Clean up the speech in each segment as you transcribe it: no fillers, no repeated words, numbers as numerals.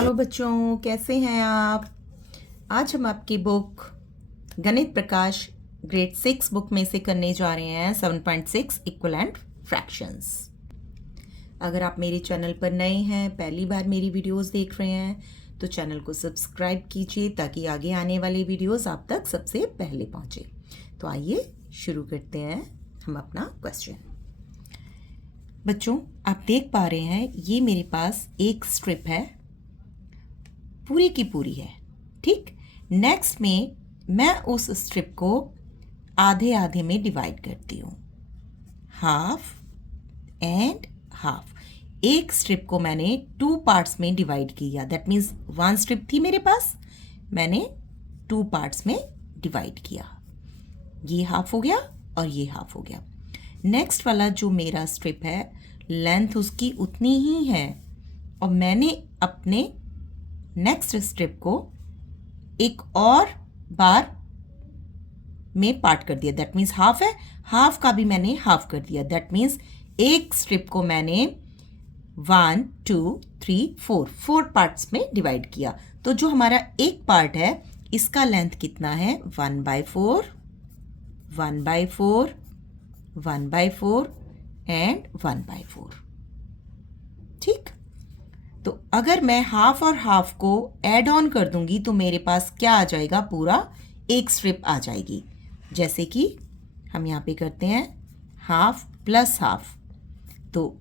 Hello बच्चों, कैसे हैं आप। आज हम आपकी बुक गणित प्रकाश ग्रेड 6 बुक में से करने जा रहे हैं 7.6 इक्विवेलेंट फ्रैक्शंस। अगर आप मेरे चैनल पर नए हैं, पहली बार मेरी वीडियोस देख रहे हैं, तो चैनल को सब्सक्राइब कीजिए ताकि आगे आने वाले वीडियोस आप तक सबसे पहले पहुंचे। तो आइए शुरू करते हैं हम अपना क्वेश्चन। बच्चों, आप देख पा रहे हैं ये मेरे पास एक स्ट्रिप है, पूरी की पूरी है, ठीक। नेक्स्ट में मैं उस स्ट्रिप को आधे आधे में डिवाइड करती हूँ, हाफ एंड हाफ। एक स्ट्रिप को मैंने 2 पार्ट्स में डिवाइड किया, दैट मीन्स 1 स्ट्रिप थी मेरे पास, मैंने 2 पार्ट्स में डिवाइड किया। ये हाफ हो गया और ये हाफ हो गया। नेक्स्ट वाला जो मेरा स्ट्रिप है, लेंथ उसकी उतनी ही है और मैंने अपने नेक्स्ट स्ट्रिप को एक और बार में पार्ट कर दिया, दैट मीन्स हाफ है, हाफ का भी मैंने हाफ कर दिया, दैट मीन्स एक स्ट्रिप को मैंने 1 2 3 4 पार्ट्स में डिवाइड किया। तो जो हमारा एक पार्ट है इसका लेंथ कितना है, 1/4 1/4 1/4 एंड 1/4, ठीक। तो अगर मैं हाफ और हाफ को ऐड ऑन कर दूंगी तो मेरे पास क्या आ जाएगा, पूरा एक स्ट्रिप आ जाएगी। जैसे कि हम यहाँ पे करते हैं हाफ प्लस हाफ, तो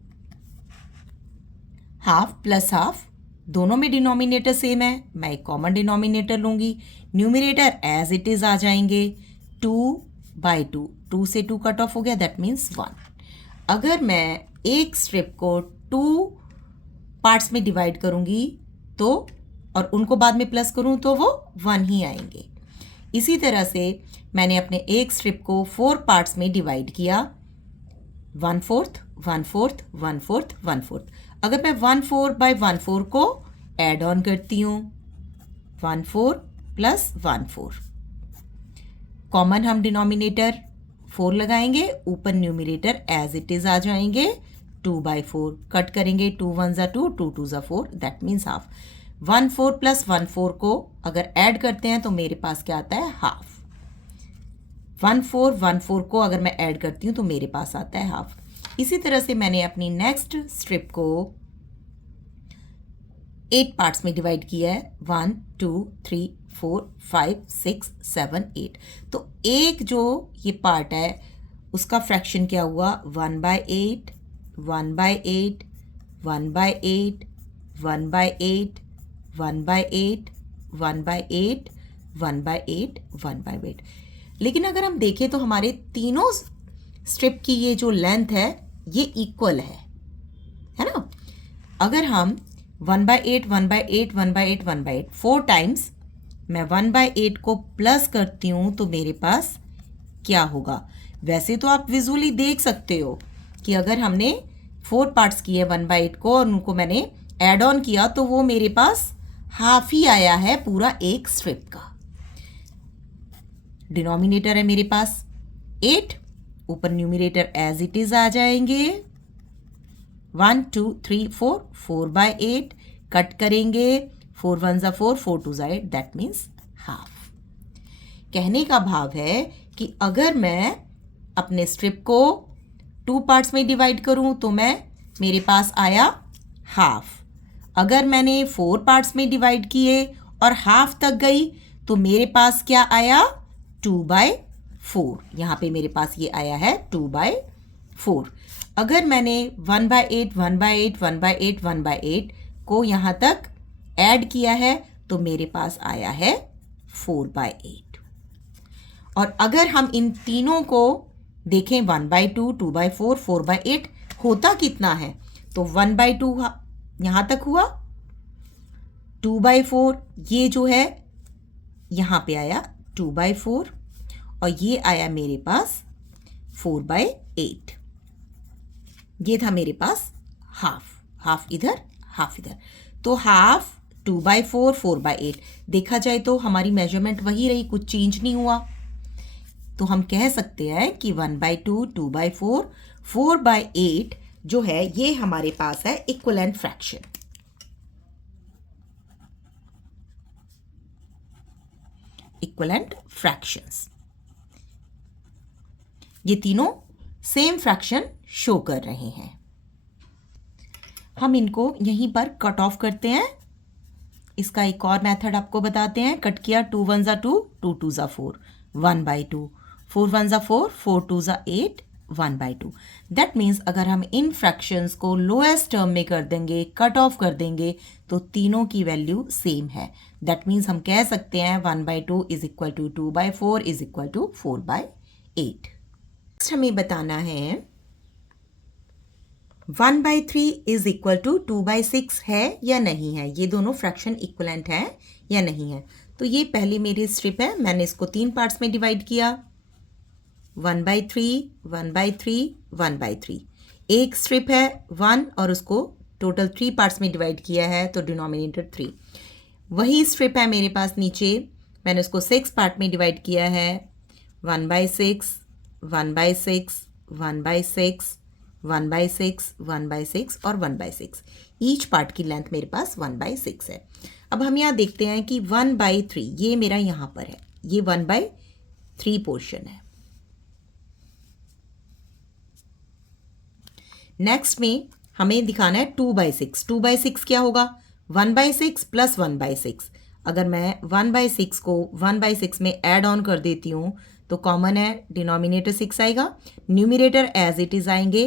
हाफ प्लस हाफ दोनों में डिनोमिनेटर सेम है, मैं एक कॉमन डिनोमिनेटर लूंगी, न्यूमरेटर एज इट इज आ जाएंगे 2/2, 2 से 2 कट ऑफ हो गया, दैट मीन्स 1। अगर मैं एक स्ट्रिप को 2 पार्ट्स में डिवाइड करूंगी तो और उनको बाद में प्लस करूं तो वो 1 ही आएंगे। इसी तरह से मैंने अपने एक स्ट्रिप को 4 पार्ट्स में डिवाइड किया, 1/4 1/4 1/4 1/4। अगर मैं 1/4/1/4 को ऐड ऑन करती हूं, 1/4 प्लस 1/4, कॉमन हम डिनोमिनेटर 4 लगाएंगे, ऊपर न्यूमरेटर एज इट इज आ जाएंगे 2/4, कट करेंगे, 2 1 ज़ा 2 2 2 ज़ा 4, दैट मीन्स हाफ। 1/4 प्लस 1/4 को अगर ऐड करते हैं तो मेरे पास क्या आता है, हाफ। 1/4 1/4 को अगर मैं ऐड करती हूँ तो मेरे पास आता है हाफ। इसी तरह से मैंने अपनी नेक्स्ट स्ट्रिप को 8 पार्ट्स में डिवाइड किया है, 1 2 3 4 5 6 7 8। तो एक जो ये पार्ट है उसका फ्रैक्शन क्या हुआ, 1/8 1/8 1/8 1/8 1/8 1/8 1/8 1/8। लेकिन अगर हम देखें तो हमारे तीनों स्ट्रिप की ये जो लेंथ है ये इक्वल है ना। अगर हम 1/8 1/8 1/8 1/8 4 टाइम्स मैं 1/8 को प्लस करती हूँ तो मेरे पास क्या होगा। वैसे तो आप विजुअली देख सकते हो कि अगर हमने 4 पार्ट्स किए 1/8 को और उनको मैंने ऐड ऑन किया तो वो मेरे पास हाफ ही आया है पूरा एक स्ट्रिप का। डिनोमिनेटर है मेरे पास 8, ऊपर न्यूमरेटर एज इट इज आ जाएंगे, 1 2 3 4 4/8, कट करेंगे, 4 1 ज़ा 4 4 2 ज़ा 8, दैट मीन्स हाफ। कहने का भाव है कि अगर मैं अपने स्ट्रिप को 2 पार्ट्स में डिवाइड करूं तो मेरे पास आया हाफ। अगर मैंने 4 पार्ट्स में डिवाइड किए और हाफ तक गई तो मेरे पास क्या आया, 2/4। यहाँ पे मेरे पास ये आया है 2/4। अगर मैंने 1/8 1/8 1/8 1/8 को यहाँ तक ऐड किया है तो मेरे पास आया है 4/8। और अगर हम इन तीनों को देखें 1/2 2/4 4/8 होता कितना है, तो 1/2 यहाँ तक हुआ, 2/4 ये जो है यहाँ पे आया 2/4 और ये आया मेरे पास 4/8। ये था मेरे पास हाफ इधर हाफ इधर, तो हाफ 2/4 4/8। देखा जाए तो हमारी मेजरमेंट वही रही, कुछ चेंज नहीं हुआ। तो हम कह सकते हैं कि 1/2 2/4 4/8 जो है ये हमारे पास है इक्विवेलेंट फ्रैक्शन। Equivalent fractions. ये तीनों सेम फ्रैक्शन शो कर रहे हैं। हम इनको यहीं पर कट ऑफ करते हैं। इसका एक और मेथड आपको बताते हैं। कट किया, 2 1 ज़ा 2, 2 2 ज़ा 4, 1/2, 4 1 ज़ा 4, 4 2 ज़ा 8, 1/2। दैट मीन्स अगर हम इन फ्रैक्शंस को लोएस्ट टर्म में कर देंगे, कट ऑफ कर देंगे, तो तीनों की वैल्यू सेम है। दैट मीन्स हम कह सकते हैं 1/2 is equal to 2/4 is equal to 4/8। Next हमें बताना है 1/3 इज इक्वल टू 2/6 है या नहीं है। ये दोनों फ्रैक्शन इक्वलेंट है या नहीं है। तो ये पहली मेरी स्ट्रिप है, मैंने इसको 3 पार्ट्स में डिवाइड किया। 1/3, 1/3, 1/3। एक स्ट्रिप है 1 और उसको टोटल 3 पार्ट्स में डिवाइड किया है, तो डिनोमिनेटर 3। वही स्ट्रिप है मेरे पास नीचे, मैंने उसको 6 पार्ट में डिवाइड किया है। 1/6, 1/6, 1/6, 1/6, 1/6 और 1/6। ईच पार्ट की लेंथ मेरे पास 1/6 है। अब हम यहाँ देखते हैं कि 1/3 ये मेरा यहाँ पर है, ये 1/3 पोर्शन है। नेक्स्ट में हमें दिखाना है 2/6। 2/6 क्या होगा? 1/6 प्लस 1/6। अगर मैं 1/6 को 1/6 में ऐड ऑन कर देती हूँ तो कॉमन है, डिनोमिनेटर 6 आएगा, न्यूमिनेटर एज इट इज आएंगे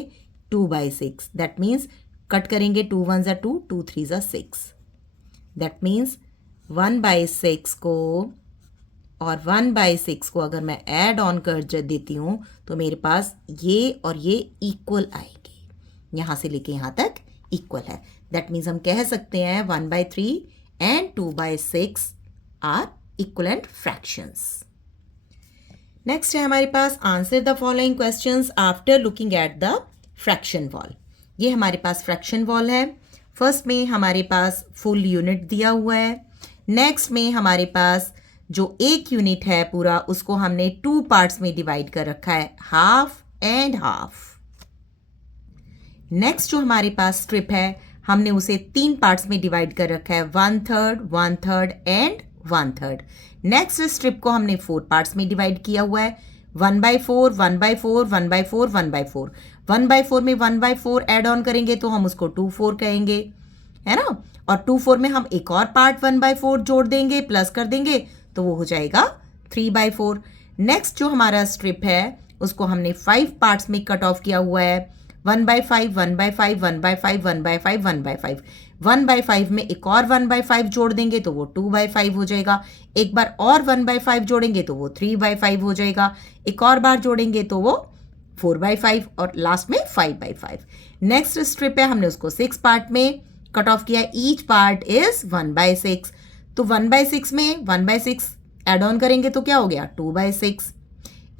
2/6। दैट मीन्स कट करेंगे, 2 1 ज़ा 2, 2 3 ज़ा 6। दैट मीन्स 1/6 को और 1/6 को अगर मैं ऐड ऑन कर देती हूँ तो मेरे पास ये और ये इक्वल आएंगे। यहाँ से लेके यहाँ तक इक्वल है। दैट मीन्स हम कह सकते हैं 1/3 and 2/6 are equivalent fractions. Next है हमारे पास answer the following questions after looking at the fraction wall. ये हमारे पास फ्रैक्शन वॉल है। फर्स्ट में हमारे पास फुल यूनिट दिया हुआ है। नेक्स्ट में हमारे पास जो एक यूनिट है पूरा, उसको हमने 2 पार्ट्स में डिवाइड कर रखा है, हाफ एंड हाफ। नेक्स्ट जो हमारे पास स्ट्रिप है, हमने उसे 3 पार्ट्स में डिवाइड कर रखा है, 1/3, 1/3 एंड 1/3। नेक्स्ट स्ट्रिप को हमने 4 पार्ट्स में डिवाइड किया हुआ है, 1/4, 1/4, 1/4, 1/4। 1/4 में 1/4 ऐड ऑन करेंगे तो हम उसको 2/4 कहेंगे, है ना। और 2/4 में हम एक और पार्ट 1/4 जोड़ देंगे, प्लस कर देंगे, तो वो हो जाएगा 3/4। नेक्स्ट जो हमारा स्ट्रिप है उसको हमने 5 पार्ट्स में कट ऑफ किया हुआ है, 1/5, 1/5, 1/5, 1/5, 1/5। 1/5 में एक और 1/5 जोड़ देंगे तो वो 2/5 हो जाएगा। एक बार और 1/5 जोड़ेंगे तो वो 3/5 हो जाएगा। एक और बार जोड़ेंगे तो वो 4/5 और लास्ट में 5/5। नेक्स्ट स्ट्रिप है, हमने उसको 6 पार्ट में कट ऑफ किया, ईच पार्ट इज 1/6। तो 1/6 में 1/6 ऐड ऑन करेंगे तो क्या हो गया, 2/6।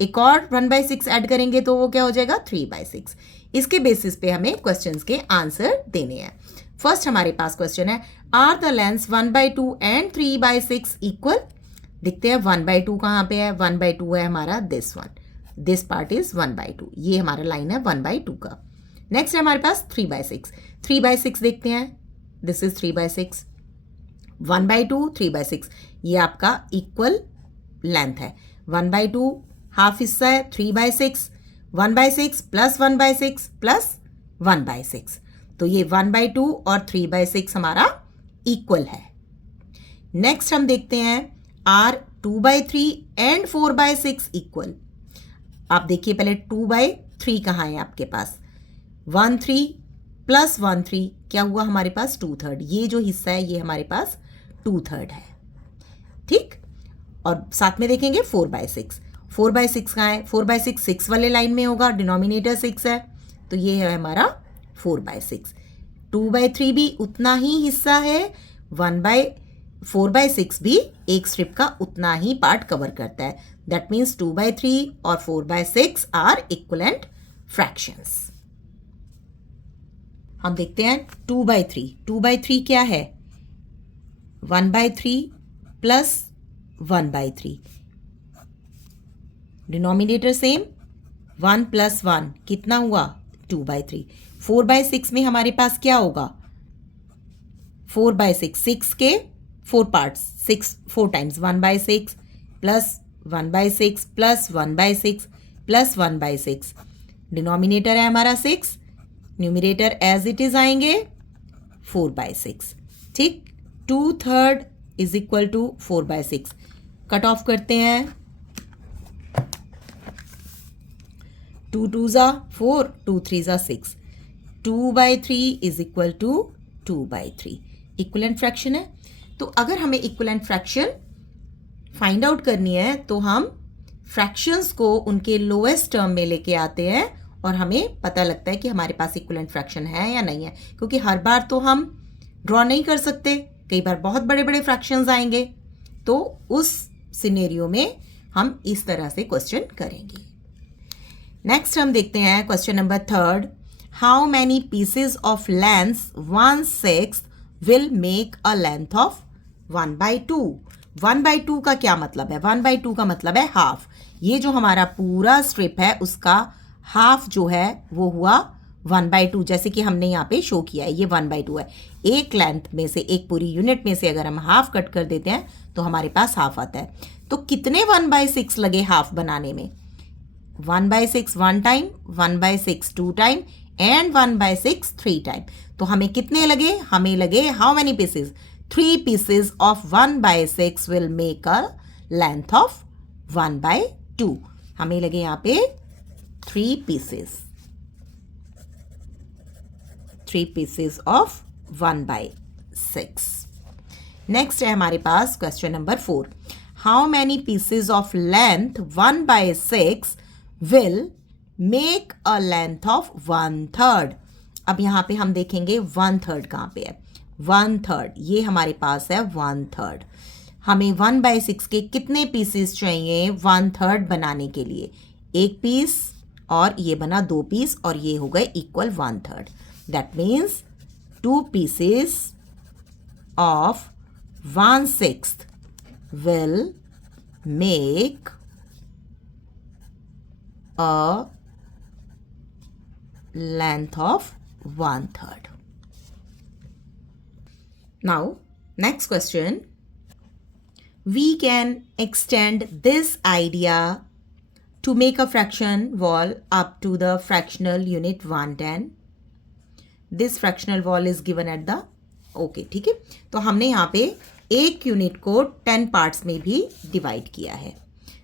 एक और 1/6 ऐड करेंगे तो वो क्या हो जाएगा, 3/6। इसके बेसिस पे हमें क्वेश्चंस के आंसर देने हैं। फर्स्ट हमारे पास क्वेश्चन है, आर द लेंथ्स 1/2 एंड 3/6 इक्वल। देखते हैं 1/2 कहाँ पे है। 1/2 है हमारा this one, this part is 1/2, ये हमारा लाइन है 1/2 का। नेक्स्ट है हमारे पास 3/6। 3/6 देखते हैं, दिस इज 3/6। 1/2, 3/6, ये आपका इक्वल लेंथ है। 1/2 हाफ हिस्सा है, 3/6, 1/6 प्लस 1/6 प्लस 1/6, तो ये 1/2 और 3/6 हमारा इक्वल है। नेक्स्ट हम देखते हैं आर 2/3 एंड 4/6 इक्वल। आप देखिए पहले 2/3 कहाँ है आपके पास, 1/3 प्लस 1/3 क्या हुआ हमारे पास, 2/3। ये जो हिस्सा है ये हमारे पास 2/3 है, ठीक। और साथ में देखेंगे 4/6। 4/6 कहाँ है, 4/6 6 वाले लाइन में होगा, डिनोमिनेटर 6 है, तो ये है हमारा 4/6। 2/3 भी उतना ही हिस्सा है, 4/6 भी एक स्ट्रिप का उतना ही पार्ट कवर करता है। दैट मीन्स 2/3 और 4/6 आर इक्वलेंट फ्रैक्शंस। हम देखते हैं 2/3। 2/3 क्या है, 1/3 प्लस 1/3, डिनोमिनेटर सेम, 1 प्लस 1 कितना हुआ, 2/3। 4/6 में हमारे पास क्या होगा, 4/6, 6 के 4 parts, 6 4 times, 1/6, plus 1/6 plus 1/6 plus 1/6। Denominator है हमारा 6, न्यूमिनेटर एज इट इज आएंगे 4/6। ठीक, 2/3 is equal to 4/6। Cut off करते हैं, 2 2s 4, 2 3s 6, 2/3 is equal to 2/3। Equivalent fraction है। तो अगर हमें इक्विवेलेंट फ्रैक्शन फाइंड आउट करनी है तो हम फ्रैक्शंस को उनके लोएस्ट टर्म में लेके आते हैं और हमें पता लगता है कि हमारे पास इक्विवेलेंट फ्रैक्शन है या नहीं है। क्योंकि हर बार तो हम ड्रॉ नहीं कर सकते, कई बार बहुत बड़े बड़े फ्रैक्शंस आएंगे, तो उस सिनेरियो में हम इस तरह से क्वेश्चन करेंगे। नेक्स्ट हम देखते हैं question number 3। How many pieces of length 1/6 will make a length of 1/2। 1/2 का क्या मतलब है? 1/2 का मतलब है हाफ। ये जो हमारा पूरा स्ट्रिप है उसका हाफ जो है वो हुआ 1/2, जैसे कि हमने यहाँ पे शो किया है, ये 1/2 है। एक लेंथ में से, एक पूरी यूनिट में से अगर हम हाफ कट कर देते हैं तो हमारे पास हाफ आता है। तो कितने 1/6 लगे हाफ बनाने में? 1/6 1 टाइम, 1/6 2 टाइम एंड 1/6 3 टाइम। तो हमें कितने लगे? हमें लगे how many pieces? 3 pieces of 1/6 will make a length of 1/2। हमें लगे यहाँ पे 3 pieces, 3 pieces of 1/6। नेक्स्ट है हमारे पास question number 4। How many pieces of length 1/6 will make a length of 1/3। अब यहाँ पे हम देखेंगे 1/3 कहाँ पे है। 1/3 ये हमारे पास है 1/3। हमें 1/6 के कितने पीसेस चाहिए 1/3 बनाने के लिए? एक पीस और ये बना 2 पीस और ये हो गए equal 1/3। That means 2 pieces of 1/6 will make a length of 1/3। Now, next question. We can extend this idea to make a fraction wall up to the fractional unit 110. This fractional wall is given at the okay, ठीक है। तो हमने यहाँ पे एक unit को 10 parts में भी डिवाइड किया है।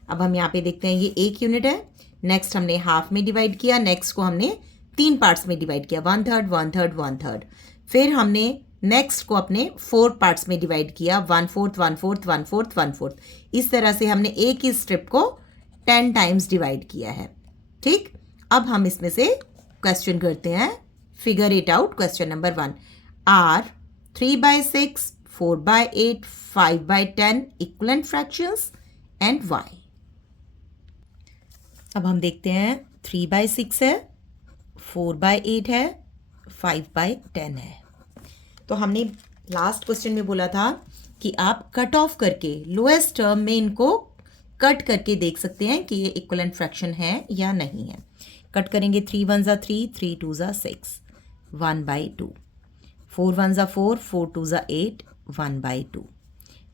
अब हम यहाँ पे देखते हैं, ये एक यूनिट है। नेक्स्ट हमने हाफ में डिवाइड किया, नेक्स्ट को हमने 3 पार्ट्स में डिवाइड किया, 1/3 1/3 1/3। फिर हमने नेक्स्ट को अपने 4 पार्ट्स में डिवाइड किया, 1/4 1/4 1/4 1/4। इस तरह से हमने एक ही स्ट्रिप को 10 टाइम्स डिवाइड किया है। ठीक, अब हम इसमें से क्वेश्चन करते हैं। Figure it out. Question number 1। Are 3/6 4/8 5/10 equivalent fractions and why. अब हम देखते हैं 3/6 है, 4/8 है, 5/10 है। तो हमने लास्ट क्वेश्चन में बोला था कि आप कट ऑफ करके लोएस्ट टर्म में इनको कट करके देख सकते हैं कि ये इक्विवेलेंट फ्रैक्शन है या नहीं है। कट करेंगे, 3 1s 3, 3 2s 6, 1/2, 4 1s 4, 4 2s 8, 1/2,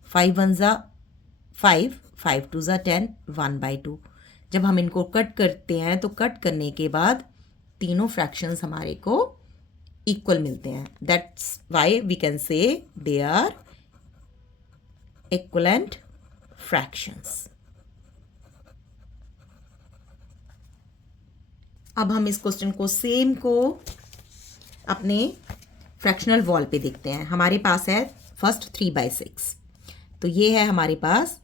5 1s 5, 5 2s 10, 1/2। जब हम इनको कट करते हैं तो कट करने के बाद तीनों फ्रैक्शंस हमारे को इक्वल मिलते हैं। दैट्स वाई वी कैन से दे आर इक्विवेलेंट फ्रैक्शंस। अब हम इस क्वेश्चन को सेम को अपने फ्रैक्शनल वॉल पे देखते हैं। हमारे पास है फर्स्ट 3/6, तो ये है हमारे पास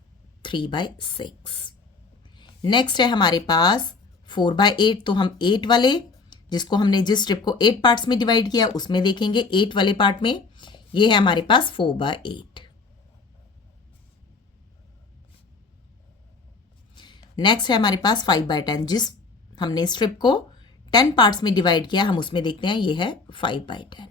3/6। नेक्स्ट है हमारे पास 4/8, तो हम 8 वाले जिसको हमने जिस स्ट्रिप को 8 पार्ट्स में डिवाइड किया उसमें देखेंगे 8 वाले पार्ट में। ये है हमारे पास 4/8। नेक्स्ट है हमारे पास 5/10, जिस हमने स्ट्रिप को 10 पार्ट्स में डिवाइड किया हम उसमें देखते हैं ये है 5/10।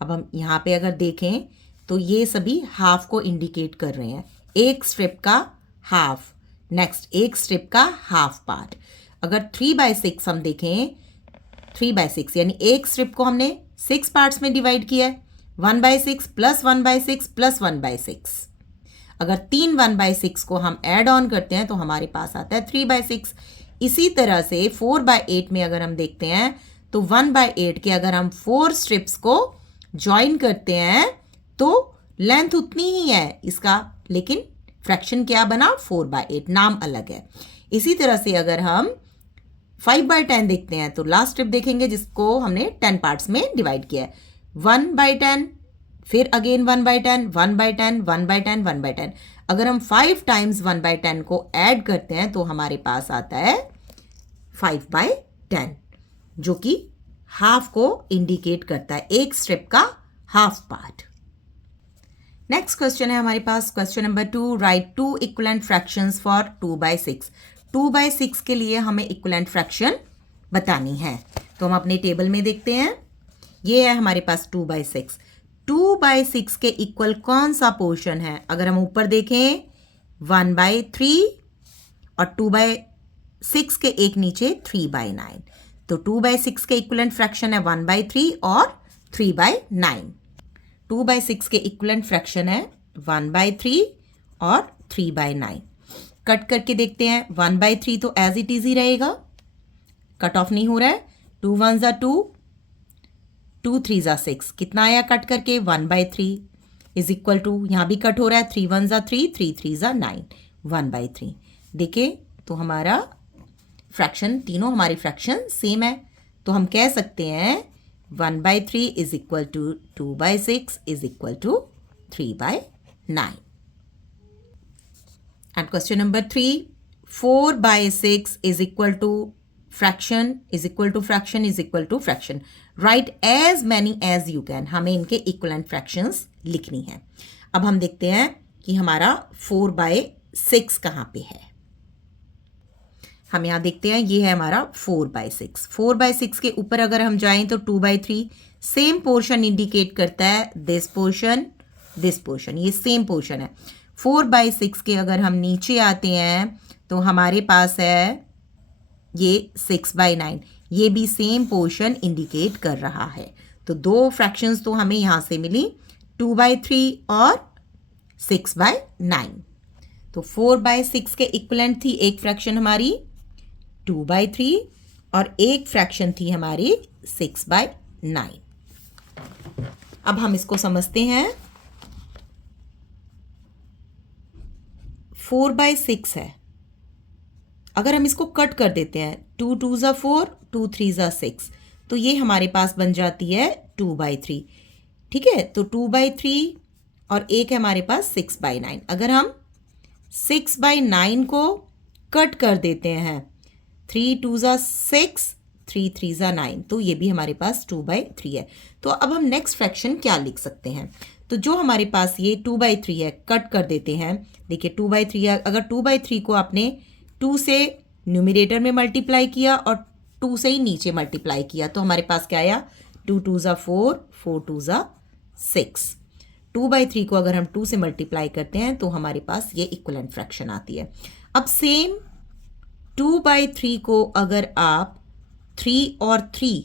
अब हम यहाँ पे अगर देखें तो ये सभी हाफ को इंडिकेट कर रहे हैं। एक स्ट्रिप का हाफ, नेक्स्ट एक स्ट्रिप का हाफ पार्ट। अगर 3/6 हम देखें, 3/6 यानी एक स्ट्रिप को हमने 6 पार्ट्स में डिवाइड किया है, 1/6 प्लस 1/6 प्लस 1/6। अगर 3/6 को हम ऐड ऑन करते हैं तो हमारे पास आता है 3/6। इसी तरह से 4/8 में अगर हम देखते हैं तो 1/8 के अगर हम 4 स्ट्रिप्स को ज्वाइन करते हैं तो लेंथ उतनी ही है इसका, लेकिन फ्रैक्शन क्या बना 4/8, नाम अलग है। इसी तरह से अगर हम 5/10 देखते हैं तो लास्ट स्ट्रिप देखेंगे जिसको हमने 10 पार्ट्स में डिवाइड किया है। 1/10, फिर अगेन 1/10, 1/10, 1/10, 1/10। अगर हम 5 टाइम्स 1/10 को ऐड करते हैं तो हमारे पास आता है 5/10, जो कि हाफ को इंडिकेट करता है, एक स्ट्रिप का हाफ पार्ट। नेक्स्ट क्वेश्चन है हमारे पास question number 2, right 2 equivalent fractions for 2/6। 2/6 के लिए हमें इक्विवेलेंट फ्रैक्शन बतानी है। तो हम अपने टेबल में देखते हैं, ये है हमारे पास 2/6। 2/6 के इक्वल कौन सा पोर्शन है? अगर हम ऊपर देखें 1/3 और 2/6 के एक नीचे 3/9, तो 2/6 के इक्विवेलेंट फ्रैक्शन है 1/3 और 3/9। 2/6 के इक्विवेलेंट फ्रैक्शन है 1/3 और 3/9। कट करके देखते हैं, 1/3 तो एज इट इज ही रहेगा, कट ऑफ नहीं हो रहा है। 2 1 ज़ा 2, 2 3 ज़ा 6, कितना आया कट करके 1/3 इज इक्वल टू, यहाँ भी कट हो रहा है 3 1 ज़ा 3, 3 3 ज़ा 9, 1/3। देखें तो हमारा फ्रैक्शन, तीनों हमारी फ्रैक्शन सेम है, तो हम कह सकते हैं 1/3 is equal to 2/6 is equal to 3/9। And question number 3, 4/6 is equal to fraction is equal to fraction is equal to fraction, write as many as you can. हमें इनके इक्विवेलेंट फ्रैक्शंस लिखनी है। अब हम देखते हैं कि हमारा 4/6 कहाँ पे है। हम यहाँ देखते हैं, ये है हमारा 4/6। 4/6 के ऊपर अगर हम जाएं तो 2/3, सेम पोर्शन इंडिकेट करता है, दिस पोर्शन, ये सेम पोर्शन है। 4/6 के अगर हम नीचे आते हैं तो हमारे पास है ये 6/9, ये भी सेम पोर्शन इंडिकेट कर रहा है। तो दो फ्रैक्शंस तो हमें यहाँ से मिली, 2/3 और 6/9। तो 4/6 के इक्विवेलेंट थी एक फ्रैक्शन हमारी 2/3 और एक फ्रैक्शन थी हमारी 6/9। अब हम इसको समझते हैं। 4/6 है, अगर हम इसको कट कर देते हैं 2 2 ज़ा 4, 2 3 ज़ा 6, तो ये हमारे पास बन जाती है 2/3। ठीक है, तो 2/3 और एक है हमारे पास 6/9। अगर हम 6/9 को कट कर देते हैं, 3 2 ज़ा 6, 3 3 ज़ा 9, तो ये भी हमारे पास 2/3 है। तो अब हम नेक्स्ट फ्रैक्शन क्या लिख सकते हैं? तो जो हमारे पास ये 2/3 है, कट कर देते हैं। देखिए 2/3 है, अगर 2/3 को आपने 2 से न्यूमरेटर में मल्टीप्लाई किया और 2 से ही नीचे मल्टीप्लाई किया, तो हमारे पास क्या आया, 2 2 ज़ा 4, 4 2 ज़ा 6। 2/3 को अगर हम 2 से मल्टीप्लाई करते हैं तो हमारे पास ये इक्विवेलेंट फ्रैक्शन आती है। अब सेम 2/3 को अगर आप 3 और 3,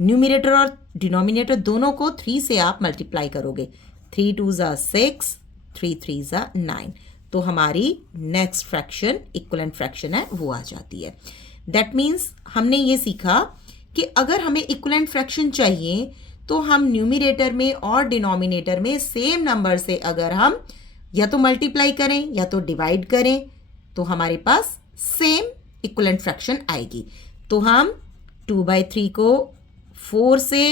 न्यूमरेटर और डिनोमिनेटर दोनों को 3 से आप मल्टीप्लाई करोगे, 3 2 ज़ा 6, 3 3 ज़ा 9, तो हमारी नेक्स्ट फ्रैक्शन इक्विवेलेंट फ्रैक्शन है वो आ जाती है। दैट मीन्स हमने ये सीखा कि अगर हमें इक्विवेलेंट फ्रैक्शन चाहिए तो हम न्यूमरेटर में और डिनोमिनेटर में सेम नंबर से अगर हम या तो मल्टीप्लाई करें या तो डिवाइड करें तो हमारे पास सेम इक्विवेलेंट फ्रैक्शन आएगी। तो हम 2/3 को 4 से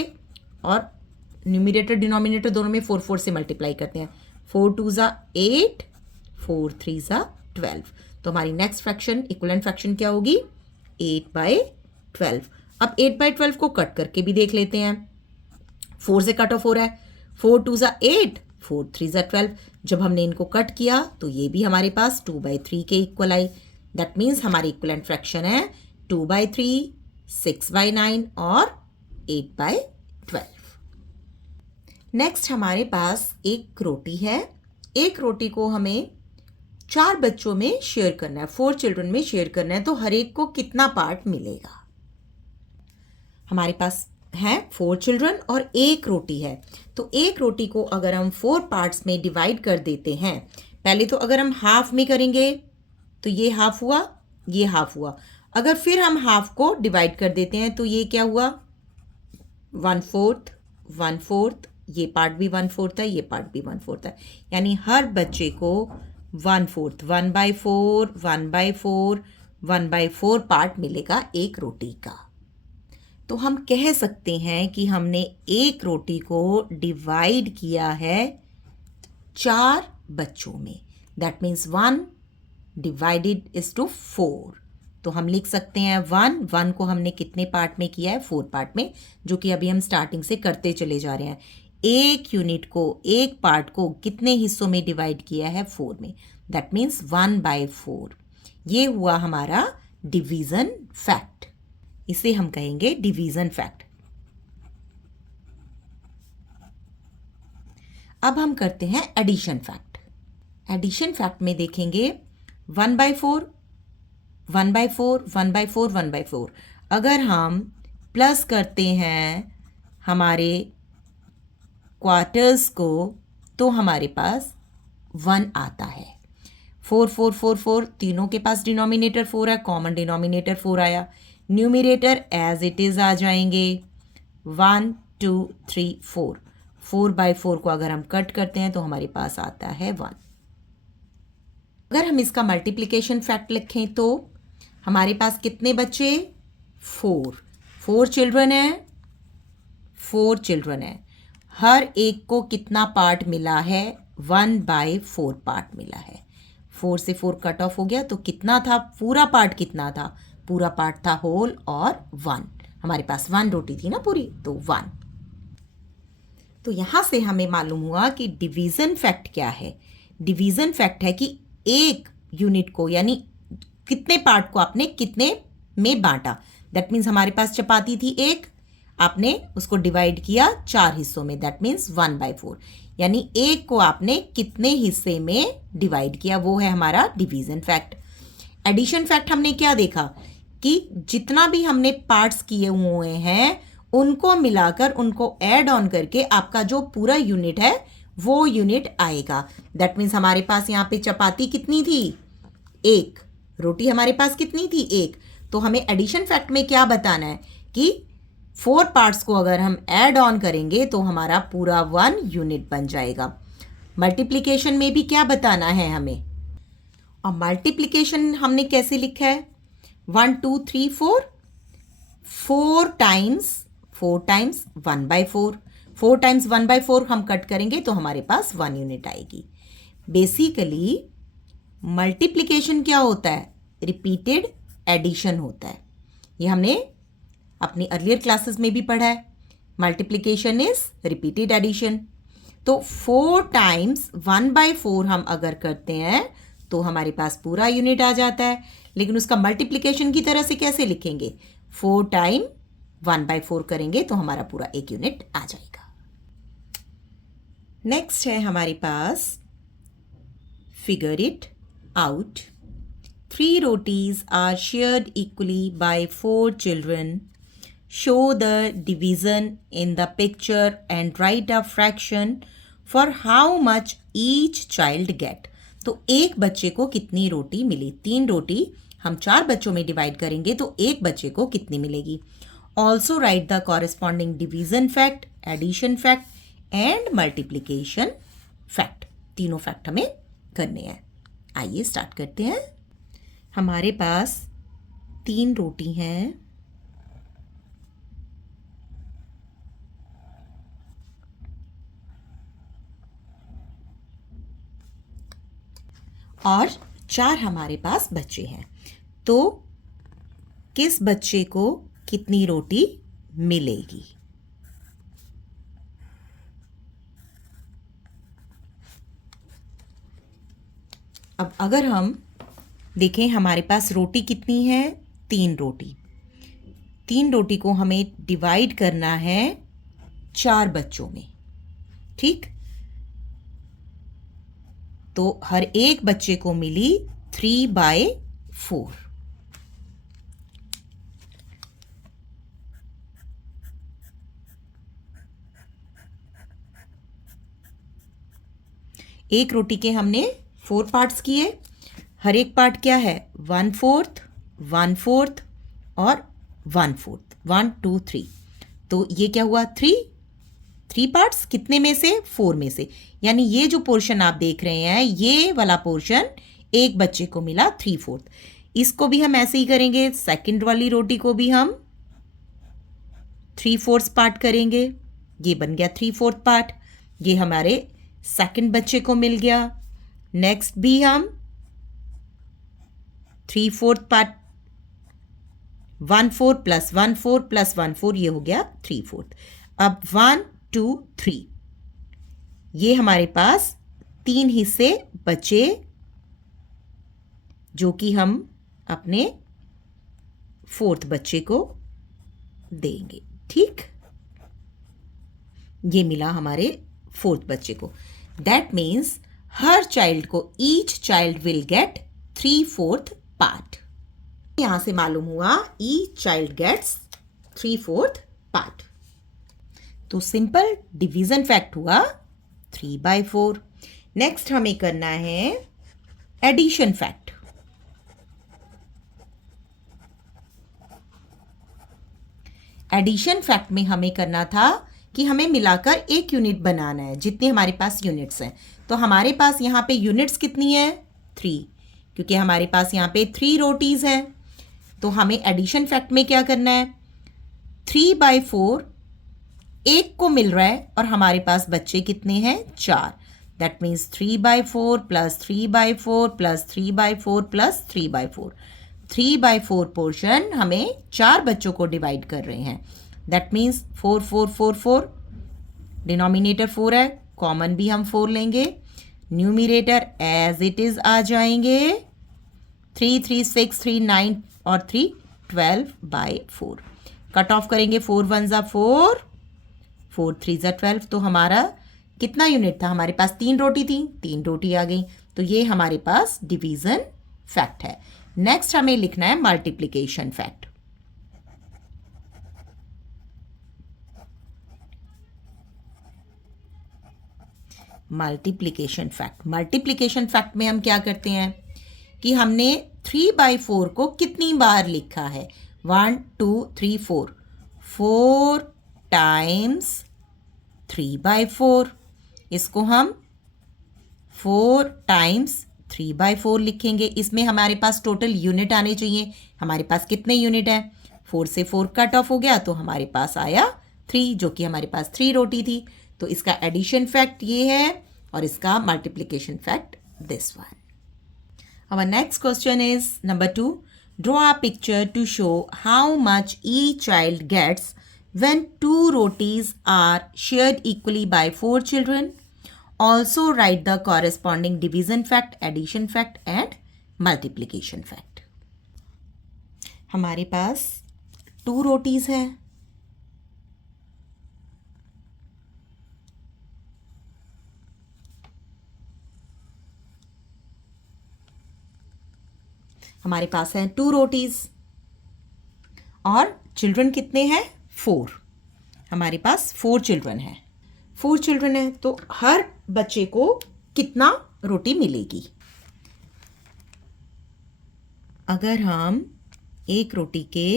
और न्यूमरेटर डिनोमिनेटर दोनों में 4 4 से मल्टीप्लाई करते हैं, 4 2 ज़ा 8, 4 3 ज़ा 12, तो हमारी नेक्स्ट फ्रैक्शन इक्विवेलेंट फ्रैक्शन क्या होगी, 8/12। अब 8/12 को कट करके भी देख लेते हैं, 4 से कट ऑफ हो रहा है, 4 2 ज़ा 8, 4 3 ज़ा 12। जब हमने इनको कट किया तो ये भी हमारे पास 2/3 के इक्वल आई। दैट मीन्स हमारी इक्विवेलेंट फ्रैक्शन है 2/3, 6/9 और 8/12। नेक्स्ट हमारे पास एक रोटी है। एक रोटी को हमें 4 बच्चों में शेयर करना है, 4 चिल्ड्रन में शेयर करना है, तो हर एक को कितना पार्ट मिलेगा? हमारे पास हैं 4 चिल्ड्रन और एक रोटी है। तो एक रोटी को अगर हम 4 पार्ट्स में डिवाइड कर देते हैं, पहले तो अगर हम हाफ में करेंगे तो ये हाफ हुआ, ये हाफ हुआ। अगर फिर हम हाफ को डिवाइड कर देते हैं तो ये क्या हुआ, 1/4, 1/4, ये पार्ट भी 1/4 है, ये पार्ट भी 1/4 है। यानी हर बच्चे को 1/4, 1/4, 1/4, 1/4 पार्ट मिलेगा एक रोटी का। तो हम कह सकते हैं कि हमने एक रोटी को डिवाइड किया है 4 बच्चों में। That means 1 divided is to 4। तो हम लिख सकते हैं 1 को हमने कितने पार्ट में किया है, 4 पार्ट में, जो कि अभी हम स्टार्टिंग से करते चले जा रहे हैं। एक यूनिट को, एक पार्ट को कितने हिस्सों में डिवाइड किया है, 4 में। That means 1/4। ये हुआ हमारा डिवीजन फैक्ट। इसे हम कहेंगे डिवीजन फैक्ट। अब हम करते हैं एडिशन फैक्ट। एडिशन फैक्ट में देखेंगे 1/4, 1/4, 1/4, 1/4। अगर हम प्लस करते हैं हमारे क्वार्टर्स को तो हमारे पास 1 आता है। 4, 4, 4, 4, तीनों के पास डिनोमिनेटर 4 है, कॉमन डिनोमिनेटर 4 आया। न्यूमिरेटर एज इट इज़ आ जाएंगे 1, 2, 3, 4। 4/4 को अगर हम कट करते हैं तो हमारे पास आता है 1। अगर हम इसका मल्टीप्लिकेशन फैक्ट लिखें तो हमारे पास कितने बच्चे, 4 चिल्ड्रन है, 4 चिल्ड्रन है। हर एक को कितना पार्ट मिला है, 1/4 पार्ट मिला है। 4 से 4 कट ऑफ हो गया तो कितना था, पूरा पार्ट कितना था, पूरा पार्ट था होल और 1। हमारे पास 1 रोटी थी ना पूरी, तो 1। तो यहां से हमें मालूम हुआ कि डिवीजन फैक्ट क्या है। डिवीजन फैक्ट है कि एक यूनिट को, यानी कितने पार्ट को आपने कितने में बांटा। दैट मीन्स हमारे पास चपाती थी एक, आपने उसको डिवाइड किया 4 हिस्सों में। That means 1/4। यानी एक को आपने कितने हिस्से में डिवाइड किया, वो है हमारा डिवीजन फैक्ट। एडिशन फैक्ट हमने क्या देखा कि जितना भी हमने पार्ट्स किए हुए हैं उनको मिलाकर, उनको ऐड ऑन करके आपका जो पूरा यूनिट है वो यूनिट आएगा। दैट मीन्स हमारे पास यहाँ पे चपाती कितनी थी, एक। रोटी हमारे पास कितनी थी, एक। तो हमें एडिशन फैक्ट में क्या बताना है कि 4 पार्ट्स को अगर हम ऐड ऑन करेंगे तो हमारा पूरा 1 यूनिट बन जाएगा। मल्टीप्लिकेशन में भी क्या बताना है हमें, और मल्टीप्लिकेशन हमने कैसे लिखा है, 1, 2, 3, 4। 4 टाइम्स 1/4। 4 टाइम्स 1/4 हम कट करेंगे तो हमारे पास 1 यूनिट आएगी। बेसिकली मल्टीप्लिकेशन क्या होता है, रिपीटेड एडिशन होता है। ये हमने अपनी अर्लियर क्लासेस में भी पढ़ा है। Multiplication is repeated addition. तो 4 टाइम्स 1/4 हम अगर करते हैं तो हमारे पास पूरा यूनिट आ जाता है। लेकिन उसका मल्टीप्लिकेशन की तरह से कैसे लिखेंगे, 4 टाइम 1/4 करेंगे तो हमारा पूरा एक यूनिट आ जाएगा। नेक्स्ट है हमारे पास figure it out. 3 rotis are shared equally by 4 children. Show the division in the picture and write a fraction for how much each child get. तो एक बच्चे को कितनी रोटी मिली, 3 रोटी हम 4 बच्चों में डिवाइड करेंगे तो एक बच्चे को कितनी मिलेगी। Also write the corresponding division fact, addition fact and multiplication fact. तीनों फैक्ट हमें करने हैं। आइए स्टार्ट करते हैं। हमारे पास 3 रोटी हैं, और 4 हमारे पास बच्चे हैं। तो किस बच्चे को कितनी रोटी मिलेगी। अब अगर हम देखें हमारे पास रोटी कितनी है, 3 रोटी। 3 रोटी को हमें डिवाइड करना है 4 बच्चों में, ठीक। तो हर एक बच्चे को मिली 3/4। एक रोटी के हमने 4 पार्ट्स किए, हर एक पार्ट क्या है 1/4, 1/4 और 1/4, 1 2 3। तो ये क्या हुआ 3 पार्ट्स, कितने में से 4 में से, यानी ये जो पोर्शन आप देख रहे हैं ये वाला पोर्शन एक बच्चे को मिला 3/4। इसको भी हम ऐसे ही करेंगे, सेकंड वाली रोटी को भी हम 3/4 पार्ट करेंगे, ये बन गया 3/4 पार्ट, ये हमारे सेकंड बच्चे को मिल गया। नेक्स्ट भी हम 3/4 पार्ट, 1/4 प्लस 1/4 प्लस 1/4, ये हो गया 3/4। अब 1 2 3, ये हमारे पास 3 हिस्से बचे जो कि हम अपने 4th बच्चे को देंगे। ठीक, ये मिला हमारे 4th बच्चे को। दैट मीन्स हर चाइल्ड को, each child will get 3/4 part. यहां से मालूम हुआ ईच चाइल्ड गेट्स 3/4 पार्ट। तो सिंपल डिवीजन फैक्ट हुआ 3/4। नेक्स्ट हमें करना है एडिशन फैक्ट। एडिशन फैक्ट में हमें करना था कि हमें मिलाकर एक यूनिट बनाना है, जितने हमारे पास यूनिट्स हैं। तो हमारे पास यहाँ पे यूनिट्स कितनी है 3, क्योंकि हमारे पास यहाँ पे 3 रोटीज हैं। तो हमें एडिशन फैक्ट में क्या करना है, 3/4 एक को मिल रहा है और हमारे पास बच्चे कितने हैं 4। That means 3/4 plus 3/4 plus 3/4 plus 3/4। 3/4 portion हमें 4 बच्चों को डिवाइड कर रहे हैं। दैट मीन्स 4 4 4 4, डिनोमिनेटर 4 है, कॉमन भी हम 4 लेंगे, न्यूमिरेटर एज इट इज आ जाएंगे 3 3 6 3 9 और 3 12/4। कट ऑफ करेंगे 4 1 ज़ा 4, 4 3 ज़ा 12। तो हमारा कितना यूनिट था, हमारे पास 3 रोटी थी, 3 रोटी आ गई। तो ये हमारे पास डिवीजन फैक्ट है। नेक्स्ट हमें लिखना है multiplication fact. Multiplication fact, multiplication fact में हम क्या करते हैं कि हमने 3/4 को कितनी बार लिखा है, 1 2 3 4, 4 टाइम्स 3/4। इसको हम 4 टाइम्स 3/4 लिखेंगे। इसमें हमारे पास टोटल यूनिट आने चाहिए। हमारे पास कितने यूनिट हैं, 4 से 4 कट ऑफ हो गया तो हमारे पास आया 3, जो कि हमारे पास 3 रोटी थी। तो इसका एडिशन फैक्ट ये है और इसका multiplication fact this one. Our next question is number 2. Draw a picture to show how much each child gets when 2 rotis are shared equally by 4 children. Also write the corresponding division fact, addition fact and multiplication fact. हमारे पास 2 रोटीज हैं। हमारे पास हैं 2 रोटीज और children कितने हैं 4। हमारे पास 4 children हैं, 4 चिल्ड्रन है तो हर बच्चे को कितना रोटी मिलेगी। अगर हम एक रोटी के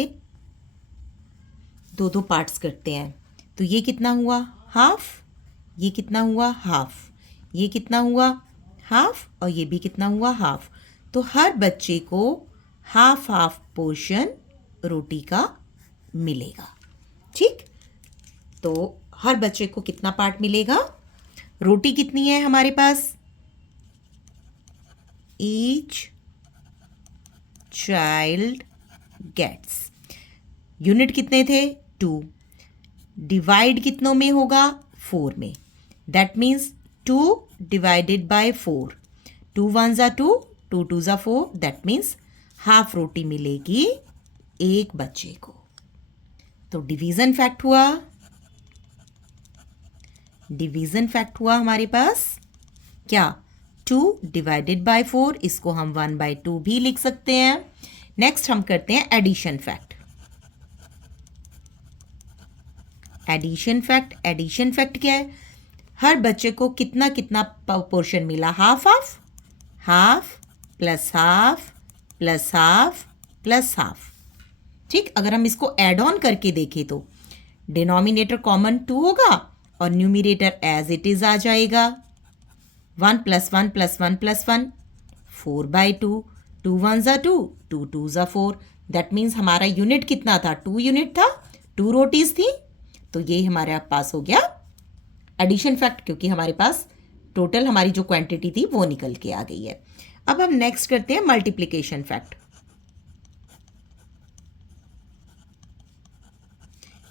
2 पार्ट्स करते हैं तो ये कितना हुआ हाफ, ये कितना हुआ हाफ, ये कितना हुआ हाफ और ये भी कितना हुआ हाफ। तो हर बच्चे को हाफ हाफ पोर्शन रोटी का मिलेगा। ठीक, तो हर बच्चे को कितना पार्ट मिलेगा, रोटी कितनी है हमारे पास, ईच चाइल्ड गेट्स, यूनिट कितने थे 2, डिवाइड कितनों में होगा 4 में। दैट मीन्स 2 डिवाइडेड बाय 4, 2 1 ज़ा 2, 2 2 ज़ा 4। दैट मीन्स हाफ रोटी मिलेगी एक बच्चे को। तो डिवीजन फैक्ट हुआ, डिवीजन फैक्ट हुआ हमारे पास क्या 2 डिवाइडेड बाय 4, इसको हम 1/2 भी लिख सकते हैं। नेक्स्ट हम करते हैं addition fact. Addition fact, addition fact क्या है, हर बच्चे को कितना कितना पोर्शन मिला, half half, half plus half plus half plus half. ठीक, अगर हम इसको ऐड ऑन करके देखें तो डिनोमिनेटर कॉमन 2 होगा और न्यूमिनेटर एज इट इज आ जाएगा। 1 प्लस 1 प्लस 1 प्लस 1, 4/2, 2 1 ज़ा 2, 2 2 ज़ा 4। दैट मीन्स हमारा यूनिट कितना था, 2 यूनिट था, 2 रोटीज थी। तो ये हमारे पास हो गया एडिशन फैक्ट, क्योंकि हमारे पास टोटल हमारी जो क्वांटिटी थी वो निकल के आ गई है। अब हम नेक्स्ट करते हैं मल्टीप्लिकेशन फैक्ट।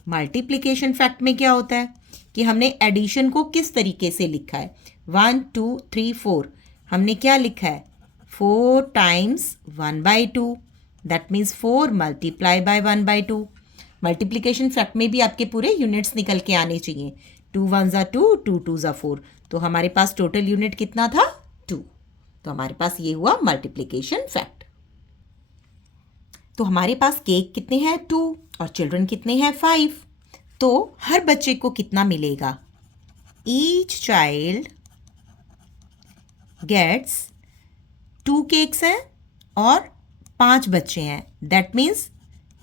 मल्टीप्लिकेशन फैक्ट में क्या होता है कि हमने एडिशन को किस तरीके से लिखा है। 1 2 3 4 हमने क्या लिखा है, 4 times 1/2, that means 4 multiply by 1/2। Multiplication fact में भी आपके पूरे यूनिट्स निकल के आने चाहिए। 2 1 ज़ा 2, 2 2 ज़ा 4। तो हमारे पास टोटल यूनिट कितना था, 2। तो हमारे पास ये हुआ मल्टीप्लिकेशन फैक्ट। तो हमारे पास केक कितने हैं, 2, और चिल्ड्रन कितने हैं, 5। तो हर बच्चे को कितना मिलेगा, ईच चाइल्ड गेट्स 2 केक्स हैं और 5 बच्चे हैं, दैट मीन्स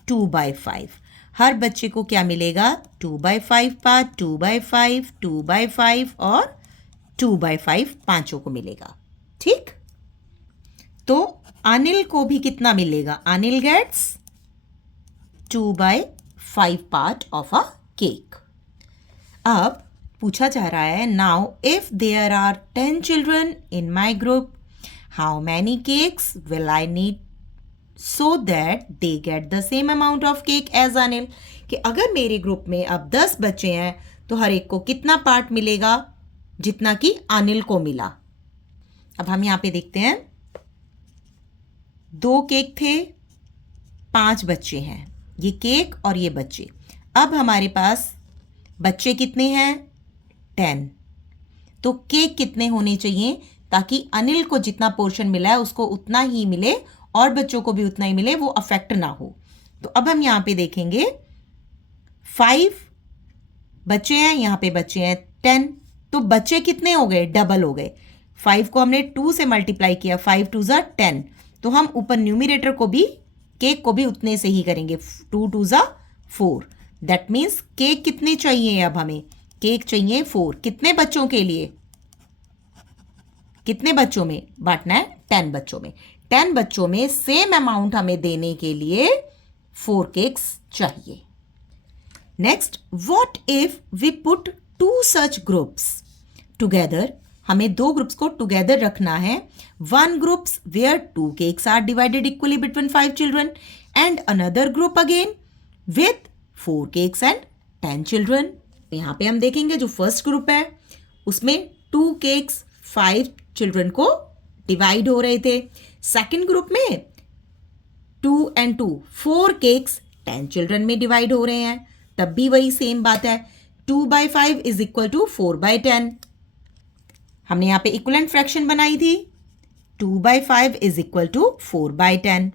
2/5। हर बच्चे को क्या मिलेगा, 2/5 पार्ट, 2/5, 2/5 और 2/5 पांचों को मिलेगा। ठीक, तो अनिल को भी कितना मिलेगा, Anil gets 2/5 part of a cake. अब पूछा जा रहा है, now if there are 10 children in my group, how many cakes will I need so that they get the same amount of cake as Anil. कि अगर मेरे ग्रुप में अब 10 बच्चे हैं तो हर एक को कितना पार्ट मिलेगा, जितना कि अनिल को मिला। अब हम यहां पे देखते हैं, 2 केक थे, 5 बच्चे हैं, ये केक और ये बच्चे। अब हमारे पास बच्चे कितने हैं, 10। तो केक कितने होने चाहिए ताकि अनिल को जितना पोर्शन मिला है उसको उतना ही मिले और बच्चों को भी उतना ही मिले, वो अफेक्ट ना हो। तो अब हम यहां पे देखेंगे 5 बच्चे हैं, यहां पे बच्चे हैं 10। तो बच्चे कितने हो गए, डबल हो गए। 5 को हमने 2 से मल्टीप्लाई किया, 5 2 ज़ा 10। तो हम ऊपर न्यूमिनेटर को भी, केक को भी उतने से ही करेंगे, 2 2 ज़ा 4। दैट मीन्स केक कितने चाहिए, अब हमें केक चाहिए 4। कितने बच्चों के लिए, कितने बच्चों में बांटना है, 10 बच्चों में। 10 बच्चों में सेम अमाउंट हमें देने के लिए 4 केक्स चाहिए। Next, what if we put 2 such groups together. हमें 2 ग्रुप्स को टुगेदर रखना है। 1 groups where 2 cakes are divided equally between 5 children and another group again with 4 cakes and 10 children. यहां पे हम देखेंगे जो फर्स्ट ग्रुप है उसमें 2 केक्स 5 चिल्ड्रन को डिवाइड हो रहे थे। सेकेंड ग्रुप में 2 and 2 4 केक्स 10 चिल्ड्रन में डिवाइड हो रहे हैं, तब भी वही सेम बात है, 2/5 इज इक्वल टू 4/10। हमने यहां पे इक्वलेंट फ्रैक्शन बनाई थी, 2/5 इज इक्वल टू 4/10।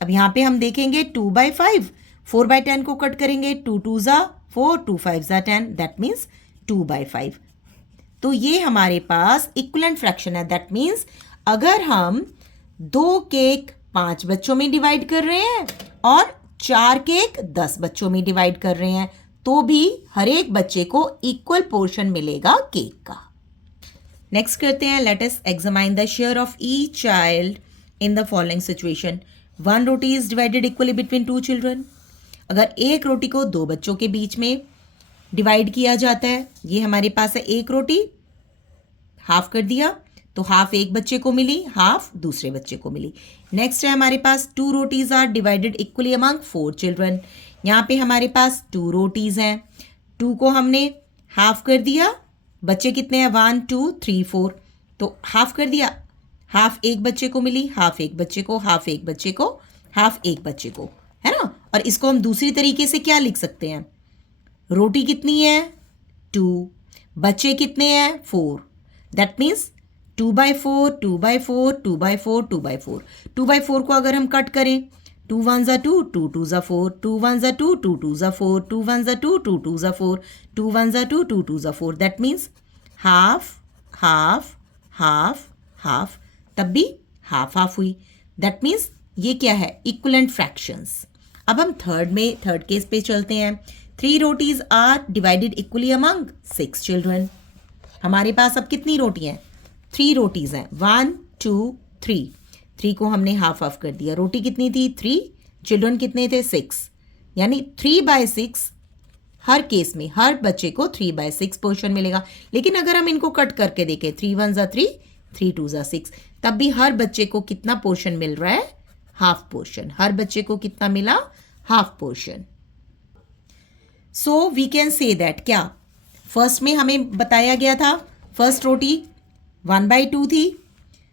अब यहां पे हम देखेंगे 2/5, 4/10 को कट करेंगे, 2 2 ज़ा 4, 2 5 ज़ा 10, दैट मीन्स 2/5। तो ये हमारे पास इक्वलेंट फ्रैक्शन है। दैट मीन्स अगर हम 2 केक 5 बच्चों में डिवाइड कर रहे हैं और 4 केक 10 बच्चों में डिवाइड कर रहे हैं, तो भी हर एक बच्चे को इक्वल पोर्शन मिलेगा केक का। नेक्स्ट करते हैं, let us examine the share of each child in the following situation. 1 roti is divided equally between 2 children. अगर एक रोटी को 2 बच्चों के बीच में डिवाइड किया जाता है, ये हमारे पास है 1 रोटी, हाफ कर दिया, तो हाफ एक बच्चे को मिली, हाफ दूसरे बच्चे को मिली। नेक्स्ट है हमारे पास 2 rotis are divided equally among 4 children. यहाँ पे हमारे पास 2 रोटीज हैं, 2 को हमने हाफ कर दिया, बच्चे कितने हैं 1 2 3 4, तो हाफ कर दिया, हाफ एक बच्चे को मिली, हाफ एक बच्चे को, हाफ एक बच्चे को, हाफ एक बच्चे को, है ना। और इसको हम दूसरी तरीके से क्या लिख सकते हैं, रोटी कितनी है 2, बच्चे कितने हैं 4, दैट मीन्स 2/4 2/4 2/4 2/4। 2/4 को अगर हम कट करें, 2 1 ज़ा 2, 2 2 ज़ा 4, 2 1 ज़ा 2, 2 2 ज़ा 4, 2 1 ज़ा 2, 2 2 ज़ा 4, 2 1 ज़ा 2, 2 2 ज़ा 4, that means half half half half, तब भी हाफ हाफ हुई। दैट मीन्स ये क्या है, इक्वलेंट फ्रैक्शंस। अब हम थर्ड केस पे चलते हैं। 3 rotis are divided equally among 6 children. हमारे पास अब कितनी रोटी हैं, 3 रोटीज हैं, 1 2 3। 3 को हमने हाफ हाफ कर दिया। रोटी कितनी थी, 3, चिल्ड्रन कितने थे, 6, यानी 3/6। हर केस में हर बच्चे को 3/6 पोर्शन मिलेगा। लेकिन अगर हम इनको कट करके देखें, 3 1 ज़ा 3, 3 2 ज़ा 6, तब भी हर बच्चे को कितना पोर्शन मिल रहा है, हाफ पोर्शन। हर बच्चे को कितना मिला, half portion. So we can say that, क्या फर्स्ट में हमें बताया गया था, फर्स्ट रोटी 1/2 थी,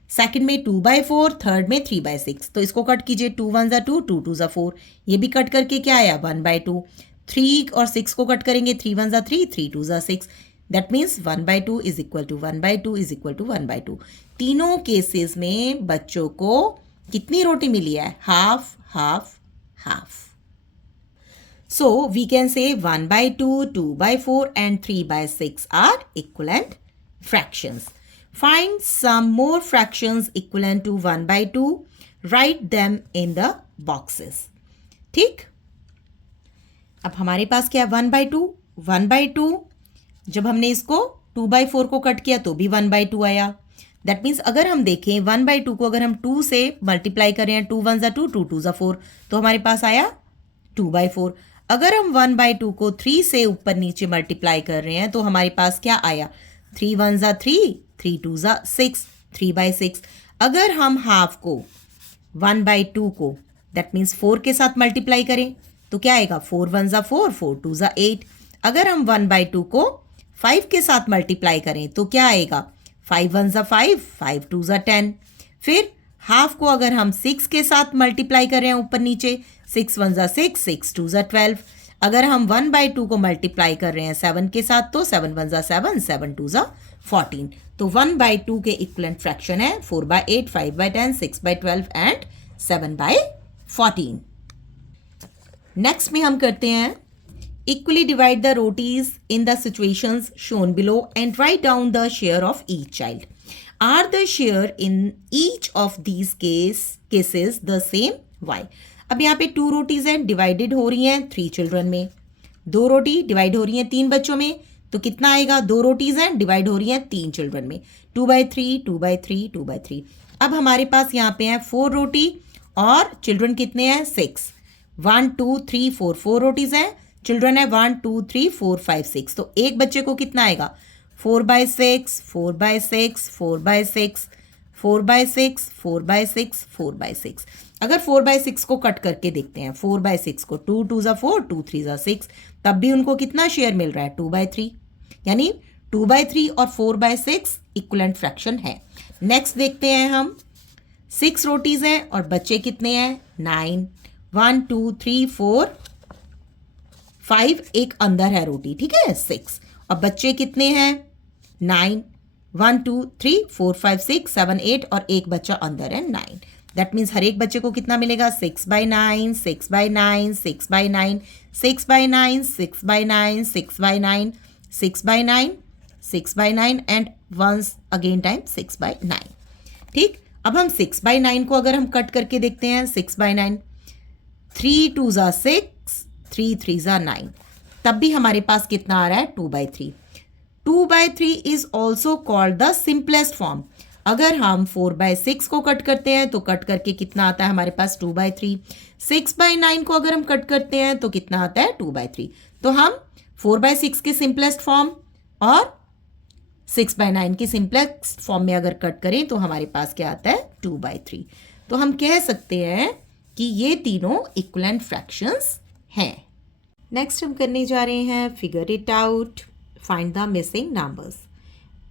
सेकंड में 2/4, थर्ड में 3/6। तो इसको कट कीजिए, 2 1 ज़ा 2, 2 2 ज़ा 4। ये भी कट करके क्या आया, 1/2। 3 और 6 को कट करेंगे, 3 1 ज़ा 3, 3 2 ज़ा 6। That means 1/2 is equal to 1/2 is equal to 1/2। तीनों केसेस में बच्चों को कितनी रोटी मिली है, half half half. So we can say 1/2, 2/4 and 3/6 are equivalent fractions. Find some more fractions equivalent to 1/2. Write them in the boxes. ठीक, अब हमारे पास क्या है, 1/2। 1/2 जब हमने इसको 2/4 को कट किया तो भी 1/2 आया। दैट मीन्स अगर हम देखें 1/2 को अगर हम 2 से मल्टीप्लाई करें, 2 1 ज़ा 2, 2 2 ज़ा 4, तो हमारे पास आया 2/4। अगर हम 1/2 को 3 से ऊपर नीचे मल्टीप्लाई कर रहे हैं तो हमारे पास क्या आया, 3 1 ज़ा 3, 3 2 ज़ा 6, 3/6। अगर हम हाफ को 1/2 को दैट मीन्स 4 के साथ मल्टीप्लाई करें तो क्या आएगा, 4 1 ज़ा 4, 4 2 ज़ा 8। अगर हम 1/2 को 5 के साथ मल्टीप्लाई करें तो क्या आएगा, 5 1 ज़ा 5, 5 2 ज़ा 10। फिर हाफ को अगर हम 6 के साथ मल्टीप्लाई कर रहे हैं ऊपर नीचे, 6 1 ज़ा 6, 6 2 ज़ा 12। अगर हम 1/2 को मल्टीप्लाई कर रहे हैं 7 के साथ तो 7 1 ज़ा 7, 7 2 ज़ा 14। तो 1/2 के इक्वलेंट फ्रैक्शन है 4/8, 5/10, 6/12 एंड 7/14। नेक्स्ट में हम करते हैं, equally divide the rotis in the situations shown below and write down the share of each child. Are the share in each of these cases the same? Why? अब यहाँ पे 2 रोटीज हैं, divided हो रही हैं 3 चिल्ड्रन में। 2 रोटी डिवाइड हो रही हैं 3 बच्चों में, तो कितना आएगा, 2 रोटीज हैं डिवाइड हो रही हैं 3 चिल्ड्रन में, 2/3 2/3 2/3। अब हमारे पास यहाँ पे है 4 रोटी और चिल्ड्रन कितने हैं, 6। 1 2 3 4, 4 रोटीज हैं, चिल्ड्रन है 1 2 3 4 5 6। तो एक बच्चे को कितना आएगा, 4/6 4/6 4/6 4/6 4/6 4/6। अगर 4/6 को कट करके देखते हैं, 4/6 को 2 2 ज़ा 4, 2 3 ज़ा 6, तब भी उनको कितना शेयर मिल रहा है, 2/3। यानी 2/3 और 4/6 इक्वलेंट फ्रैक्शन है। नेक्स्ट देखते हैं हम, 6 रोटीज हैं और बच्चे कितने हैं, 9। 1 2 3 4 5, एक अंदर है रोटी, ठीक है, 6। और बच्चे कितने हैं, 9। 1 2 3 4 5 6 7 8 और एक बच्चा अंदर है, 9। दैट मीन्स हर एक बच्चे को कितना मिलेगा, 6/9 6/9 6/9 6/9 6/9 6/9 6/9 6/9 एंड वंस अगेन टाइम 6/9। ठीक, अब हम 6/9 को अगर हम कट करके देखते हैं, 6/9, 3 2 ज़ा 6, 3 3 ज़ा 9, तब भी हमारे पास कितना आ रहा है, 2/3। 2/3 is also called the simplest form. अगर हम 4/6 को कट करते हैं तो कट करके कितना आता है हमारे पास, 2/3। 6/9 को अगर हम कट करते हैं तो कितना आता है, 2/3। तो हम 4/6 के सिंपलेस्ट फॉर्म और 6/9 के सिंपलेस्ट फॉर्म में अगर कट करें तो हमारे पास क्या आता है, 2/3। तो हम कह सकते हैं कि ये तीनों इक्वलेंट फ्रैक्शंस हैं। नेक्स्ट हम करने जा रहे हैं, figure it out, find the missing numbers.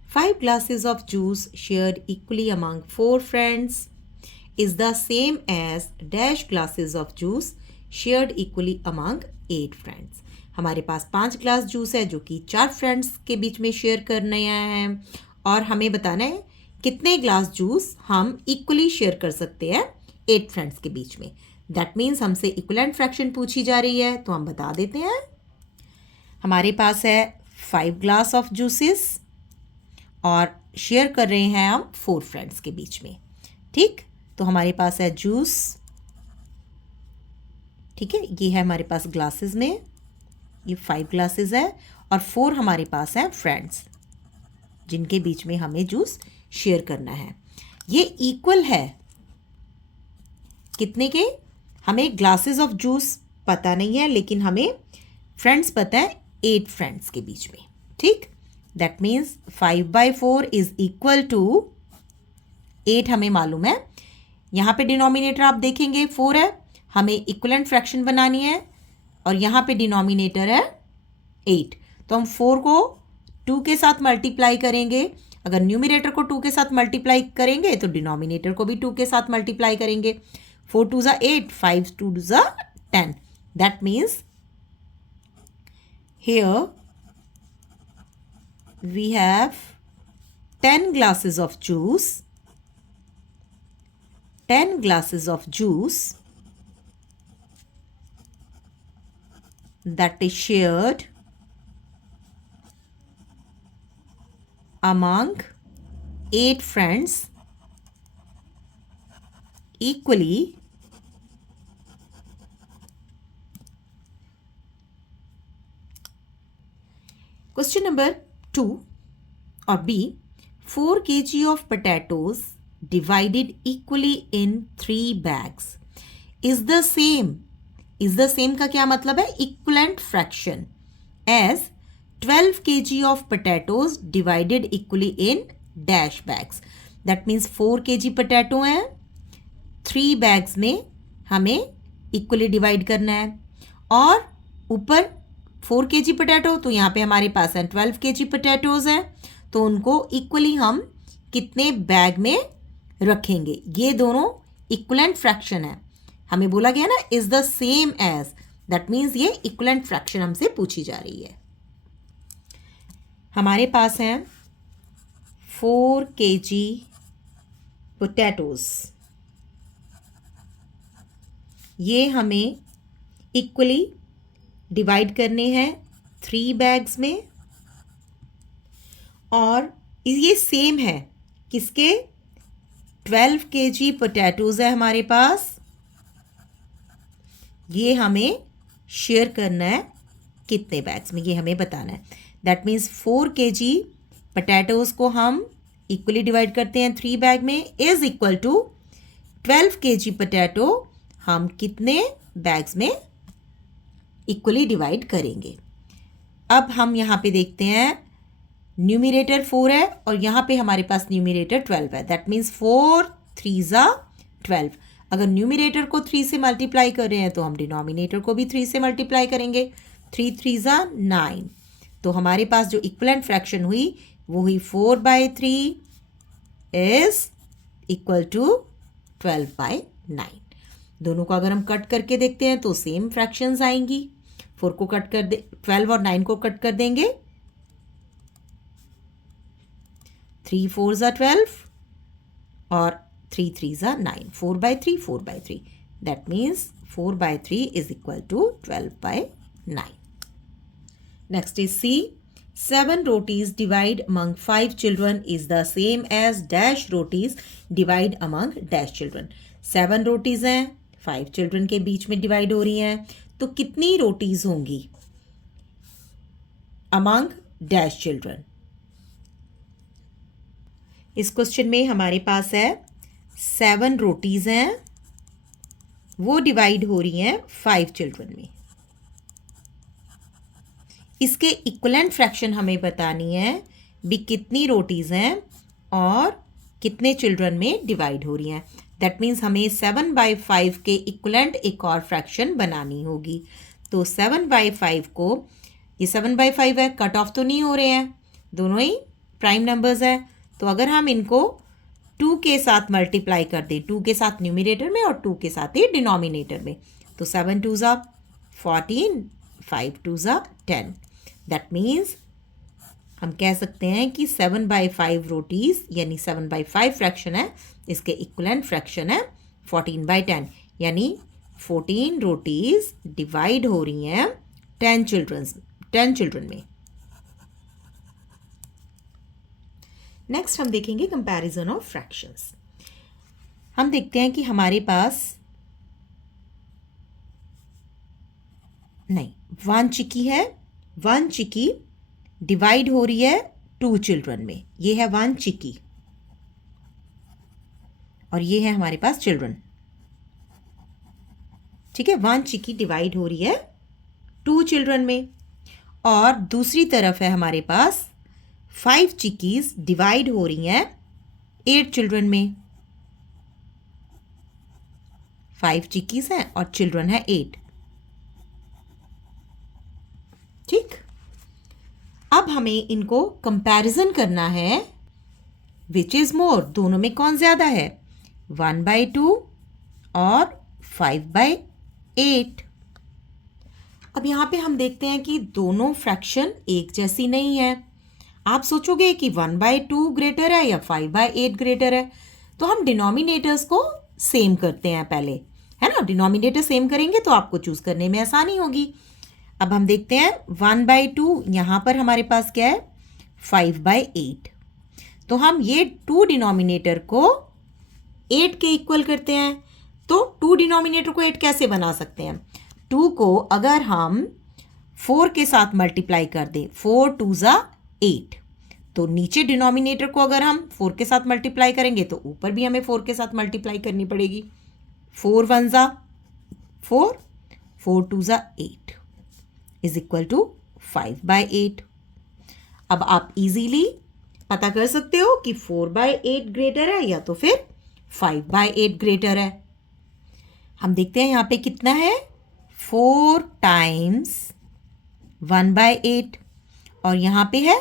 5 glasses of juice shared equally among 4 friends is the same as dash glasses of juice shared equally among 8 friends. हमारे पास 5 ग्लास जूस है जो कि 4 फ्रेंड्स के बीच में शेयर करने आया है और हमें बताना है कितने ग्लास जूस हम इक्वली शेयर कर सकते हैं 8 फ्रेंड्स के बीच में। दैट मीन्स हमसे इक्वलेंट फ्रैक्शन पूछी जा रही है, तो हम बता देते हैं। हमारे पास है 5 ग्लास ऑफ जूसेस और शेयर कर रहे हैं हम 4 फ्रेंड्स के बीच में। ठीक, तो हमारे पास है जूस, ठीक है, ये है हमारे पास ग्लासेस में, ये 5 ग्लासेस है और 4 हमारे पास है फ्रेंड्स जिनके बीच में हमें जूस शेयर करना है। ये इक्वल है कितने के, हमें ग्लासेस ऑफ जूस पता नहीं है लेकिन हमें फ्रेंड्स पता है 8 फ्रेंड्स के बीच में। ठीक, that means 5/4 is equal to 8 हमें मालूम है। यहाँ पे डिनोमिनेटर आप देखेंगे 4 है, हमें इक्वलेंट फ्रैक्शन बनानी है और यहाँ पे डिनोमिनेटर है 8, तो हम 4 को 2 के साथ मल्टीप्लाई करेंगे। अगर न्यूमिनेटर को 2 के साथ मल्टीप्लाई करेंगे तो डिनोमिनेटर को भी 2 के साथ मल्टीप्लाई करेंगे। 4 2 ज़ा 8, 5 2 ज़ा 10, that means here we have 10 glasses of juice, 10 glasses of juice that is shared among 8 friends equally Question number 2 or B, 4 kg of potatoes divided equally in 3 bags is the same का क्या मतलब है, equivalent fraction as 12 kg of potatoes divided equally in dash bags. That means 4 kg potato है, 3 bags में हमें equally divide करना है और ऊपर 4 kg पोटैटो, तो यहाँ पे हमारे पास है 12 kg पोटैटोज हैं, तो उनको इक्वली हम कितने बैग में रखेंगे। ये दोनों इक्वलेंट फ्रैक्शन है, हमें बोला गया ना is the same as, that means ये इक्वलेंट फ्रैक्शन हमसे पूछी जा रही है। हमारे पास हैं 4 kg पोटैटोज, ये हमें इक्वली डिवाइड करने हैं 3 बैग्स में और ये सेम है किसके, 12 kg पोटैटोज है हमारे पास, ये हमें शेयर करना है कितने बैग्स में, ये हमें बताना है। दैट मीन्स 4 kg पोटैटोज को हम इक्वली डिवाइड करते हैं 3 बैग में, is equal to 12 kg potato हम कितने बैग्स में इक्वली डिवाइड करेंगे। अब हम यहाँ पे देखते हैं न्यूमिरेटर 4 है और यहाँ पे हमारे पास न्यूमिरेटर 12 है, दैट मीन्स 4 3 ज़ा 12। अगर न्यूमिरेटर को 3 से मल्टीप्लाई कर रहे हैं तो हम डिनोमिनेटर को भी 3 से मल्टीप्लाई करेंगे, 3 3 ज़ा 9, तो हमारे पास जो इक्वलेंट फ्रैक्शन हुई वो हुई 4/3 इज इक्वल टू 12/9। दोनों को अगर हम कट करके देखते हैं तो सेम फ्रैक्शंस आएंगी, 4 को कट कर दे, 12 और 9 को कट कर देंगे, 3 4 ज़ा 12 और 3 3 ज़ा 9, 4/3 4/3, that means 4/3 is equal to 12/9। Next is C, 7 rotis divide among 5 children is the same as dash rotis divide among dash children। 7 rotis हैं, 5 चिल्ड्रन के बीच में डिवाइड हो रही हैं, तो कितनी रोटीज होंगी अमंग डैश चिल्ड्रन। इस क्वेश्चन में हमारे पास है 7 रोटीज हैं, वो डिवाइड हो रही हैं 5 चिल्ड्रन में। इसके इक्वलेंट फ्रैक्शन हमें बतानी है भी कितनी रोटीज हैं और कितने चिल्ड्रन में डिवाइड हो रही हैं। दैट मीन्स हमें 7/5 के इक्वलेंट एक और फ्रैक्शन बनानी होगी। तो 7/5 को, ये 7/5 है, कट ऑफ तो नहीं हो रहे हैं, दोनों ही प्राइम नंबर्स हैं, तो अगर हम इनको 2 के साथ मल्टीप्लाई कर दें, 2 के साथ न्यूमिनेटर में और 2 के साथ ही डिनोमिनेटर में, तो 7 2 ज़ा 14, 5 2 ज़ा 10। दैट मीन्स हम कह सकते हैं कि 7/5 रोटीज यानी 7/5 फ्रैक्शन है, इसके इक्वलेंट फ्रैक्शन है 14/10, यानी 14 रोटीज डिवाइड हो रही हैं 10 चिल्ड्रन में। नेक्स्ट हम देखेंगे कंपैरिजन ऑफ फ्रैक्शंस। हम देखते हैं कि हमारे पास नहीं, 1 चिकी है, 1 चिकी डिवाइड हो रही है 2 चिल्ड्रन में। ये है 1 चिकी और ये है हमारे पास चिल्ड्रन। ठीक है, 1 चिकी डिवाइड हो रही है 2 चिल्ड्रन में, और दूसरी तरफ है हमारे पास 5 चिकीज डिवाइड हो रही हैं 8 चिल्ड्रन में। 5 चिकीज हैं और चिल्ड्रन है 8। ठीक, अब हमें इनको कंपैरिजन करना है, विच इज मोर, दोनों में कौन ज्यादा है, 1/2 और 5/8। अब यहां पे हम देखते हैं कि दोनों फ्रैक्शन एक जैसी नहीं है। आप सोचोगे कि 1/2 ग्रेटर है या 5/8 ग्रेटर है, तो हम डिनोमिनेटर्स को सेम करते हैं पहले, है ना। डिनोमिनेटर सेम करेंगे तो आपको चूज करने में आसानी होगी। अब हम देखते हैं 1/2, यहां पर हमारे पास क्या है, 5/8। तो हम ये 2 डिनोमिनेटर को 8 के इक्वल करते हैं। तो 2 डिनोमिनेटर को 8 कैसे बना सकते हैं, 2 को अगर हम 4 के साथ मल्टीप्लाई कर दें, 4 2 ज़ा 8, तो नीचे डिनोमिनेटर को अगर हम 4 के साथ मल्टीप्लाई करेंगे तो ऊपर भी हमें 4 के साथ मल्टीप्लाई करनी पड़ेगी। 4 1 ज़ा 4, 4 2 ज़ा 8 इज इक्वल टू 5/8। अब आप इजीली पता कर सकते हो कि 4/8 ग्रेटर है या तो फिर 5/8 ग्रेटर है। हम देखते हैं यहां पे कितना है, 4 टाइम्स 1/8 और यहां पे है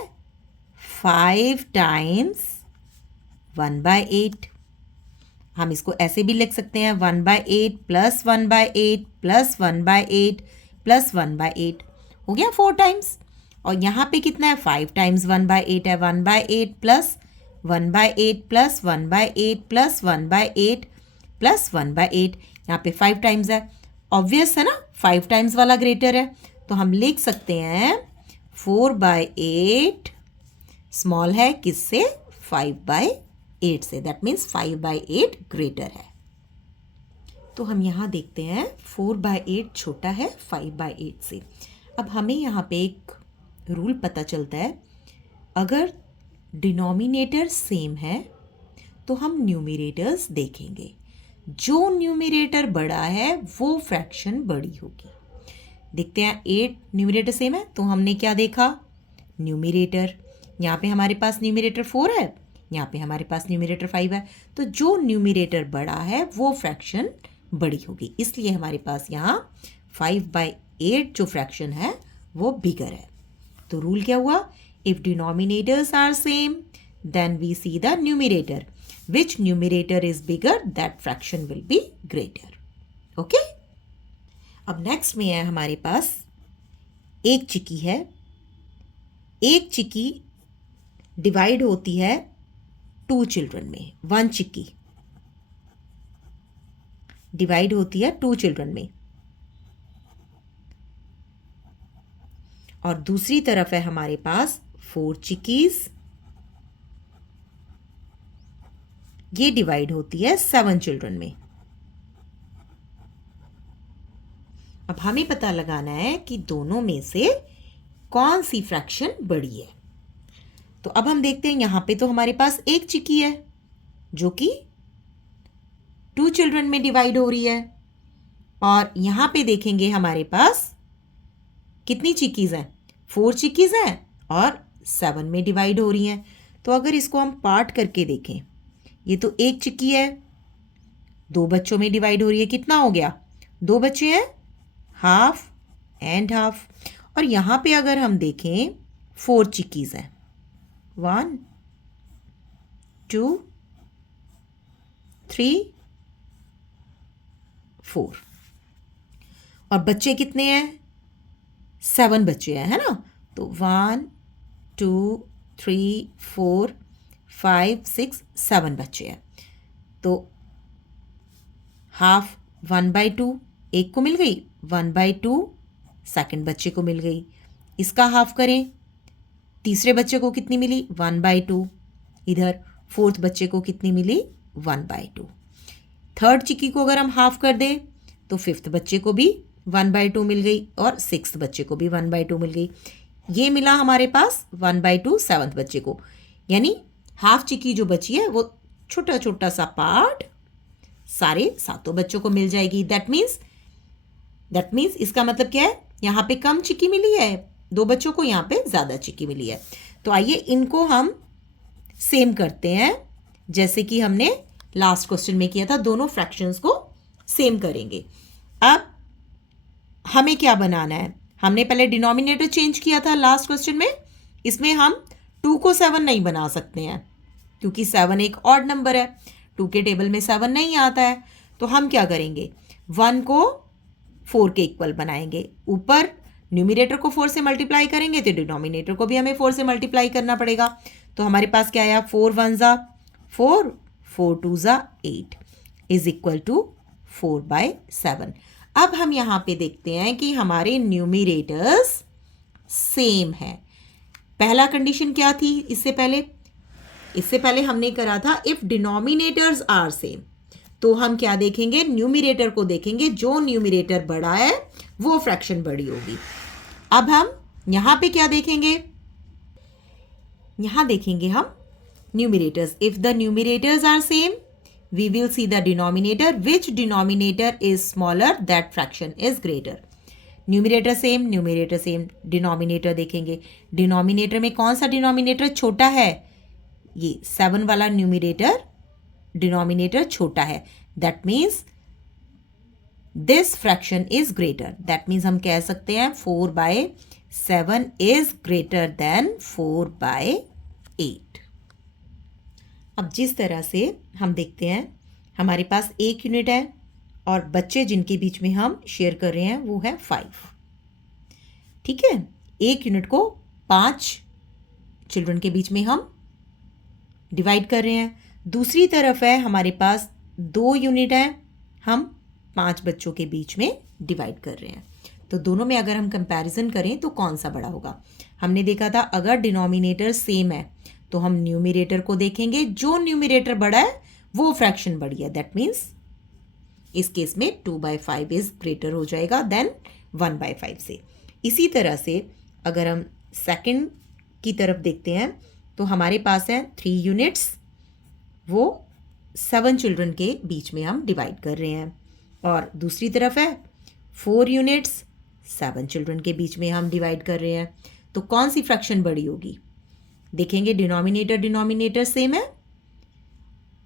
5 टाइम्स 1/8। हम इसको ऐसे भी लिख सकते हैं, 1/8 प्लस 1/8 प्लस 1/8 प्लस 1/8 हो गया 4 टाइम्स। और यहाँ पे कितना है, 5 टाइम्स 1/8 है, 1/8 प्लस 1/8 प्लस 1/8 प्लस 1/8 प्लस 1/8, यहाँ पे 5 टाइम्स है। ऑब्वियस है ना, 5 टाइम्स वाला ग्रेटर है, तो हम लिख सकते हैं 4/8 स्मॉल है किससे, 5/8 से। दैट मीन्स 5/8 ग्रेटर है। तो हम यहाँ देखते हैं 4/8 छोटा है 5/8 से। अब हमें यहाँ पे एक रूल पता चलता है, अगर डिनोमिनेटर सेम है तो हम न्यूमरेटर्स देखेंगे, जो न्यूमरेटर बड़ा है वो फ्रैक्शन बड़ी होगी। देखते हैं 8 न्यूमरेटर सेम है, तो हमने क्या देखा, न्यूमरेटर, यहाँ पे हमारे पास न्यूमरेटर 4 है, यहाँ पे हमारे पास न्यूमरेटर 5 है, तो जो न्यूमरेटर बड़ा है वो फ्रैक्शन बड़ी होगी, इसलिए हमारे पास यहाँ 5/8 जो फ्रैक्शन है वो बिगर है। तो रूल क्या हुआ, if denominators are same then we see the numerator, which numerator is bigger that fraction will be greater. Okay, अब नेक्स्ट में है हमारे पास एक चिकी है, एक चिकी डिवाइड होती है 2 चिल्ड्रन में, 1 चिकी डिवाइड होती है 2 चिल्ड्रन में, और दूसरी तरफ है हमारे पास 4 चिकीज, ये डिवाइड होती है 7 चिल्ड्रन में। अब हमें पता लगाना है कि दोनों में से कौन सी फ्रैक्शन बड़ी है। तो अब हम देखते हैं, यहां पे तो हमारे पास एक चिकी है जो कि 2 चिल्ड्रन में डिवाइड हो रही है, और यहां पे देखेंगे हमारे पास कितनी चिकीज हैं, 4 चिकीज हैं और 7 में डिवाइड हो रही हैं। तो अगर इसको हम पार्ट करके देखें, ये तो एक चिक्की है, 2 बच्चों में डिवाइड हो रही है, कितना हो गया, 2 बच्चे हैं, हाफ एंड हाफ। और यहाँ पे अगर हम देखें 4 चिक्कीज हैं, 1 2 3 4, और बच्चे कितने हैं, 7 बच्चे हैं, है ना। तो 1 2 3 4 5 6 7 बच्चे हैं। तो हाफ 1/2 एक को मिल गई, 1/2 सेकंड बच्चे को मिल गई। इसका हाफ करें, तीसरे बच्चे को कितनी मिली, 1/2, इधर फोर्थ बच्चे को कितनी मिली 1/2। थर्ड चिक्की को अगर हम हाफ कर दें तो फिफ्थ बच्चे को भी 1/2 मिल गई और सिक्स्थ बच्चे को भी 1/2 मिल गई। ये मिला हमारे पास 1/2 सेवन्थ बच्चे को, यानी हाफ चिक्की जो बची है वो छोटा छोटा सा पार्ट सारे सातों बच्चों को मिल जाएगी। दैट मीन्स इसका मतलब क्या है, यहाँ पे कम चिक्की मिली है दो बच्चों को, यहाँ पे ज़्यादा चिक्की मिली है। तो आइए इनको हम सेम करते हैं जैसे कि हमने लास्ट क्वेश्चन में किया था, दोनों फ्रैक्शंस को सेम करेंगे। अब हमें क्या बनाना है, हमने पहले डिनोमिनेटर चेंज किया था लास्ट क्वेश्चन में, इसमें हम 2 को 7 नहीं बना सकते हैं क्योंकि 7 एक ऑड नंबर है, 2 के टेबल में 7 नहीं आता है। तो हम क्या करेंगे, 1 को 4 के इक्वल बनाएंगे। ऊपर न्यूमिरेटर को 4 से मल्टीप्लाई करेंगे तो डिनोमिनेटर को भी हमें 4 से मल्टीप्लाई करना पड़ेगा। तो हमारे पास क्या आया, 4 1 ज़ा 4, 4 2 ज़ा 8 इज इक्वल टू 4/7। अब हम यहाँ पे देखते हैं कि हमारे न्यूमिरेटर्स सेम है। पहला कंडीशन क्या थी, इससे पहले हमने करा था इफ डिनोमिनेटर्स आर सेम, तो हम क्या देखेंगे, न्यूमिरेटर को देखेंगे, जो न्यूमिरेटर बड़ा है वो फ्रैक्शन बड़ी होगी। अब हम यहाँ पे क्या देखेंगे, यहाँ देखेंगे हम numerators. If the numerators are same we will see the denominator, which denominator is smaller, that fraction is greater। Numerator same, denominator देखेंगे, डिनोमिनेटर में कौन सा डिनोमिनेटर छोटा है, ये 7 वाला न्यूमिरेटर डिनोमिनेटर छोटा है। That means this fraction is greater, that means हम कह सकते हैं 4/7 इज ग्रेटर देन 4/8। अब जिस तरह से हम देखते हैं, हमारे पास एक यूनिट है और बच्चे जिनके बीच में हम शेयर कर रहे हैं वो है 5। ठीक है, एक यूनिट को 5 चिल्ड्रन के बीच में हम डिवाइड कर रहे हैं। दूसरी तरफ है हमारे पास 2 यूनिट है, हम 5 बच्चों के बीच में डिवाइड कर रहे हैं। तो दोनों में अगर हम कंपैरिजन करें तो कौन सा बड़ा होगा, हमने देखा था अगर डिनोमिनेटर सेम है तो हम न्यूमिरेटर को देखेंगे, जो न्यूमिरेटर बड़ा है वो फ्रैक्शन बड़ी है। दैट मीन्स इस केस में 2/5 इज ग्रेटर हो जाएगा देन 1/5 से। इसी तरह से अगर हम सेकंड की तरफ देखते हैं तो हमारे पास है 3 यूनिट्स, वो 7 चिल्ड्रन के बीच में हम डिवाइड कर रहे हैं, और दूसरी तरफ है 4 यूनिट्स, 7 चिल्ड्रन के बीच में हम डिवाइड कर रहे हैं। तो कौन सी फ्रैक्शन बड़ी होगी, देखेंगे डिनोमिनेटर सेम है,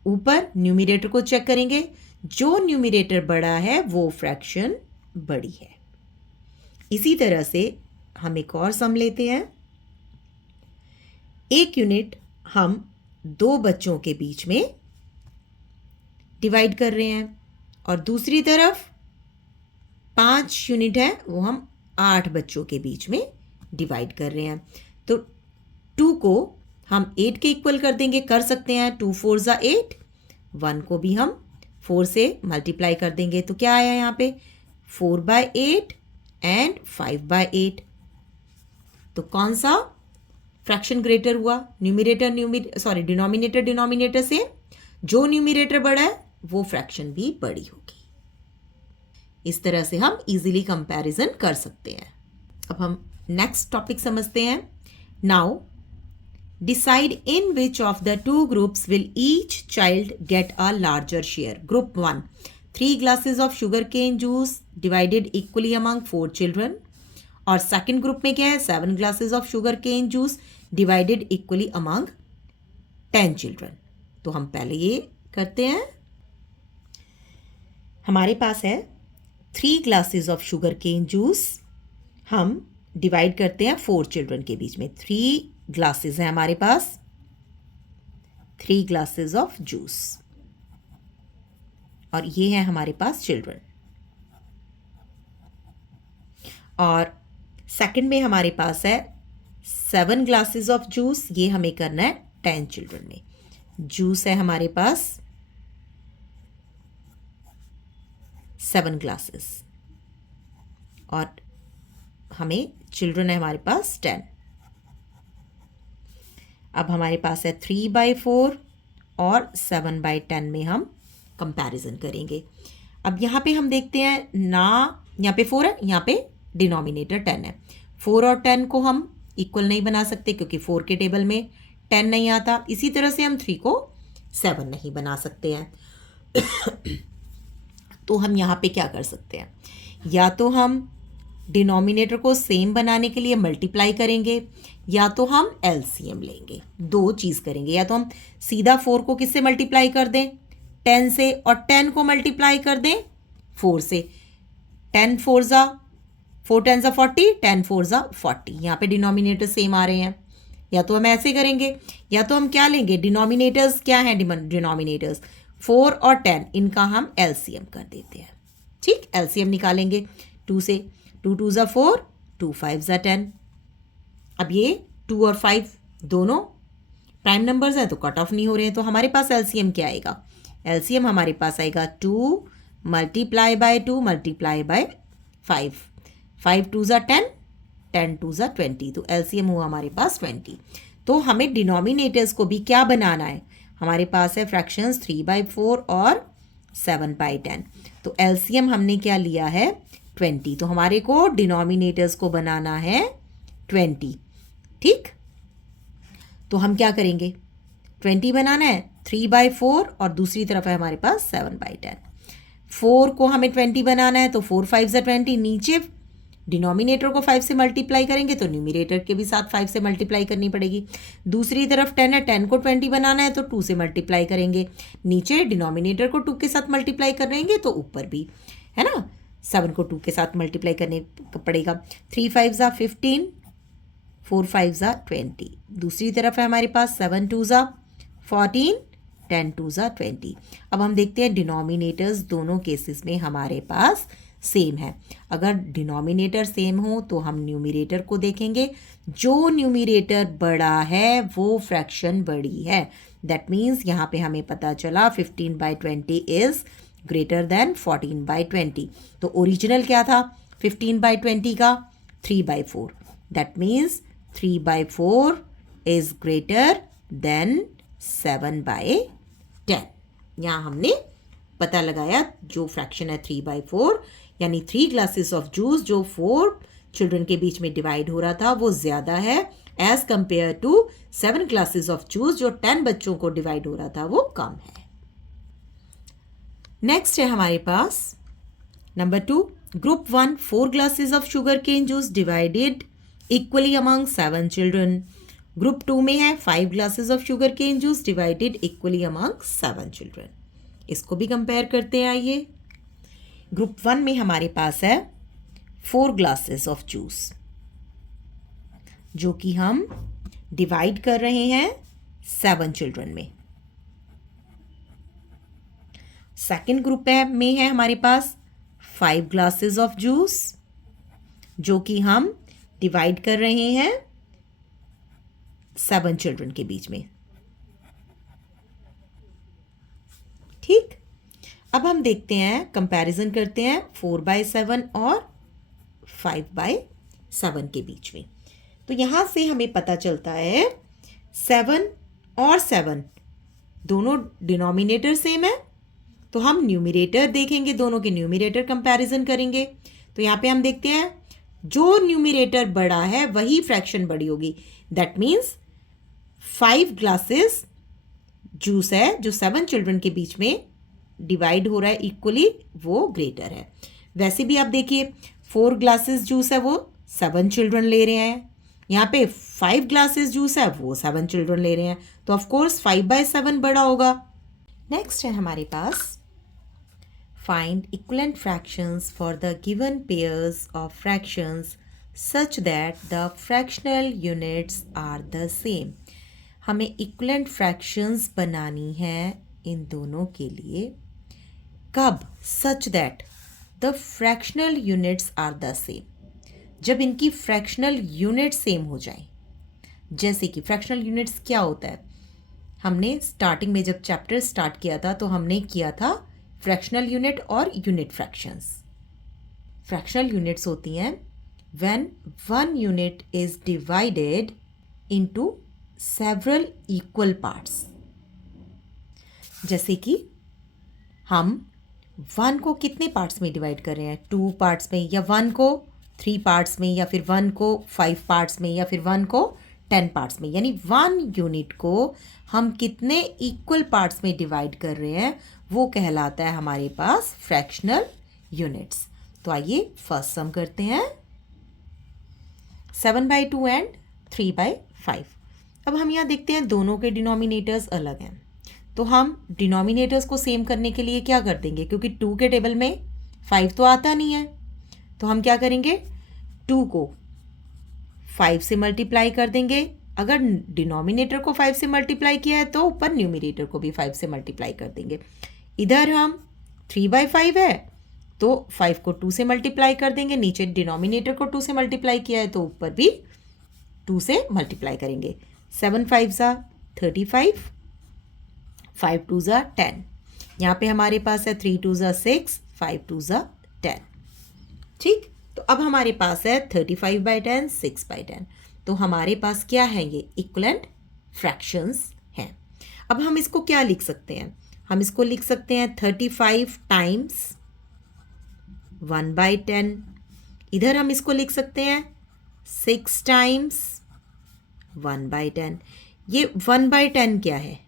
ऊपर न्यूमिरेटर को चेक करेंगे, जो न्यूमिरेटर बड़ा है वो फ्रैक्शन बड़ी है। इसी तरह से हम एक और सम लेते हैं, एक यूनिट हम 2 बच्चों के बीच में डिवाइड कर रहे हैं और दूसरी तरफ 5 यूनिट है वो हम 8 बच्चों के बीच में डिवाइड कर रहे हैं। तो 2 को हम 8 के इक्वल कर देंगे, कर सकते हैं, 2 4 ज़ा 8, 1 को भी हम 4 से मल्टीप्लाई कर देंगे। तो क्या आया यहाँ पे 4/8 एंड 5/8। तो कौन सा फ्रैक्शन ग्रेटर हुआ, डिनोमिनेटर से जो न्यूमिरेटर बड़ा है वो फ्रैक्शन भी बड़ी होगी। इस तरह से हम इजीली कंपैरिजन कर सकते हैं। अब हम नेक्स्ट टॉपिक समझते हैं। Now decide in which of the 2 groups will each child get a larger share। Group 1, 3 glasses of sugarcane juice divided equally among 4 children। और सेकंड ग्रुप में क्या है, 7 glasses of sugarcane juice divided equally among 10 children। तो हम पहले ये करते हैं, हमारे पास है 3 glasses of sugarcane juice, हम डिवाइड करते हैं 4 चिल्ड्रन के बीच में। 3 ग्लासेस है हमारे पास, 3 ग्लासेस ऑफ जूस, और ये है हमारे पास चिल्ड्रन। और सेकंड में हमारे पास है 7 ग्लासेस ऑफ जूस, ये हमें करना है 10 चिल्ड्रन में। जूस है हमारे पास 7 ग्लासेस और हमें चिल्ड्रन है हमारे पास 10। अब हमारे पास है 3/4 और 7/10 में हम कंपैरिजन करेंगे। अब यहाँ पे हम देखते हैं ना, यहाँ पे 4 है, यहाँ पे डिनोमिनेटर 10 है। 4 और 10 को हम इक्वल नहीं बना सकते क्योंकि 4 के टेबल में 10 नहीं आता। इसी तरह से हम 3 को 7 नहीं बना सकते हैं। तो हम यहाँ पे क्या कर सकते हैं, या तो हम डिनोमिनेटर को सेम बनाने के लिए मल्टीप्लाई करेंगे, या तो हम एलसीएम लेंगे। दो चीज़ करेंगे, या तो हम सीधा 4 को किससे मल्टीप्लाई कर दें, 10 से, और 10 को मल्टीप्लाई कर दें 4 से। 10 4 ज़ा 4 10 ज़ा 40, 10 4 ज़ा 40। यहाँ पे डिनोमिनेटर सेम आ रहे हैं। या तो हम ऐसे करेंगे, या तो हम क्या लेंगे, डिनोमिनेटर्स क्या हैं, डिनोमिनेटर्स 4 और 10, इनका हम एलसीएम कर देते हैं। ठीक, एलसीएम निकालेंगे 2 से। 2 2 ज़ा 4, 2 5 ज़ा 10। अब ये 2 और 5 दोनों प्राइम नंबर्स हैं तो कट ऑफ नहीं हो रहे हैं, तो हमारे पास एलसीएम क्या आएगा, एलसीएम हमारे पास आएगा 2 मल्टीप्लाई बाय 2 मल्टीप्लाई बाय 5। 5 2 ज़ा 10, 10 2 ज़ा 20, तो एलसीएम हुआ हमारे पास 20। तो हमें डिनोमिनेटर्स को भी क्या बनाना है, हमारे पास है फ्रैक्शंस 3/4 और 7/10। तो एलसीएम हमने क्या लिया है 20, तो हमारे को डिनोमिनेटर्स को बनाना है 20। ठीक, तो हम क्या करेंगे, 20 बनाना है 3/4 और दूसरी तरफ है हमारे पास 7/10। 4 को हमें 20 बनाना है तो 4 5 ज़ा 20, नीचे डिनोमिनेटर को 5 से मल्टीप्लाई करेंगे तो न्यूमिनेटर के भी साथ 5 से मल्टीप्लाई करनी पड़ेगी। दूसरी तरफ 10 है, 10 को 20 बनाना है तो 2 से मल्टीप्लाई करेंगे, नीचे डिनोमिनेटर को 2 के साथ मल्टीप्लाई करेंगे तो ऊपर भी, है ना, 7 को 2 के साथ मल्टीप्लाई करने पड़ेगा। 3 5 ज़ा 15, 4 5 ज़ा 20। दूसरी तरफ है हमारे पास 7 2 ज़ा 14, 10 2 ज़ा 20। अब हम देखते हैं डिनोमिनेटर्स दोनों केसेस में हमारे पास सेम है। अगर डिनोमिनेटर सेम हो तो हम न्यूमिरेटर को देखेंगे, जो न्यूमिरेटर बड़ा है वो फ्रैक्शन बड़ी है। दैट मीन्स यहाँ पे हमें पता चला 15/20 इज ग्रेटर देन 14/20। तो ओरिजिनल क्या था 15/20 का, 3/4। That means 3/4 is greater than 7/10। यहाँ हमने पता लगाया जो फ्रैक्शन है 3/4, यानी 3 ग्लासेस ऑफ जूस जो 4 चिल्ड्रन के बीच में डिवाइड हो रहा था वो ज़्यादा है as compare to 7 glasses of juice जो 10 बच्चों को डिवाइड हो रहा था वो कम है। नेक्स्ट है हमारे पास number 2, group 1 4 glasses of sugar cane juice divided equally among 7 children. Group 2 में है 5 glasses of sugar cane juice divided equally among 7 children. इसको भी कंपेयर करते हैं। आइए, ग्रुप 1 में हमारे पास है 4 ग्लासेस ऑफ जूस जो कि हम डिवाइड कर रहे हैं 7 चिल्ड्रन में। सेकेंड ग्रुप में है हमारे पास 5 ग्लासेस ऑफ जूस जो कि हम डिवाइड कर रहे हैं 7 चिल्ड्रन के बीच में। ठीक, अब हम देखते हैं, कंपैरिजन करते हैं 4/7 और 5/7 के बीच में। तो यहां से हमें पता चलता है 7 और 7 दोनों डिनोमिनेटर सेम है, तो हम न्यूमिरेटर देखेंगे, दोनों के न्यूमिरेटर कंपैरिजन करेंगे। तो यहाँ पे हम देखते हैं जो न्यूमिरेटर बड़ा है वही फ्रैक्शन बड़ी होगी। दैट मीन्स 5 ग्लासेस जूस है जो 7 चिल्ड्रन के बीच में डिवाइड हो रहा है इक्वली, वो ग्रेटर है। वैसे भी आप देखिए 4 ग्लासेस जूस है वो 7 चिल्ड्रन ले रहे हैं, यहाँ पे 5 ग्लासेस जूस है वो 7 चिल्ड्रन ले रहे हैं, तो ऑफ कोर्स 5/7 बड़ा होगा। नेक्स्ट है हमारे पास find equivalent fractions for the given pairs of fractions such that the fractional units are the same. हमें इक्विवेलेंट फ्रैक्शंस बनानी है इन दोनों के लिए। कब? Such that the fractional units are the same, जब इनकी फ्रैक्शनल यूनिट सेम हो जाए। जैसे कि फ्रैक्शनल यूनिट्स क्या होता है, हमने स्टार्टिंग में जब चैप्टर स्टार्ट किया था तो हमने किया था फ्रैक्शनल यूनिट और यूनिट फ्रैक्शंस। फ्रैक्शनल यूनिट्स होती हैं when 1 unit is divided into several equal parts. जैसे कि हम 1 को कितने पार्ट्स में डिवाइड कर रहे हैं, 2 पार्ट्स में, या 1 को 3 पार्ट्स में, या फिर 1 को 5 पार्ट्स में, या फिर 1 को 10 पार्ट्स में। यानी 1 यूनिट को हम कितने इक्वल पार्ट्स में डिवाइड कर रहे हैं, वो कहलाता है हमारे पास फ्रैक्शनल यूनिट्स। तो आइए फर्स्ट सम करते हैं, 7/2 एंड 3/5। अब हम यहाँ देखते हैं दोनों के डिनोमिनेटर्स अलग हैं, तो हम डिनोमिनेटर्स को सेम करने के लिए क्या कर देंगे, क्योंकि 2 के टेबल में 5 तो आता नहीं है, तो हम क्या करेंगे, 2 को 5 से मल्टीप्लाई कर देंगे। अगर डिनोमिनेटर को 5 से मल्टीप्लाई किया है तो ऊपर न्यूमिनेटर को भी 5 से मल्टीप्लाई कर देंगे। इधर हम 3/5 है तो 5 को 2 से मल्टीप्लाई कर देंगे, नीचे डिनोमिनेटर को 2 से मल्टीप्लाई किया है तो ऊपर भी 2 से मल्टीप्लाई करेंगे। 7 5 35, 5 2 10। यहाँ पे हमारे पास है 3 2 6, 5 2 10। ठीक, तो अब हमारे पास है 35/10, 6/10। तो हमारे पास क्या है, ये इक्वलेंट फ्रैक्शंस हैं। अब हम इसको क्या लिख सकते हैं, हम इसको लिख सकते हैं 35 टाइम्स 1/10। इधर हम इसको लिख सकते हैं 6 टाइम्स 1/10। ये 1/10 क्या है,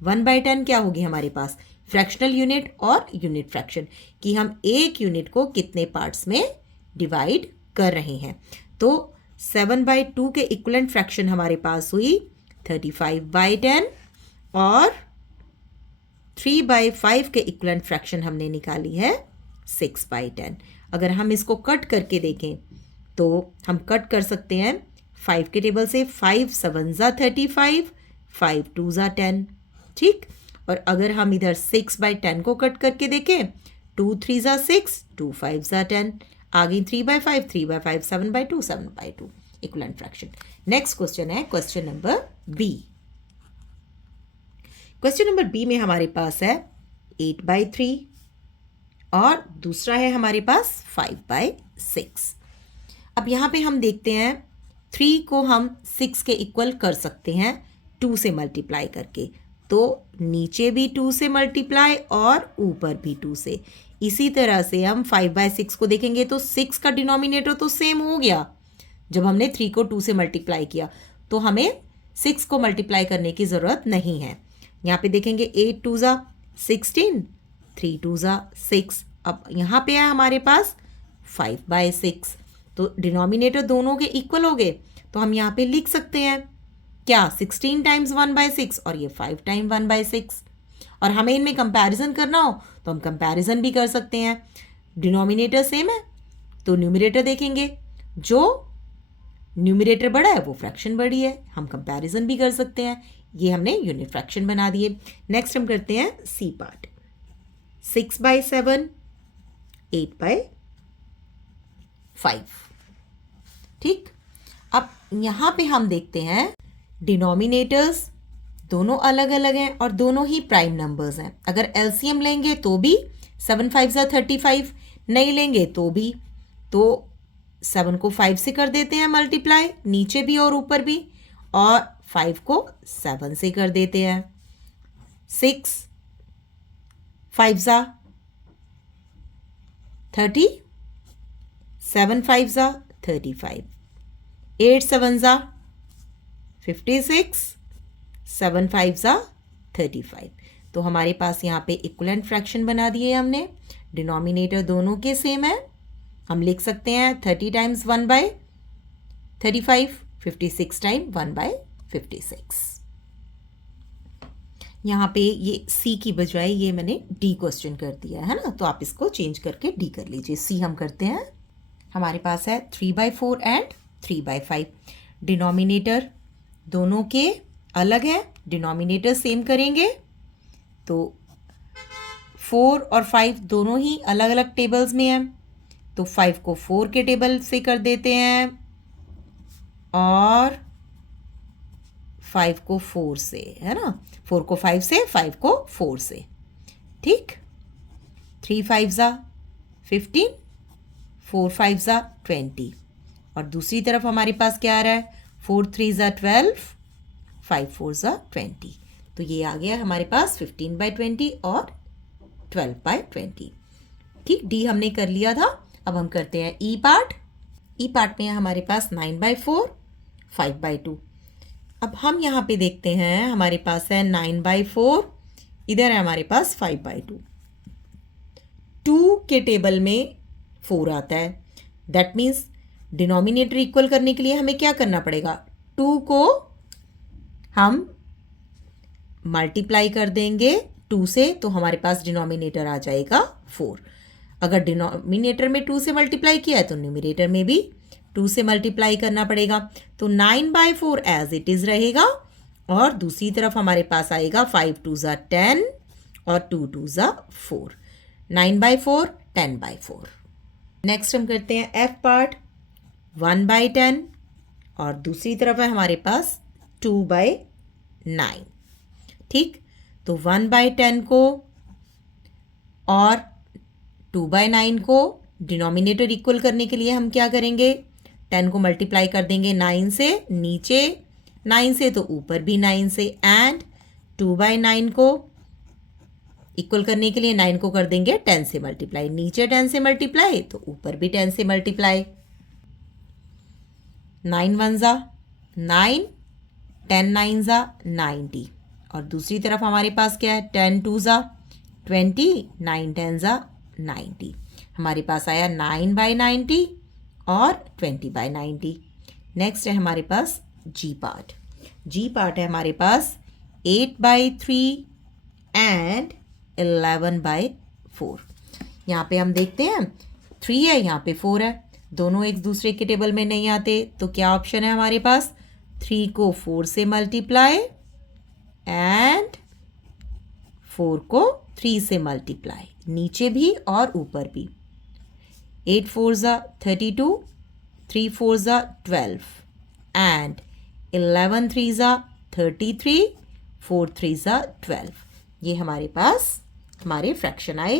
1/10 क्या होगी हमारे पास, फ्रैक्शनल यूनिट और यूनिट फ्रैक्शन, कि हम एक यूनिट को कितने पार्ट्स में डिवाइड कर रहे हैं। तो 7/2 के इक्वलेंट फ्रैक्शन हमारे पास हुई 35/10 और 3/5 के इक्वलेंट फ्रैक्शन हमने निकाली है 6/10। अगर हम इसको कट करके देखें तो हम कट कर सकते हैं 5 के टेबल से, 5 7 35, 5 2 10। ठीक, और अगर हम इधर 6/10 को कट करके देखें, 2 3 6, 2 5 10, आगे 3/5, 3/5, 7/2, 7/2 इक्वलेंट फ्रैक्शन। नेक्स्ट क्वेश्चन है question number B. Question number B में हमारे पास है 8/3 और दूसरा है हमारे पास 5/6। अब यहाँ पे हम देखते हैं 3 को हम 6 के इक्वल कर सकते हैं 2 से मल्टीप्लाई करके, तो नीचे भी 2 से मल्टीप्लाई और ऊपर भी 2 से। इसी तरह से हम 5/6 को देखेंगे तो 6 का डिनोमिनेटर तो सेम हो गया जब हमने 3 को 2 से मल्टीप्लाई किया, तो हमें 6 को मल्टीप्लाई करने की ज़रूरत नहीं है। यहाँ पे देखेंगे 8 2 16, 3 2 6। अब यहाँ पे है हमारे पास 5/6, तो डिनोमिनेटर दोनों के इक्वल हो गए, तो हम यहाँ पे लिख सकते हैं क्या, 16 टाइम्स 1/6 और ये 5 टाइम 1/6। और हमें इनमें कंपैरिजन करना हो तो हम कंपैरिजन भी कर सकते हैं, डिनोमिनेटर सेम है तो न्यूमरेटर देखेंगे, जो न्यूमरेटर बड़ा है वो फ्रैक्शन बड़ी है, हम कंपैरिजन भी कर सकते हैं। ये हमने यूनिट फ्रैक्शन बना दिए। नेक्स्ट हम करते हैं सी पार्ट, 6/7, 8/5। ठीक, अब यहाँ पे हम देखते हैं डिनोमिनेटर्स दोनों अलग अलग हैं और दोनों ही प्राइम नंबर्स हैं। अगर एलसीएम लेंगे तो भी 7 5 35, नहीं लेंगे तो भी, तो 7 को 5 से कर देते हैं मल्टीप्लाई, नीचे भी और ऊपर भी, और 5 को 7 से कर देते हैं। 6 5 30, 7 5 35, 8 7 56, 7 5 35। तो हमारे पास यहाँ पे इक्वलेंट फ्रैक्शन बना दिए हमने, डिनोमिनेटर दोनों के सेम है। हम लिख सकते हैं 30 टाइम्स 1/35, 56 टाइम 1/56। यहाँ पे ये सी की बजाय ये मैंने डी क्वेश्चन कर दिया है ना, तो आप इसको चेंज करके डी कर लीजिए। सी हम करते हैं, हमारे पास है 3/4 एंड 3/5। डिनोमिनेटर दोनों के अलग है, डिनोमिनेटर सेम करेंगे तो 4 और 5 दोनों ही अलग अलग टेबल्स में हैं, तो 5 को 4 के टेबल से कर देते हैं और 5 को 4 से, है ना, 4 को 5 से, 5 को 4 से। ठीक, 3 5 15, 4 5 20, और दूसरी तरफ हमारे पास क्या आ रहा है, 4 3 12, 5 4 ज़ा 20। तो ये आ गया हमारे पास 15/20 और 12/20। ठीक, डी हमने कर लिया था। अब हम करते हैं ई पार्ट। ई पार्ट में है हमारे पास 9/4, 5/2। अब हम यहाँ पे देखते हैं, हमारे पास है 9/4, इधर है हमारे पास 5/2। 2 के टेबल में 4 आता है, दैट मीन्स डिनोमिनेटर इक्वल करने के लिए हमें क्या करना पड़ेगा, 2 को हम मल्टीप्लाई कर देंगे 2 से, तो हमारे पास डिनोमिनेटर आ जाएगा 4। अगर डिनोमिनेटर में 2 से मल्टीप्लाई किया है तो न्यूमरेटर में भी 2 से मल्टीप्लाई करना पड़ेगा। तो 9/4 एज इट इज़ रहेगा, और दूसरी तरफ हमारे पास आएगा 5 2 ज़ा 10 और 2 2 ज़ा 4। 9/4 10/4। नेक्स्ट हम करते हैं एफ पार्ट। 1/10 और दूसरी तरफ है हमारे पास 2/9। ठीक, तो 1/10 को और 2/9 को डिनोमिनेटर इक्वल करने के लिए हम क्या करेंगे, 10 को मल्टीप्लाई कर देंगे 9 से, नीचे 9 से तो ऊपर भी 9 से, एंड 2/9 को इक्वल करने के लिए 9 को कर देंगे 10 से मल्टीप्लाई, नीचे 10 से मल्टीप्लाई तो ऊपर भी 10 से मल्टीप्लाई। 9 1 ज़ा 9, 10 9 ज़ा 90, और दूसरी तरफ हमारे पास क्या है, 10 2 ज़ा 20, 9 10 ज़ा 90। हमारे पास आया 9/90 और 20/90। नेक्स्ट है हमारे पास जी पार्ट। जी पार्ट है हमारे पास 8/3 एंड 11/4। यहाँ पे हम देखते हैं 3 है, यहाँ पे 4 है, दोनों एक दूसरे के टेबल में नहीं आते, तो क्या ऑप्शन है हमारे पास, 3 को 4 से मल्टीप्लाई एंड 4 को 3 से मल्टीप्लाई, नीचे भी और ऊपर भी। 8 4 ज़ा 32, 3 4 ज़ा 12 एंड 11 3 ज़ा 33, 4 3 ज़ा 12। ये हमारे पास हमारे फ्रैक्शन आए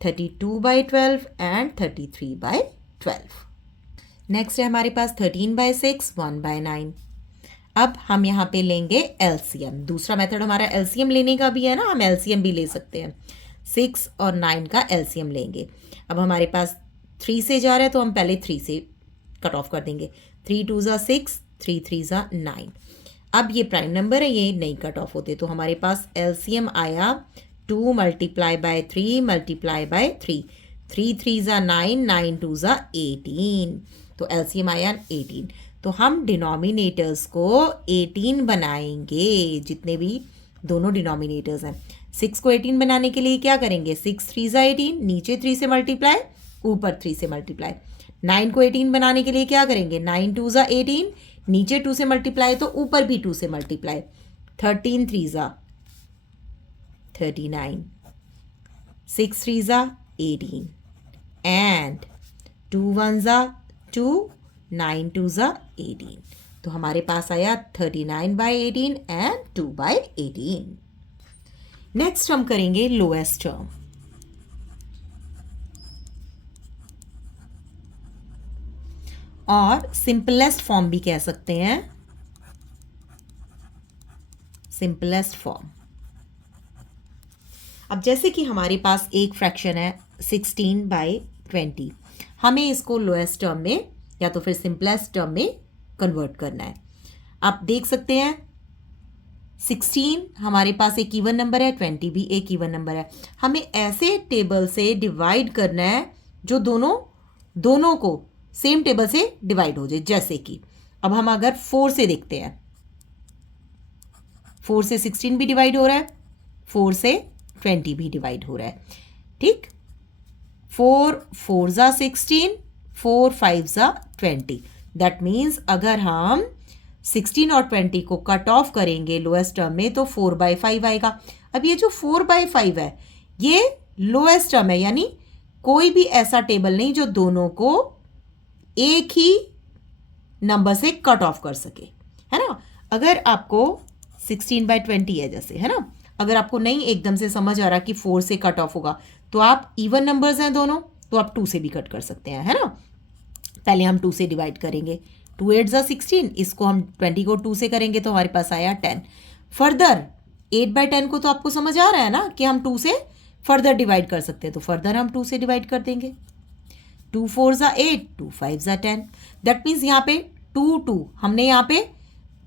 32/12 एंड 33/12। नेक्स्ट है हमारे पास 13/6, 1/9। अब हम यहाँ पे लेंगे एलसीएम। दूसरा मेथड हमारा एलसीएम लेने का भी है ना, हम एलसीएम भी ले सकते हैं। 6 और 9 का एलसीएम लेंगे। अब हमारे पास 3 से जा रहा है तो हम पहले 3 से कट ऑफ कर देंगे। 3 2 ज़ा 6, 3 3 ज़ा 9। अब ये प्राइम नंबर है, ये नहीं कट ऑफ होते, तो हमारे पास एलसीएम आया 2 × 3 × 3। 3 3 ज़ा 9, 9 2 ज़ा 18, तो एलसीएम आया 18। तो हम डिनोमिनेटर्स को 18 बनाएंगे, जितने भी दोनों डिनोमिनेटर्स हैं। 6 को 18 बनाने के लिए क्या करेंगे, 6 3 ज़ा 18, नीचे 3 से मल्टीप्लाई, ऊपर 3 से मल्टीप्लाई। 9 को 18 बनाने के लिए क्या करेंगे, 9 2 ज़ा 18, नीचे 2 से मल्टीप्लाई तो ऊपर भी 2 से मल्टीप्लाई। 13 3 ज़ा 39, 6 3 ज़ा 18 एंड 2 1 ज़ा 2, 9 2 ज़ा 18। तो हमारे पास आया 39/18 एंड 2/18। नेक्स्ट हम करेंगे लोएस्ट टर्म। और सिंपलेस्ट फॉर्म भी कह सकते हैं, सिंपलेस्ट फॉर्म। अब जैसे कि हमारे पास एक फ्रैक्शन है 16/20, हमें इसको लोएस्ट टर्म में या तो फिर सिंपलेस्ट टर्म में कन्वर्ट करना है। आप देख सकते हैं 16 हमारे पास एक इवन नंबर है, 20 भी एक इवन नंबर है। हमें ऐसे टेबल से डिवाइड करना है जो दोनों को सेम टेबल से डिवाइड हो जाए। जैसे कि अब हम अगर 4 से देखते हैं, 4 से 16 भी डिवाइड हो रहा है, 4 से 20 भी डिवाइड हो रहा है। ठीक, 4 4 ज़ा 16, 4 5 ज़ा 20। दैट मीन्स अगर हम 16 और 20 को कट ऑफ करेंगे लोएस्ट टर्म में तो 4/5 आएगा। अब ये जो 4/5 है ये लोएस्ट टर्म है, यानी कोई भी ऐसा टेबल नहीं जो दोनों को एक ही नंबर से कट ऑफ कर सके, है ना। अगर आपको 16/20 है जैसे, है ना, अगर आपको नहीं एकदम से समझ आ रहा कि 4 से कट ऑफ होगा तो आप इवन नंबर्स हैं दोनों, तो आप 2 से भी कट कर सकते हैं, है ना। पहले हम 2 से डिवाइड करेंगे, 2 8 जा 16, इसको हम 20 को 2 से करेंगे तो हमारे पास आया 10। फर्दर 8/10 को तो आपको समझ आ रहा है ना कि हम 2 से फर्दर डिवाइड कर सकते हैं, तो फर्दर हम 2 से डिवाइड कर देंगे। 2 4 जा 8, 2 5 जा 10। दैट मीन्स यहाँ पे 2 हमने यहाँ पे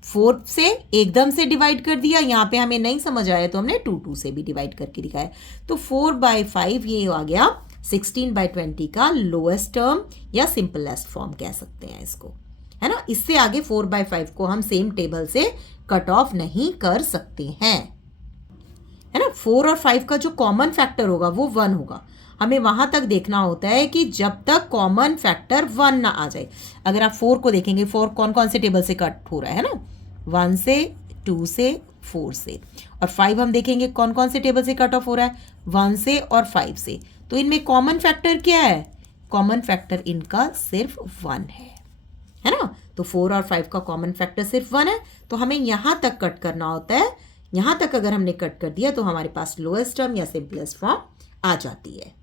4 से एकदम से डिवाइड कर दिया, यहाँ पे हमें नहीं समझ आया तो हमने 2 से भी डिवाइड करके दिखाया। तो 4/5 ये आ गया 16/20 का लोएस्ट टर्म या सिंपलेस्ट फॉर्म कह सकते हैं इसको, है ना। इससे आगे 4/5 को हम सेम टेबल से कट ऑफ नहीं कर सकते हैं, है ना। 4 और 5 का जो कॉमन फैक्टर होगा वो 1 होगा। हमें वहां तक देखना होता है कि जब तक कॉमन फैक्टर 1 ना आ जाए। अगर आप 4 को देखेंगे, 4 कौन कौन से टेबल से कट हो रहा है ना, 1 से, 2 से, 4 से। और 5 हम देखेंगे कौन कौन से टेबल से कट ऑफ हो रहा है, 1 से और 5 से। तो इनमें कॉमन फैक्टर क्या है, कॉमन फैक्टर इनका सिर्फ 1 है ना। तो 4 और 5 का कॉमन फैक्टर सिर्फ 1 है, तो हमें यहां तक कट करना होता है। यहां तक अगर हमने कट कर दिया तो हमारे पास लोएस्ट टर्म या सिंपलेस्ट फॉर्म आ जाती है।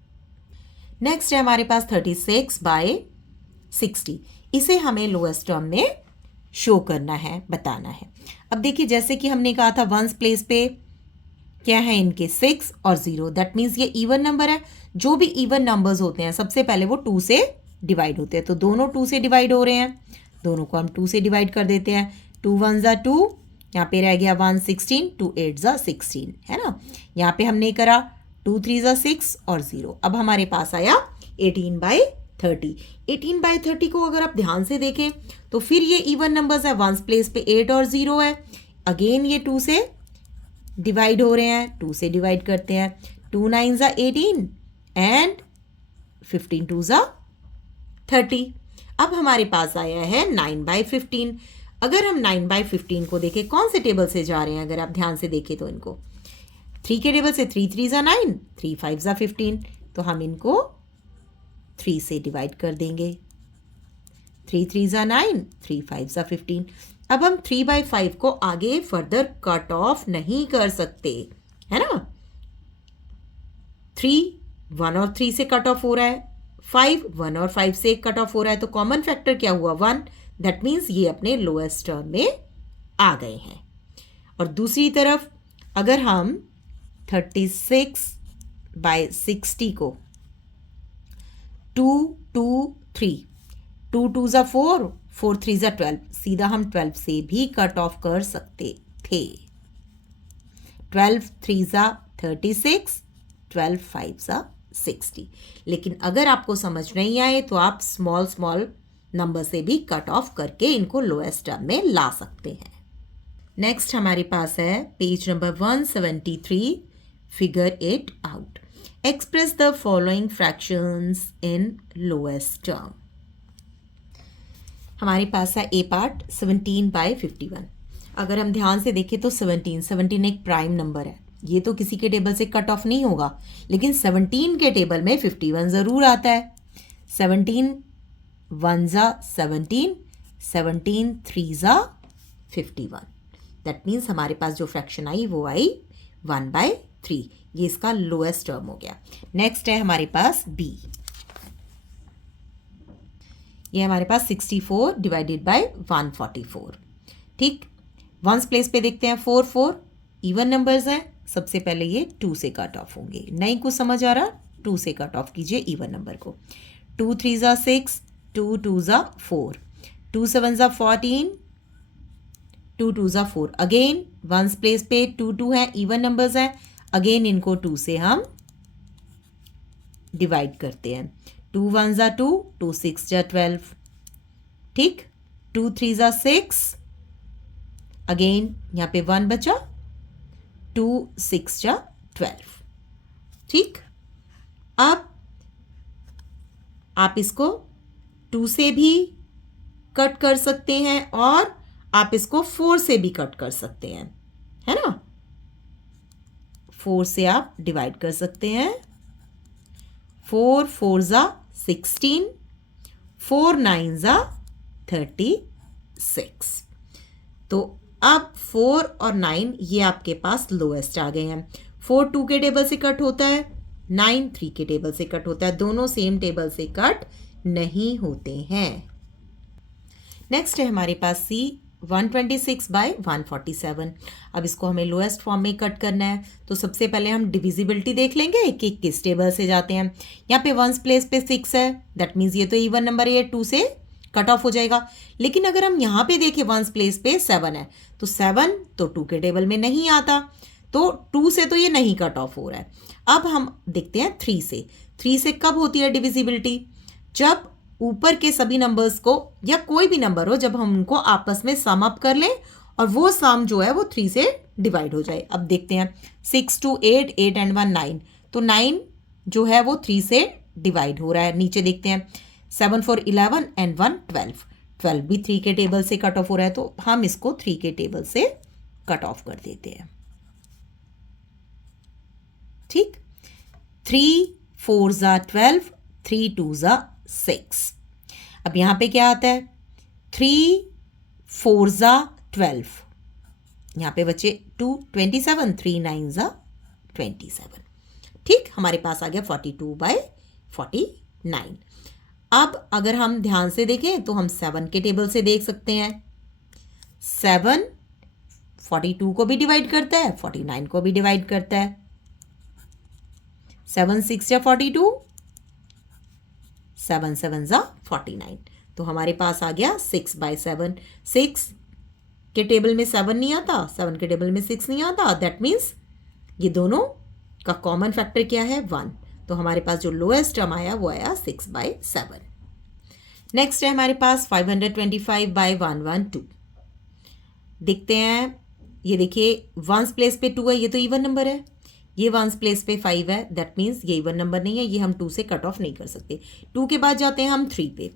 नेक्स्ट है हमारे पास 36/60। इसे हमें लोएस्ट टर्म में शो करना है, बताना है। अब देखिए, जैसे कि हमने कहा था वंस प्लेस पे क्या है इनके 6 और 0। दैट मीन्स ये इवन नंबर है। जो भी इवन नंबर्स होते हैं सबसे पहले वो 2 से डिवाइड होते हैं, तो दोनों 2 से डिवाइड हो रहे हैं, दोनों को हम 2 से डिवाइड कर देते हैं। 2 1 जा 2, यहाँ पे रह गया 1 16, 2 8 जा 16, है ना। यहाँ पे हमने करा 2 3 जा 6 और 0। अब हमारे पास आया 18/30। 18/30 को अगर आप ध्यान से देखें तो फिर ये इवन नंबर्स है, वंस प्लेस पे 8 और 0 है। अगेन ये 2 से डिवाइड हो रहे हैं, 2 से डिवाइड करते हैं। 2 9 जा 18 एंड 15 2 जा 30। अब हमारे पास आया है 9/15। अगर हम 9/15 को देखें कौन से टेबल से जा रहे हैं, अगर आप ध्यान से देखें तो इनको 3 के टेबल से 3 3 जा 9, 3 5 जा 15, तो हम इनको 3 से डिवाइड कर देंगे। 3 3 जा 9, 3 5 जा 15। अब हम 3/5 को आगे फर्दर कट ऑफ नहीं कर सकते, है ना। 3 1 और 3 से कट ऑफ हो रहा है, 5 1 और 5 से कट ऑफ हो रहा है, तो कॉमन फैक्टर क्या हुआ 1। दैट मीन्स ये अपने लोएस्ट टर्म में आ गए हैं। और दूसरी तरफ अगर हम 36/60 को 2 2 3, 2 2 जा 4, 4 3 जा 12, सीधा हम 12 से भी कट ऑफ कर सकते थे। 12 3 जा 36, 12 5 जा 60। लेकिन अगर आपको समझ नहीं आए तो आप स्मॉल स्मॉल नंबर से भी कट ऑफ करके इनको लोएस्ट टर्म में ला सकते हैं। नेक्स्ट हमारे पास है page number 173, figure it out. Express the following fractions in lowest term. हमारे पास है ए पार्ट 17/51। अगर हम ध्यान से देखें तो 17 एक प्राइम नंबर है, ये तो किसी के टेबल से कट ऑफ नहीं होगा, लेकिन 17 के टेबल में 51 ज़रूर आता है। 17 1 जा 17, 17 3 जा 51। दैट मीन्स हमारे पास जो फ्रैक्शन आई वो आई 1/3। ये इसका लोएस्ट टर्म हो गया। नेक्स्ट है हमारे पास बी। ये हमारे पास 64 डिवाइडेड बाय 144। ठीक, वंस प्लेस पे देखते हैं 4 4 इवन नंबर्स हैं, सबसे पहले ये 2 से कट ऑफ होंगे। नहीं कुछ समझ आ रहा, 2 से कट ऑफ कीजिए इवन नंबर को। 2 3 जा 6, 2 2 जा 4, 2 7 जा 14, 2 2 जा 4। अगेन वंस प्लेस पे 2 2 है, इवन नंबर्स हैं, अगेन इनको 2 से हम डिवाइड करते हैं। 2 1 जा 2, 2 6 जा 12। ठीक, 2 3 जा 6, अगेन यहाँ पे 1 बचा, 2 6 जा 12। ठीक, अब आप इसको 2 से भी कट कर सकते हैं और आप इसको 4 से भी कट कर सकते हैं, है ना। 4 से आप डिवाइड कर सकते हैं। 4 4 जा 16, 4 9 जा 36। तो अब 4 और 9 ये आपके पास लोएस्ट आ गए हैं। 4 2 के टेबल से कट होता है, 9 3 के टेबल से कट होता है, दोनों सेम टेबल से कट नहीं होते हैं। नेक्स्ट है हमारे पास सी 126 बाय 147। अब इसको हमें लोएस्ट फॉर्म में कट करना है, तो सबसे पहले हम डिविजिबिलिटी देख लेंगे कि किस टेबल से जाते हैं। यहाँ पे वंस प्लेस पे 6 है, दैट मीन्स ये तो इवन नंबर है, 2 से कट ऑफ हो जाएगा। लेकिन अगर हम यहाँ पे देखें वंस प्लेस पे 7 है, तो 7 तो 2 के टेबल में नहीं आता, तो 2 से तो ये नहीं कट ऑफ हो रहा है। अब हम देखते हैं 3 से। 3 से कब होती है डिविजिबिलिटी? जब ऊपर के सभी नंबर्स को, या कोई भी नंबर हो, जब हम उनको आपस में सम अप कर लें और वो सम जो है वो 3 से डिवाइड हो जाए। अब देखते हैं 6 2 8, 8 and 1 9, तो 9 जो है वो 3 से डिवाइड हो रहा है। नीचे देखते हैं 7 4 11 and 1 12, 12 भी 3 के टेबल से कट ऑफ हो रहा है, तो हम इसको 3 के टेबल से कट ऑफ कर देते हैं। ठीक, 3 4 12, 3 2 6। अब यहां पे क्या आता है? 3 4 12, यहां पे बचे 2 27, 3 9 27। ठीक, हमारे पास आ गया 42 बाय 49। अब अगर हम ध्यान से देखें तो हम 7 के टेबल से देख सकते हैं। 7 42 को भी डिवाइड करता है, 49 को भी डिवाइड करता है। 7 6 या 42, 7 7 49, तो हमारे पास आ गया 6 बाय 7। 6 के टेबल में 7 नहीं आता, 7 के टेबल में 6 नहीं आता, दैट मीन्स ये दोनों का कॉमन फैक्टर क्या है? 1। तो हमारे पास जो लोएस्ट टर्म आया वो आया 6 बाय 7। नेक्स्ट है हमारे पास 525 बाय 112। देखते हैं, ये देखिए वंस प्लेस पे 2 है, ये तो इवन नंबर है। ये वंस प्लेस पे 5 है, दैट मीन्स ये इवन नंबर नहीं है, ये हम 2 से कट ऑफ नहीं कर सकते। 2 के बाद जाते हैं हम 3 पे।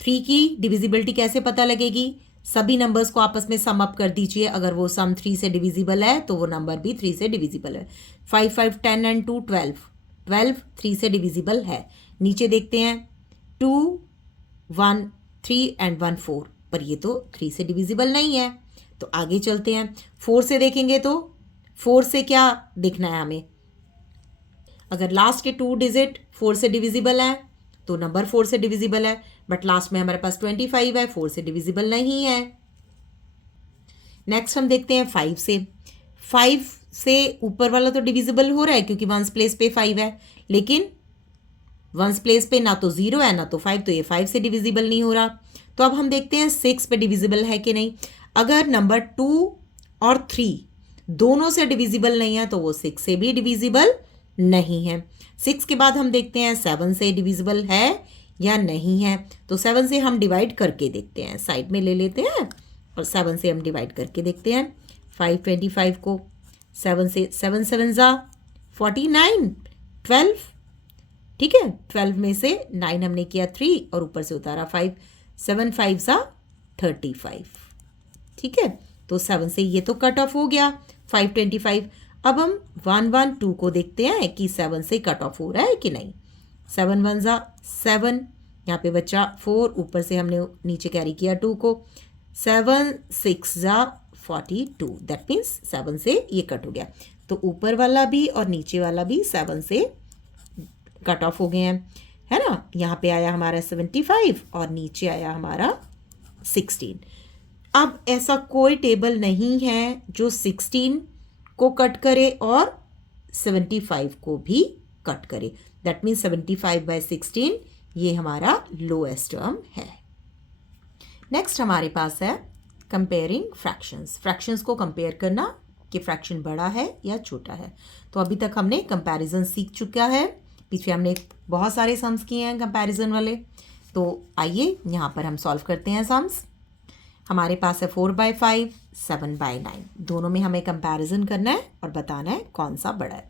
3 की डिविजिबिलिटी कैसे पता लगेगी? सभी नंबर्स को आपस में सम अप कर दीजिए, अगर वो सम 3 से डिविजिबल है तो वो नंबर भी 3 से डिविजिबल है। 5 5 10 and 2 12, 12 3 से डिविजिबल है। नीचे देखते हैं 2 1 3 and 1 4, पर ये तो 3 से डिविजिबल नहीं है। तो आगे चलते हैं, 4 से देखेंगे तो 4 से क्या देखना है हमें? अगर लास्ट के 2 डिजिट 4 से डिविजिबल है तो नंबर 4 से डिविजिबल है, बट लास्ट में हमारे पास 25 है, 4 से डिविजिबल नहीं है। नेक्स्ट हम देखते हैं 5 से। 5 से ऊपर वाला तो डिविजिबल हो रहा है क्योंकि वंस प्लेस पे 5 है, लेकिन वंस प्लेस पे ना तो 0 है ना तो 5, तो ये 5 से डिविजिबल नहीं हो रहा। तो अब हम देखते हैं 6 पे डिविजिबल है कि नहीं। अगर नंबर 2 और 3 दोनों से डिविजिबल नहीं है तो वो 6 से भी डिविजिबल नहीं है। 6 के बाद हम देखते हैं 7 से डिविजिबल है या नहीं है। तो 7 से हम डिवाइड करके देखते हैं, साइड में ले लेते हैं और 7 से हम डिवाइड करके देखते हैं। 525 को 7 से 7 7 49, 12, ठीक है। 12 में से 9 हमने किया 3 और ऊपर से उतारा 5, 7 5 35, ठीक है। तो 7 से ये तो कट ऑफ हो गया 525। अब हम 112 को देखते हैं कि 7 से कट ऑफ हो रहा है कि नहीं। 7 1 7, यहाँ पे बच्चा 4, ऊपर से हमने नीचे कैरी किया 2 को। 7 6 42, दैट मीन्स 7 से ये कट हो गया। तो ऊपर वाला भी और नीचे वाला भी 7 से कट ऑफ हो गए हैं, है ना। यहाँ पे आया हमारा 75 और नीचे आया हमारा 16। अब ऐसा कोई टेबल नहीं है जो 16 को कट करे और 75 को भी कट करे, दैट मीन्स 75 बाय 16 ये हमारा लोएस्ट टर्म है। नेक्स्ट हमारे पास है कंपेयरिंग फ्रैक्शंस। फ्रैक्शंस को कंपेयर करना कि फ्रैक्शन बड़ा है या छोटा है। तो अभी तक हमने कंपैरिजन सीख चुका है, पीछे हमने बहुत सारे सम्स किए हैं कंपैरिजन वाले। तो आइए यहाँ पर हम सॉल्व करते हैं सम्स। हमारे पास है 4 बाय 5, 7 बाय 9, दोनों में हमें कंपैरिजन करना है और बताना है कौन सा बड़ा है।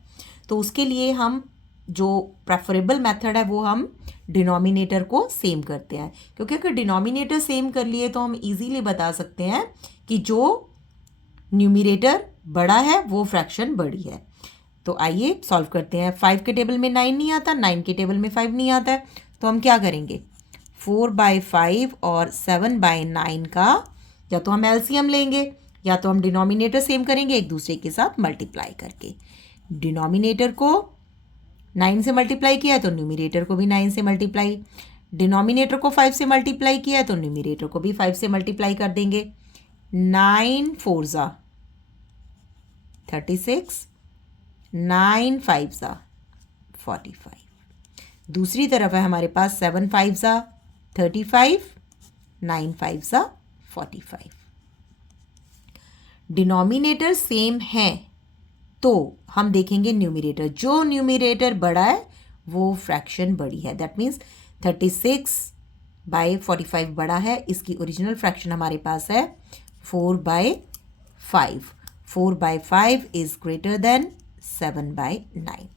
तो उसके लिए हम जो प्रेफरेबल मेथड है वो हम डिनोमिनेटर को सेम करते हैं, क्योंकि अगर डिनोमिनेटर सेम कर लिए तो हम इजीली बता सकते हैं कि जो न्यूमिरेटर बड़ा है वो फ्रैक्शन बड़ी है। तो आइए सॉल्व करते हैं। 5 के टेबल में 9 नहीं आता, 9 के टेबल में 5 नहीं आता है, तो हम क्या करेंगे? 4 बाय 5 और 7 बाय 9 का या तो हम एलसीएम लेंगे या तो हम डिनोमिनेटर सेम करेंगे एक दूसरे के साथ मल्टीप्लाई करके। डिनोमिनेटर को 9 से मल्टीप्लाई किया तो न्यूमिरेटर को भी 9 से मल्टीप्लाई। डिनोमिनेटर को 5 से मल्टीप्लाई किया है तो न्यूमिनेटर को भी 5 से मल्टीप्लाई कर देंगे। 9 4 ज़ा 36, 9 5 ज़ा 45। दूसरी तरफ है हमारे पास 7 5 ज़ा 35, 9 5 ज़ा 45। डिनोमिनेटर सेम है तो हम देखेंगे न्यूमिनेटर, जो न्यूमिनेटर बड़ा है वो फ्रैक्शन बड़ी है। दैट मीन्स 36/45 बड़ा है। इसकी ओरिजिनल फ्रैक्शन हमारे पास है 4/5। 4/5 इज ग्रेटर देन 7/9।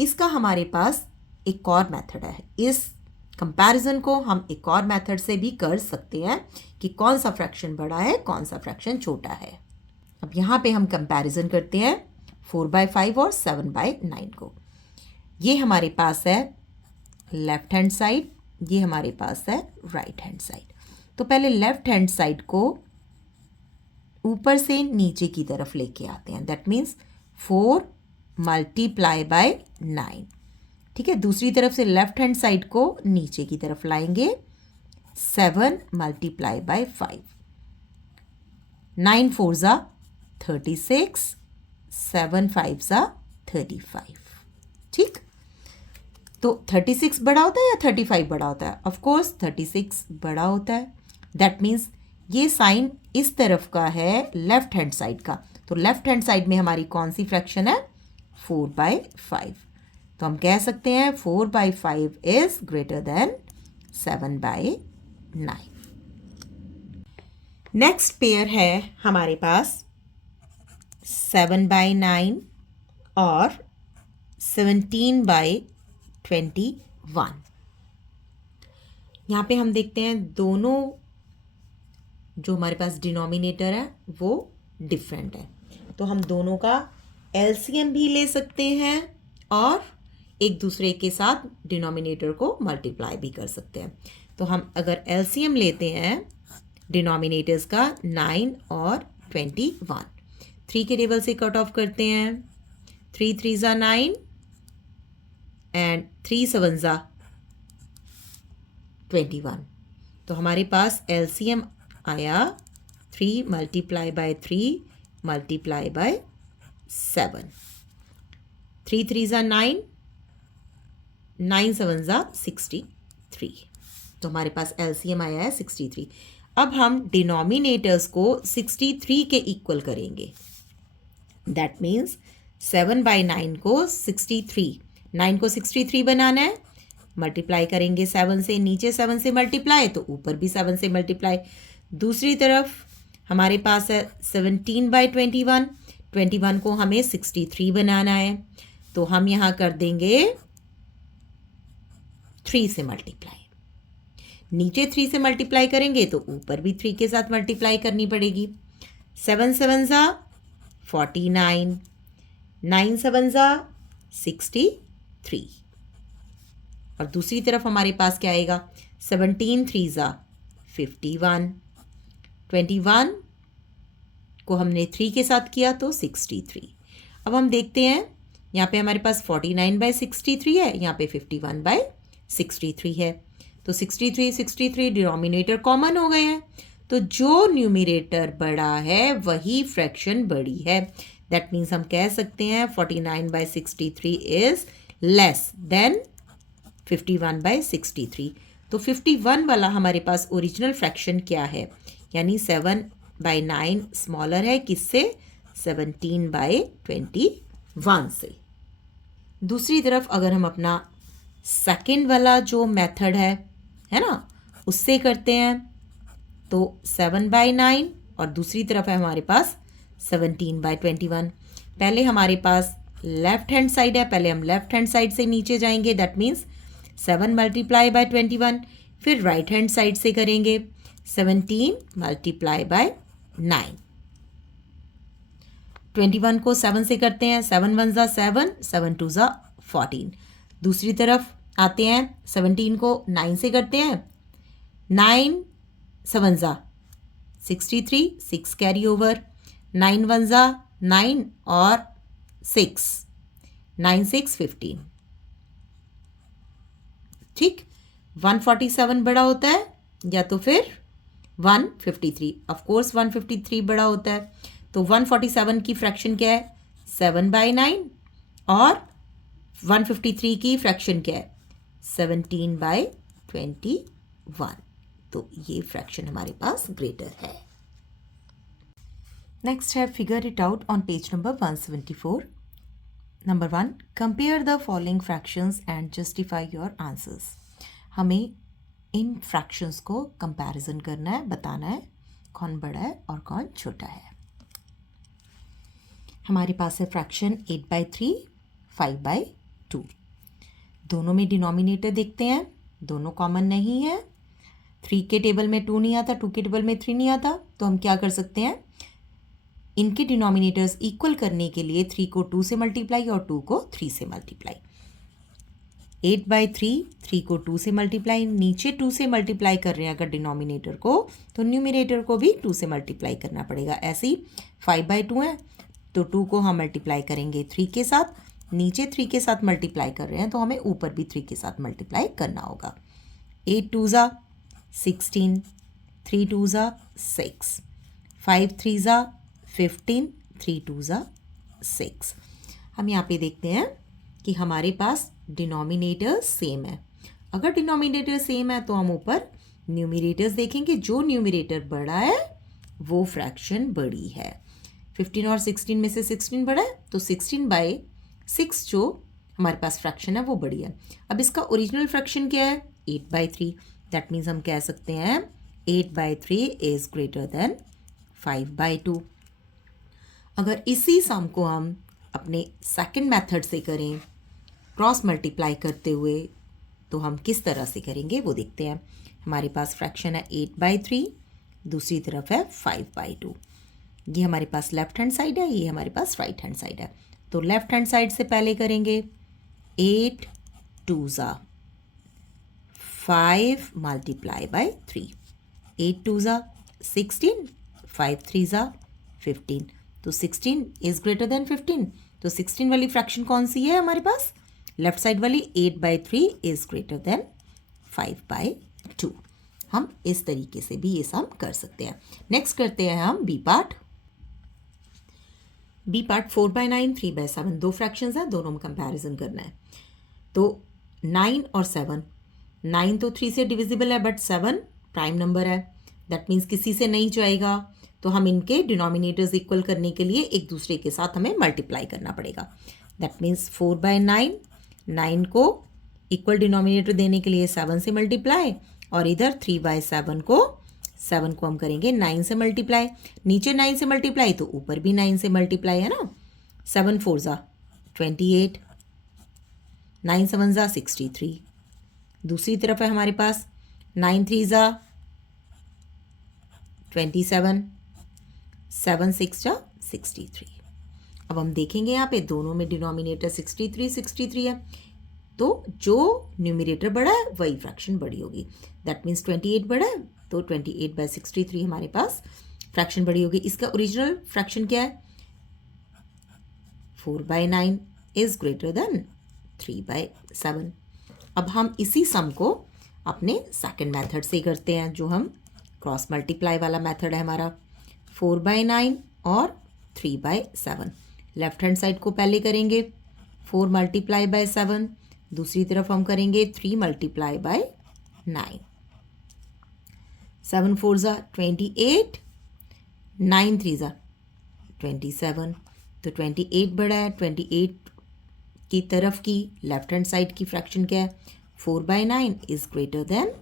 इसका हमारे पास एक और मेथड है। इस कंपैरिजन को हम एक और मेथड से भी कर सकते हैं कि कौन सा फ्रैक्शन बड़ा है, कौन सा फ्रैक्शन छोटा है। अब यहाँ पे हम कंपैरिजन करते हैं 4/5 और 7/9 को। ये हमारे पास है लेफ्ट हैंड साइड, ये हमारे पास है राइट हैंड साइड। तो पहले लेफ्ट हैंड साइड को ऊपर से नीचे की तरफ लेके आते हैं। That means 4 multiply by 9। ठीक है, दूसरी तरफ से लेफ्ट हैंड साइड को नीचे की तरफ लाएंगे। 7 मल्टीप्लाई बाय 5। 9 4 ज़ा 36, 7 5 ज़ा 35। ठीक, तो 36 बड़ा होता है या 35 बड़ा होता है? ऑफ कोर्स 36 बड़ा होता है। दैट मीन्स ये साइन इस तरफ का है लेफ्ट हैंड साइड का। तो लेफ्ट हैंड साइड में हमारी कौन सी फ्रैक्शन है? 4/5। तो हम कह सकते हैं 4/5 is greater than 7/9। Next pair है हमारे पास 7/9 और 17/21। यहाँ पे हम देखते हैं दोनों जो हमारे पास डिनोमिनेटर है वो डिफरेंट है, तो हम दोनों का एलसीएम भी ले सकते हैं और एक दूसरे के साथ डिनोमिनेटर को मल्टीप्लाई भी कर सकते हैं। तो हम अगर एलसीएम लेते हैं डिनोमिनेटर्स का 9 और 21, 3 के टेबल से कट ऑफ करते हैं। 3 3 ज़ा 9 एंड 3 7 ज़ा 21। तो हमारे पास एलसीएम आया 3 मल्टीप्लाई बाय 3 मल्टीप्लाई बाय 7। 3 3 ज़ा 9, 9 7 ज़ा 63। तो हमारे पास एलसीएम आया है 63। अब हम डिनोमिनेटर्स को 63 के इक्वल करेंगे। दैट मीन्स 7/9 को 63, 9 को 63 बनाना है, मल्टीप्लाई करेंगे 7 से। नीचे 7 से मल्टीप्लाई तो ऊपर भी 7 से मल्टीप्लाई। दूसरी तरफ हमारे पास है 17/21, 21 को हमें 63 बनाना है, तो हम यहाँ कर देंगे 3 से मल्टीप्लाई। नीचे 3 से मल्टीप्लाई करेंगे तो ऊपर भी 3 के साथ मल्टीप्लाई करनी पड़ेगी। 7 7 ज़ा 49, 9 7 ज़ा 63। और दूसरी तरफ हमारे पास क्या आएगा? 17 3 ज़ा 51, 21 को हमने 3 के साथ किया तो 63। अब हम देखते हैं यहाँ पे हमारे पास 49/63 है, यहाँ पे 51/63 है। तो 63 63 डिनोमिनेटर कॉमन हो गए हैं, तो जो न्यूमिनेटर बड़ा है वही फ्रैक्शन बड़ी है। दैट मीन्स हम कह सकते हैं 49/63 इज लेस देन 51/63। तो 51 वाला हमारे पास ओरिजिनल फ्रैक्शन क्या है? यानी 7/9 स्मॉलर है किससे? 17/21 से। दूसरी तरफ अगर हम अपना सेकंड वाला जो मेथड है ना, उससे करते हैं तो 7/9 और दूसरी तरफ है हमारे पास 17/21। पहले हमारे पास लेफ्ट हैंड साइड है, पहले हम लेफ्ट हैंड साइड से नीचे जाएंगे। That means 7 multiply by 21। फिर राइट हैंड साइड से करेंगे 17 मल्टीप्लाई बाय 9। 21 को 7 से करते हैं, 7 1 ज़ा 7, 7 2 ज़ा 14। दूसरी तरफ आते हैं 17 को 9 से करते हैं, 9 7 ज़ा 63, 6 कैरी ओवर, 9 1 ज़ा 9 और 6, 9 6 15। ठीक, 147 बड़ा होता है या तो फिर 153। ऑफ कोर्स 153 बड़ा होता है। तो 147 की फ्रैक्शन क्या है? 7/9। और 153 की फ्रैक्शन क्या है? 17/21। तो ये फ्रैक्शन हमारे पास ग्रेटर है। नेक्स्ट है figure it out on page number 174। Number 1, compare the following fractions and justify your answers. हमें इन फ्रैक्शंस को कंपैरिजन करना है, बताना है कौन बड़ा है और कौन छोटा है। हमारे पास है फ्रैक्शन 8/3, 5/2। दोनों में डिनोमिनेटर देखते हैं, दोनों कॉमन नहीं है। 3 के टेबल में 2 नहीं आता, 2 के टेबल में 3 नहीं आता, तो हम क्या कर सकते हैं? इनके डिनोमिनेटर्स इक्वल करने के लिए 3 को 2 से मल्टीप्लाई और 2 को 3 से मल्टीप्लाई। 8/3, 3 को 2 से मल्टीप्लाई, नीचे 2 से मल्टीप्लाई कर रहे हैं अगर डिनोमिनेटर को, तो न्यूमिनेटर को भी 2 से मल्टीप्लाई करना पड़ेगा। ऐसे ही 5/2 है, तो 2 को हम मल्टीप्लाई करेंगे 3 के साथ, नीचे 3 के साथ मल्टीप्लाई कर रहे हैं तो हमें ऊपर भी 3 के साथ मल्टीप्लाई करना होगा। 8 2 ज़ा 16, 3 2 ज़ा 6, 5 3 ज़ा 15, 3 2 ज़ा 6। हम यहाँ पे देखते हैं कि हमारे पास डिनोमिनेटर सेम है। अगर डिनोमिनेटर सेम है तो हम ऊपर न्यूमिनेटर्स देखेंगे, जो न्यूमिनेटर बड़ा है वो फ्रैक्शन बड़ी है। 15 और 16 में से 16 बड़ा है, तो 16/6 जो हमारे पास फ्रैक्शन है वो बड़ी है। अब इसका ओरिजिनल फ्रैक्शन क्या है? 8/3। दैट मीन्स हम कह सकते हैं 8/3 इज ग्रेटर देन 5/2। अगर इसी सम को हम अपने सेकंड मेथड से करें, क्रॉस मल्टीप्लाई करते हुए, तो हम किस तरह से करेंगे वो देखते हैं। हमारे पास फ्रैक्शन है 8/3, दूसरी तरफ है 5/2। ये हमारे पास लेफ्ट हैंड साइड है, ये हमारे पास राइट हैंड साइड है। तो लेफ्ट हैंड साइड से पहले करेंगे 8 2 ज़ा 5 मल्टीप्लाई बाय 3, 8 2 ज़ा 16, 5 3 ज़ा 15। तो 16 इज ग्रेटर देन 15। तो 16 वाली फ्रैक्शन कौन सी है हमारे पास? लेफ्ट साइड वाली। 8/3 इज ग्रेटर देन 5/2। हम इस तरीके से भी ये सम कर सकते हैं। नेक्स्ट करते हैं हम बी पार्ट। बी पार्ट 4/9, 3/7 दो फ्रैक्शंस हैं, दोनों में कंपैरिजन करना है। तो 9 और 7, 9 तो 3 से डिविजिबल है बट 7 प्राइम नंबर है, दैट मीन्स किसी से नहीं जाएगा, तो हम इनके डिनोमिनेटर्स इक्वल करने के लिए एक दूसरे के साथ हमें मल्टीप्लाई करना पड़ेगा। दैट मीन्स 4/9, 9 को इक्वल डिनोमिनेटर देने के लिए 7 से मल्टीप्लाई, और इधर 3/7 को 7 को हम करेंगे 9 से मल्टीप्लाई। नीचे 9 से मल्टीप्लाई तो ऊपर भी 9 से मल्टीप्लाई है ना। 7 4 ज़ा 28, 9 7 ज़ा 63। दूसरी तरफ है हमारे पास 9 3 ज़ा 27, 7 6 ज़ा 63। अब हम देखेंगे यहाँ पे दोनों में डिनोमिनेटर 63 है, तो जो न्यूमिनेटर बड़ा है वही फ्रैक्शन बड़ी होगी। दैट मीन्स 28 बड़ा है, तो 28/63 हमारे पास फ्रैक्शन बड़ी होगी। इसका ओरिजिनल फ्रैक्शन क्या है? 4/9 इज ग्रेटर देन 3/7। अब हम इसी सम को अपने सेकंड मेथड से करते हैं, जो हम क्रॉस मल्टीप्लाई वाला मेथड है हमारा। 4/9 और 3/7। लेफ्ट हैंड साइड को पहले करेंगे 4 मल्टीप्लाई बाय 7, दूसरी तरफ हम करेंगे 3 मल्टीप्लाई बाय 9। 7 4 ज़ा 28, 9 3 ज़ा 27। तो 28 बड़ा है, 28 की तरफ की लेफ्ट हैंड साइड की फ्रैक्शन क्या है? 4/9 इज ग्रेटर देन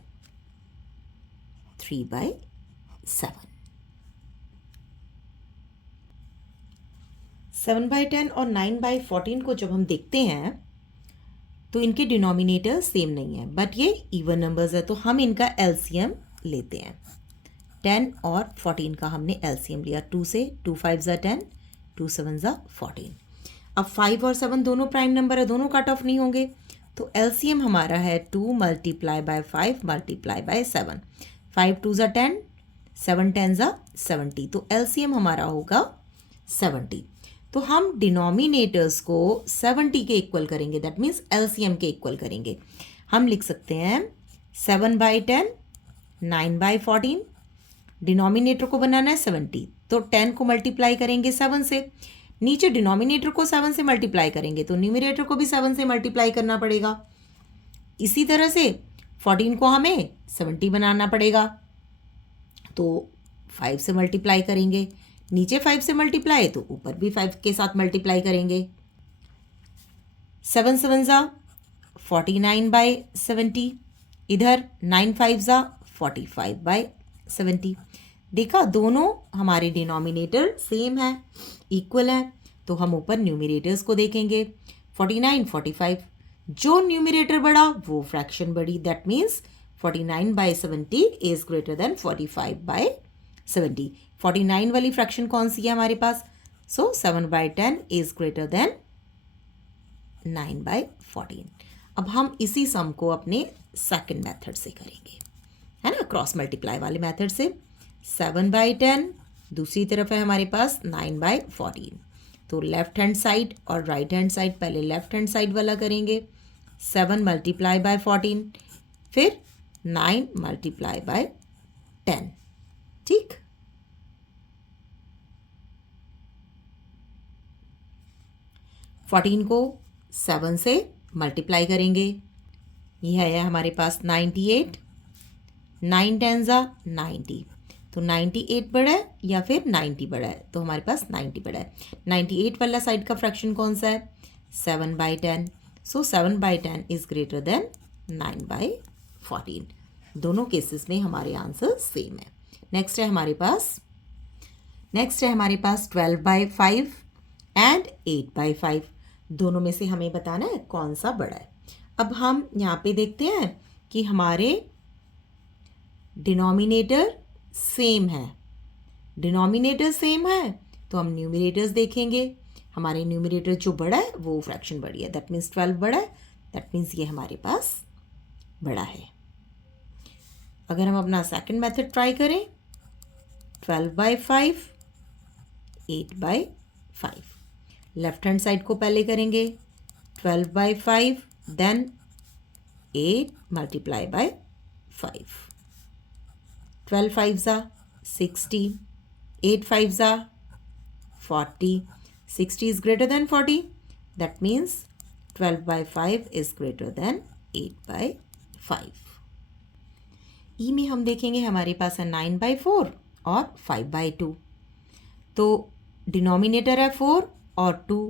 3/7। 7/10 और 9/14 को जब हम देखते हैं तो इनके डिनोमिनेटर सेम नहीं है, बट ये इवन नंबर्स है, तो हम इनका एलसीएम लेते हैं। 10 और 14 का हमने एलसीएम लिया 2 से। 2 5 ज़ा 10, 2 7 ज़ा 14। अब 5 और 7 दोनों प्राइम नंबर है, दोनों कट ऑफ नहीं होंगे, तो एलसीएम हमारा है 2 मल्टीप्लाई बाय 5 मल्टीप्लाई बाय 7। 5 2 ज़ा 10, 7 10 ज़ा 70। तो एलसीएम हमारा होगा 70। तो हम डिनोमिनेटर्स को 70 के इक्वल करेंगे, दैट मीन्स एलसीएम के इक्वल करेंगे। हम लिख सकते हैं 7/10, 9/14, डिनोमिनेटर को बनाना है 70, तो 10 को मल्टीप्लाई करेंगे 7 से, नीचे डिनोमिनेटर को 7 से मल्टीप्लाई करेंगे तो न्यूमरेटर को भी 7 से मल्टीप्लाई करना पड़ेगा। इसी तरह से 14 को हमें 70 बनाना पड़ेगा, तो 5 से मल्टीप्लाई करेंगे, नीचे 5 से मल्टीप्लाई तो ऊपर भी 5 के साथ मल्टीप्लाई करेंगे। 7 7 ज़ा 49/70, इधर 9 5 ज़ा 45/70। देखा दोनों हमारे डिनोमिनेटर सेम है, इक्वल है, तो हम ऊपर न्यूमरेटर्स को देखेंगे। 49 45, जो न्यूमरेटर बढ़ा वो फ्रैक्शन बढ़ी, that means 49/70 is greater than 45/70। 49 वाली फ्रैक्शन कौन सी है हमारे पास? सो 7/10 इज ग्रेटर देन 9/14। अब हम इसी सम को अपने सेकंड मेथड से करेंगे, है ना, क्रॉस मल्टीप्लाई वाले मेथड से। 7/10, दूसरी तरफ है हमारे पास 9/14, तो लेफ्ट हैंड साइड और राइट हैंड साइड, पहले लेफ्ट हैंड साइड वाला करेंगे। 7 मल्टीप्लाई बाय 14, फिर 9 मल्टीप्लाई बाय 10, ठीक। फोर्टीन को 7 से मल्टीप्लाई करेंगे, यह है हमारे पास 98, 9 10 ज़ा 90, तो 98 बड़ा है या फिर 90 बड़ा है, तो हमारे पास 90 बड़ा है। 98 वाला साइड का फ्रैक्शन कौन सा है? 7/10, सो 7/10 इज ग्रेटर देन 9/14। दोनों केसेस में हमारे आंसर सेम है। नेक्स्ट है हमारे पास 12/5 एंड 8/5, दोनों में से हमें बताना है कौन सा बड़ा है। अब हम यहाँ पे देखते हैं कि हमारे डिनोमिनेटर सेम है, डिनोमिनेटर सेम है तो हम न्यूमरेटर्स देखेंगे। हमारे न्यूमरेटर जो बड़ा है वो फ्रैक्शन बड़ी है, दैट मीन्स 12 बड़ा है, दैट मीन्स ये हमारे पास बड़ा है। अगर हम अपना सेकंड मेथड ट्राई करें, 12/5, 8/5, लेफ्ट हैंड साइड को पहले करेंगे 12/5, देन 8 मल्टीप्लाई बाय 5, 12 5 ज़ा 60, 8 5 ज़ा 40, 60 is greater than 40, that means 12/5 is greater than 8/5। ई में हम देखेंगे हमारे पास है 9/4 और 5/2, तो डिनोमिनेटर है 4 और 2,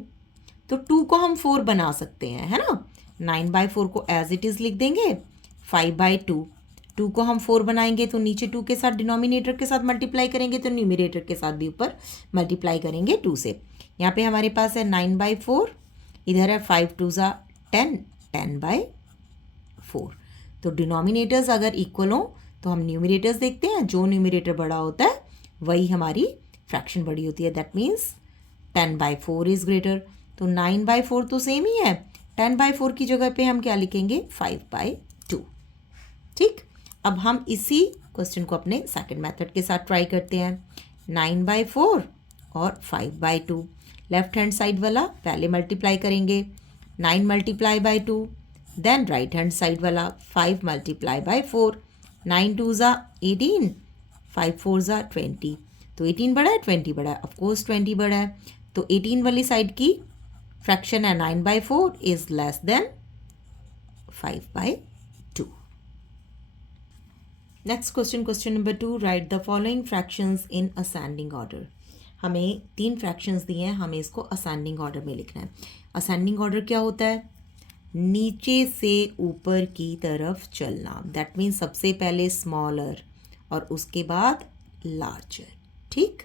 तो 2 को हम 4 बना सकते हैं, है ना। 9/4 को एज इट इज़ लिख देंगे, 5/2, 2 को हम 4 बनाएंगे तो नीचे 2 के साथ डिनोमिनेटर के साथ मल्टीप्लाई करेंगे तो न्यूमरेटर के साथ भी ऊपर मल्टीप्लाई करेंगे 2 से। यहाँ पे हमारे पास है 9/4, इधर है 5 2 ज़ा 10, 10/4। तो डिनोमिनेटर्स अगर इक्वल हो तो हम न्यूमरेटर्स देखते हैं, जो न्यूमरेटर बड़ा होता है वही हमारी फ्रैक्शन बड़ी होती है, दैट मीन्स 10/4 इज ग्रेटर। तो 9/4 तो सेम ही है, 10/4 की जगह पे हम क्या लिखेंगे? 5/2, ठीक। अब हम इसी क्वेश्चन को अपने सेकंड मेथड के साथ ट्राई करते हैं। 9/4 और 5/2, लेफ्ट हैंड साइड वाला पहले मल्टीप्लाई करेंगे, 9 multiply by 2, then right hand side वाला 5 मल्टीप्लाई बाय 4, 9 2 ज़ा 18, 5 4 ज़ा 20, तो 18 बड़ा है 20 बड़ा है, ऑफकोर्स 20 बड़ा है, तो 18 वाली साइड की फ्रैक्शन है 9/4 is less than 5/2। Next question number 2, right the following fractions in ascending order. हमें 3 फ्रैक्शंस दिए हैं, हमें इसको असेंडिंग ऑर्डर में लिखना है। असेंडिंग ऑर्डर क्या होता है? नीचे से ऊपर की तरफ चलना, दैट मीन्स सबसे पहले स्मॉलर और उसके बाद लार्जर, ठीक।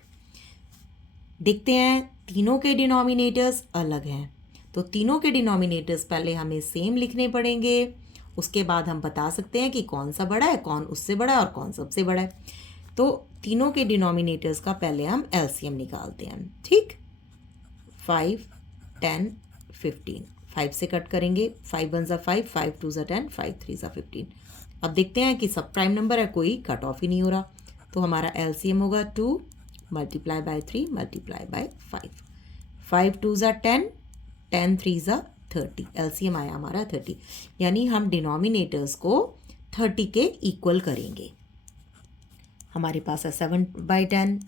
देखते हैं तीनों के डिनोमिनेटर्स अलग हैं, तो तीनों के डिनोमिनेटर्स पहले हमें सेम लिखने पड़ेंगे, उसके बाद हम बता सकते हैं कि कौन सा बड़ा है, कौन उससे बड़ा है और कौन सबसे बड़ा है। तो तीनों के डिनोमिनेटर्स का पहले हम एलसीएम निकालते हैं, ठीक। 5 10 15, 5 से कट करेंगे, 5 1 ज़ा 5, 5 2 ज़ा 10, 5 3 ज़ा 15। अब देखते हैं कि सब प्राइम नंबर है, कोई कट ऑफ ही नहीं हो रहा, तो हमारा एलसीएम होगा 2 मल्टीप्लाई बाय 3 मल्टीप्लाई बाय 5, 5 2 ज़ा 10, 10 3 ज़ा 30, एलसीएम आया हमारा 30। यानी हम डिनोमिनेटर्स को 30 के इक्वल करेंगे। हमारे पास है 7/10,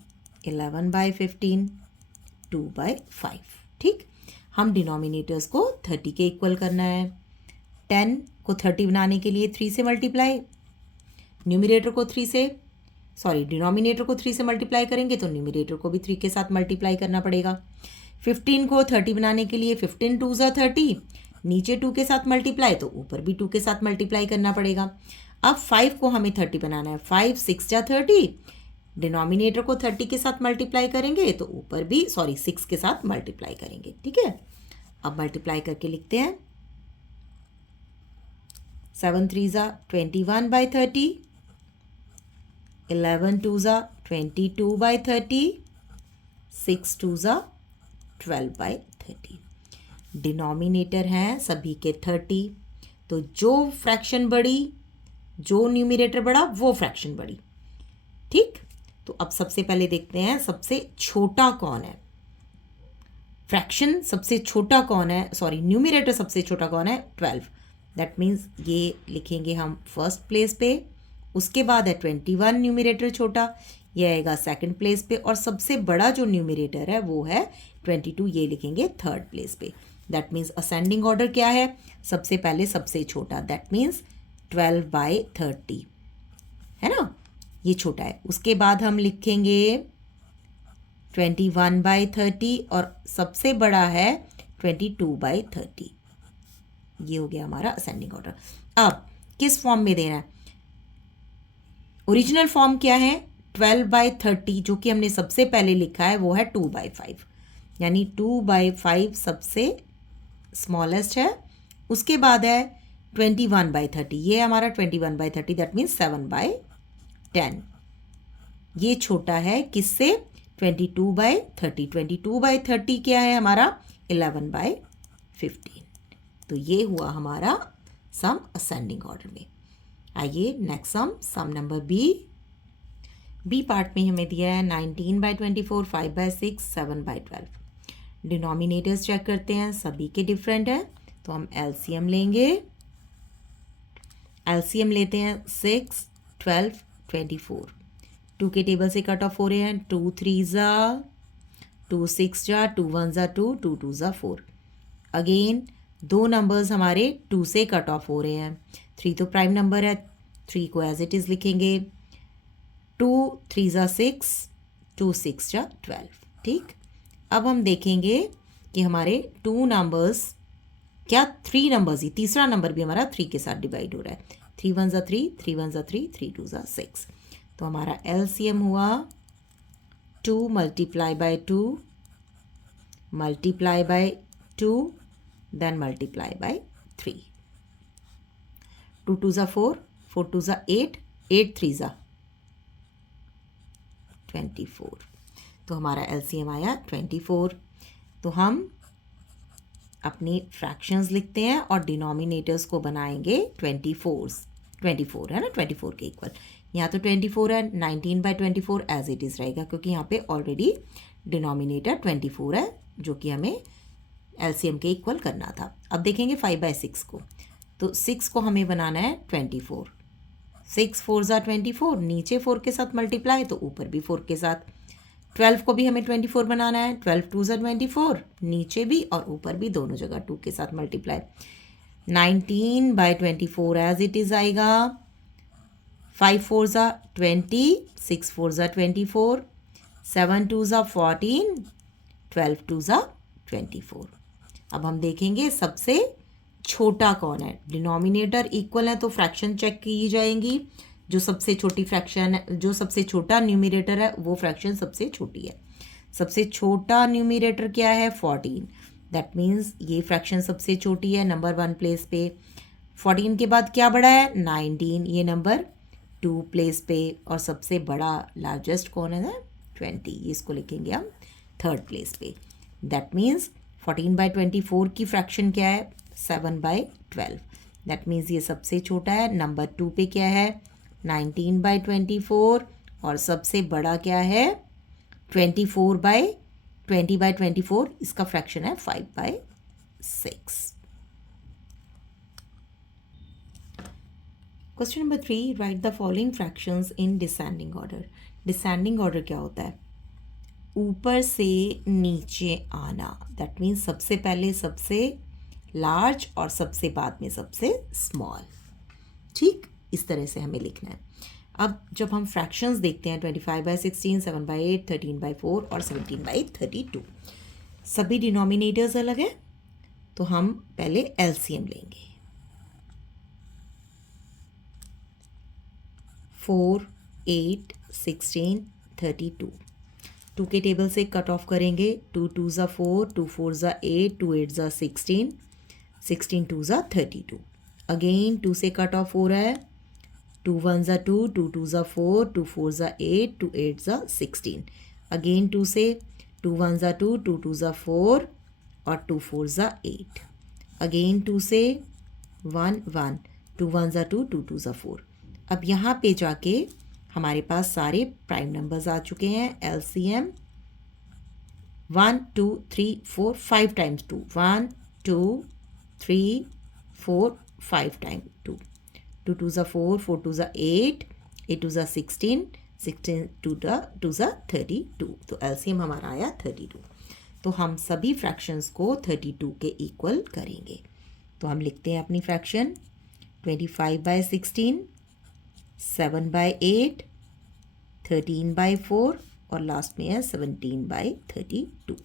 11/15, 2/5। ठीक, हम डिनोमिनेटर्स को 30 के इक्वल करना है। 10 को 30 बनाने के लिए 3 से मल्टीप्लाई, न्यूमरेटर को 3 से डिनोमिनेटर को 3 से मल्टीप्लाई करेंगे तो न्यूमरेटर को भी 3 के साथ मल्टीप्लाई करना पड़ेगा। 15 को 30 बनाने के लिए 15 2 ज़ा 30, नीचे 2 के साथ मल्टीप्लाई तो ऊपर भी 2 के साथ मल्टीप्लाई करना पड़ेगा। अब 5 को हमें 30 बनाना है, 5 6 ज़ा 30, डिनोमिनेटर को 30 के साथ मल्टीप्लाई करेंगे तो ऊपर भी 6 के साथ मल्टीप्लाई करेंगे। ठीक है, अब मल्टीप्लाई करके लिखते हैं। 7 3 ज़ा 21/30, 11 2 ज़ा 22/30, 6 2 ज़ा 12/30। डिनोमिनेटर हैं सभी के 30, तो जो फ्रैक्शन बढ़ी, जो न्यूमरेटर बढ़ा वो फ्रैक्शन बढ़ी। ठीक, तो अब सबसे पहले देखते हैं सबसे छोटा कौन है। फ्रैक्शन सबसे छोटा कौन है, न्यूमरेटर सबसे छोटा कौन है, 12। दैट मीन्स ये लिखेंगे हम फर्स्ट प्लेस पे, उसके बाद है 21 न्यूमरेटर छोटा, ये आएगा सेकंड प्लेस पे, और सबसे बड़ा जो न्यूमरेटर है वो है 22, ये लिखेंगे थर्ड प्लेस पे। दैट मीन्स असेंडिंग ऑर्डर क्या है, सबसे पहले सबसे छोटा, दैट मीन्स 12/30 है ना, ये छोटा है। उसके बाद हम लिखेंगे 21/30 और सबसे बड़ा है 22/30। ये हो गया हमारा असेंडिंग ऑर्डर। अब किस फॉर्म में देना है, ओरिजिनल फॉर्म क्या है, 12/30 जो कि हमने सबसे पहले लिखा है वो है 2/5, यानी 2/5 सबसे स्मॉलेस्ट है। उसके बाद है 21/30, ये हमारा 21/30, दैट मीन्स 7/10। ये छोटा है किससे, 22/30। 22/30 क्या है हमारा, 11/15। तो ये हुआ हमारा सम असेंडिंग ऑर्डर में। आइए next sum number B part में हमें दिया है 19/24, 5/6, 7/12। डिनोमिनेटर्स चेक करते हैं, सभी के डिफरेंट है, तो हम एलसीएम लेंगे। एलसीएम लेते हैं 6, 12, 24। 2 के टेबल से कट ऑफ हो रहे हैं, 2 3 ज़ा 2 6 ज़ा 2 1 ज़ा 2 2 2 ज़ा 4। अगेन दो नंबर्स हमारे 2 से कट ऑफ हो रहे हैं। 3 तो प्राइम नंबर है, 3 को एज इट इज़ लिखेंगे। 2 3 ज़ा 6, 2 6 ज़ा 12। ठीक, अब हम देखेंगे कि हमारे 2 नंबर्स क्या 3 नंबर्स ही, तीसरा नंबर भी हमारा 3 के साथ डिवाइड हो रहा है। 3 1 ज़ा 3, 3 1 ज़ा 3, 3 2 ज़ा 6। तो हमारा एलसीएम हुआ 2 × 2 multiply by 2 then multiply by 3। 2 2 ज़ा 4, 4 2 ज़ा 8, 8 3 ज़ा 24। तो हमारा एलसीएम आया 24। तो हम अपनी फ्रैक्शंस लिखते हैं और डिनोमिनेटर्स को बनाएंगे 24 है ना, 24 के इक्वल। यहाँ तो 24 है, 19/24 एज इट इज़ रहेगा क्योंकि यहाँ पे ऑलरेडी डिनोमिनेटर 24 है जो कि हमें एलसीएम के इक्वल करना था। अब देखेंगे 5/6 को, तो 6 को हमें बनाना है 24। 6 4 ज़ा 24, नीचे 4 के साथ मल्टीप्लाई तो ऊपर भी 4 के साथ। 12 को भी हमें 24 बनाना है, 12 2 ज़ा 24, नीचे भी और ऊपर भी दोनों जगह 2 के साथ मल्टीप्लाई। 19/24 एज इट इज़ आएगा। 5 4 ज़ा 20, 6 4 ज़ा 24, 7 2 ज़ा 14, 12 2 ज़ा 24। अब हम देखेंगे सबसे छोटा कौन है। डिनोमिनेटर इक्वल है तो फ्रैक्शन चेक की जाएंगी। जो सबसे छोटी फ्रैक्शन है, जो सबसे छोटा न्यूमरेटर है वो फ्रैक्शन सबसे छोटी है। सबसे छोटा न्यूमरेटर क्या है, 14। दैट मीन्स ये फ्रैक्शन सबसे छोटी है, नंबर 1 प्लेस पे। 14 के बाद क्या बड़ा है, 19, ये नंबर 2 प्लेस पे। और सबसे बड़ा लार्जेस्ट कौन है, 20, इसको लिखेंगे हम 3rd प्लेस पे। दैट मीन्स 14/24 की फ्रैक्शन क्या है, 7/12। दैट मीन्स ये सबसे छोटा है। नंबर 2 पे क्या है, 19/24, और सबसे बड़ा क्या है 20/24, इसका फ्रैक्शन है 5/6। Question number 3, right the following fractions in descending order. Descending order क्या होता है? ऊपर से नीचे आना, दैट मीन्स सबसे पहले सबसे लार्ज और सबसे बाद में सबसे स्मॉल। ठीक, इस तरह से हमें लिखना है। अब जब हम फ्रैक्शंस देखते हैं 25/16, 7/8, 13/4 और 17/32, सभी डिनोमिनेटर्स अलग है, तो हम पहले एलसीएम लेंगे। 4, 8, 16, 32। 2 के टेबल से कट ऑफ करेंगे। 2 2 ज़ा 4, 2 4 ज़ा 8, 2 8 ज़ा 16, 16 2 ज़ा 32। अगेन 2 से कट ऑफ हो रहा है। 2 1 ज़ा 2, 2 2 ज़ा 4, 2 4 ज़ा 8, 2 8 ज़ा 16। अगेन 2 से 2 1 ज़ा 2, 2 2 ज़ा 4 और 2 4 ज़ा 8। अगेन 2 से 1 1, 2 1 ज़ा 2, 2 2 ज़ा 4। अब यहाँ पे जाके हमारे पास सारे प्राइम नंबर्स आ चुके हैं। एलसीएम 1 2 3 4 5 टाइम्स 2, 1 2 3 4 5 टाइम 2, 2 2 ज़ा 4, 4 2 ज़ा 8, 8 2 ज़ा 16, 16 2 ज़ा 32। तो एलसीएम हमारा आया 32। तो हम सभी फ्रैक्शंस को 32 के इक्वल करेंगे। तो हम लिखते हैं अपनी फ्रैक्शन 25/16, 7/8, 13/4 और लास्ट में है 17/32।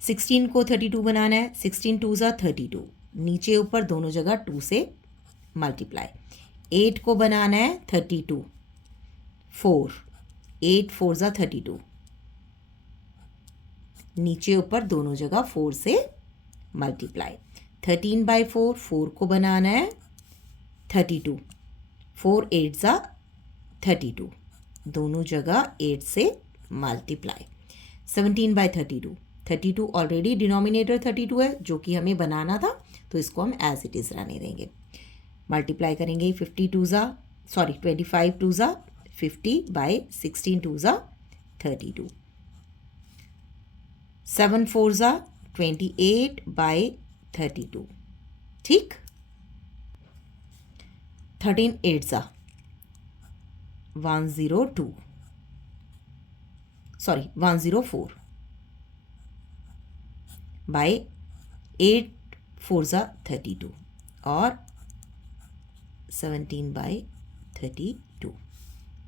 16 को 32 बनाना है। 16 2 ज़ा 32, नीचे ऊपर दोनों जगह 2 से मल्टीप्लाई। 8 को बनाना है 32, 4, 8 4 ज़ा 32, नीचे ऊपर दोनों जगह 4 से मल्टीप्लाई। 13/4, 4 को बनाना है 32, 4 8 ज़ा 32, दोनों जगह 8 से मल्टीप्लाई। 17/32, 32 ऑलरेडी डिनोमिनेटर 32 है जो कि हमें बनाना था, तो इसको हम एज इट इज़ रहने देंगे। मल्टीप्लाई करेंगे 25 2 ज़ा 50/16 2 ज़ा 32, 7 4 ज़ा 28/32। ठीक, 13 8 ज़ा 104 बाय 8 4 ज़ा 32 और 17/32।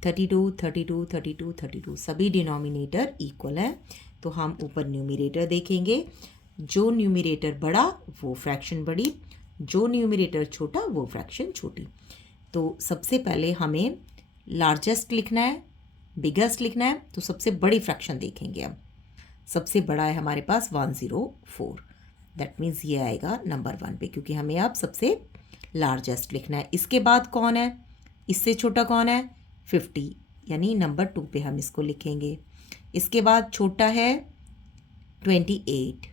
32 32 32 32 सभी डिनोमिनेटर इक्वल है, तो हम ऊपर न्यूमरेटर देखेंगे। जो न्यूमरेटर बड़ा वो फ्रैक्शन बड़ी, जो न्यूमरेटर छोटा वो फ्रैक्शन छोटी। तो सबसे पहले हमें लार्जेस्ट लिखना है, बिगेस्ट लिखना है, तो सबसे बड़ी फ्रैक्शन देखेंगे हम। सबसे बड़ा है हमारे पास 104, दैट मीन्स ये आएगा नंबर 1 पे, क्योंकि हमें अब सबसे लार्जेस्ट लिखना है। इसके बाद कौन है, इससे छोटा कौन है, 50, यानी नंबर 2 पे हम इसको लिखेंगे। इसके बाद छोटा है 28,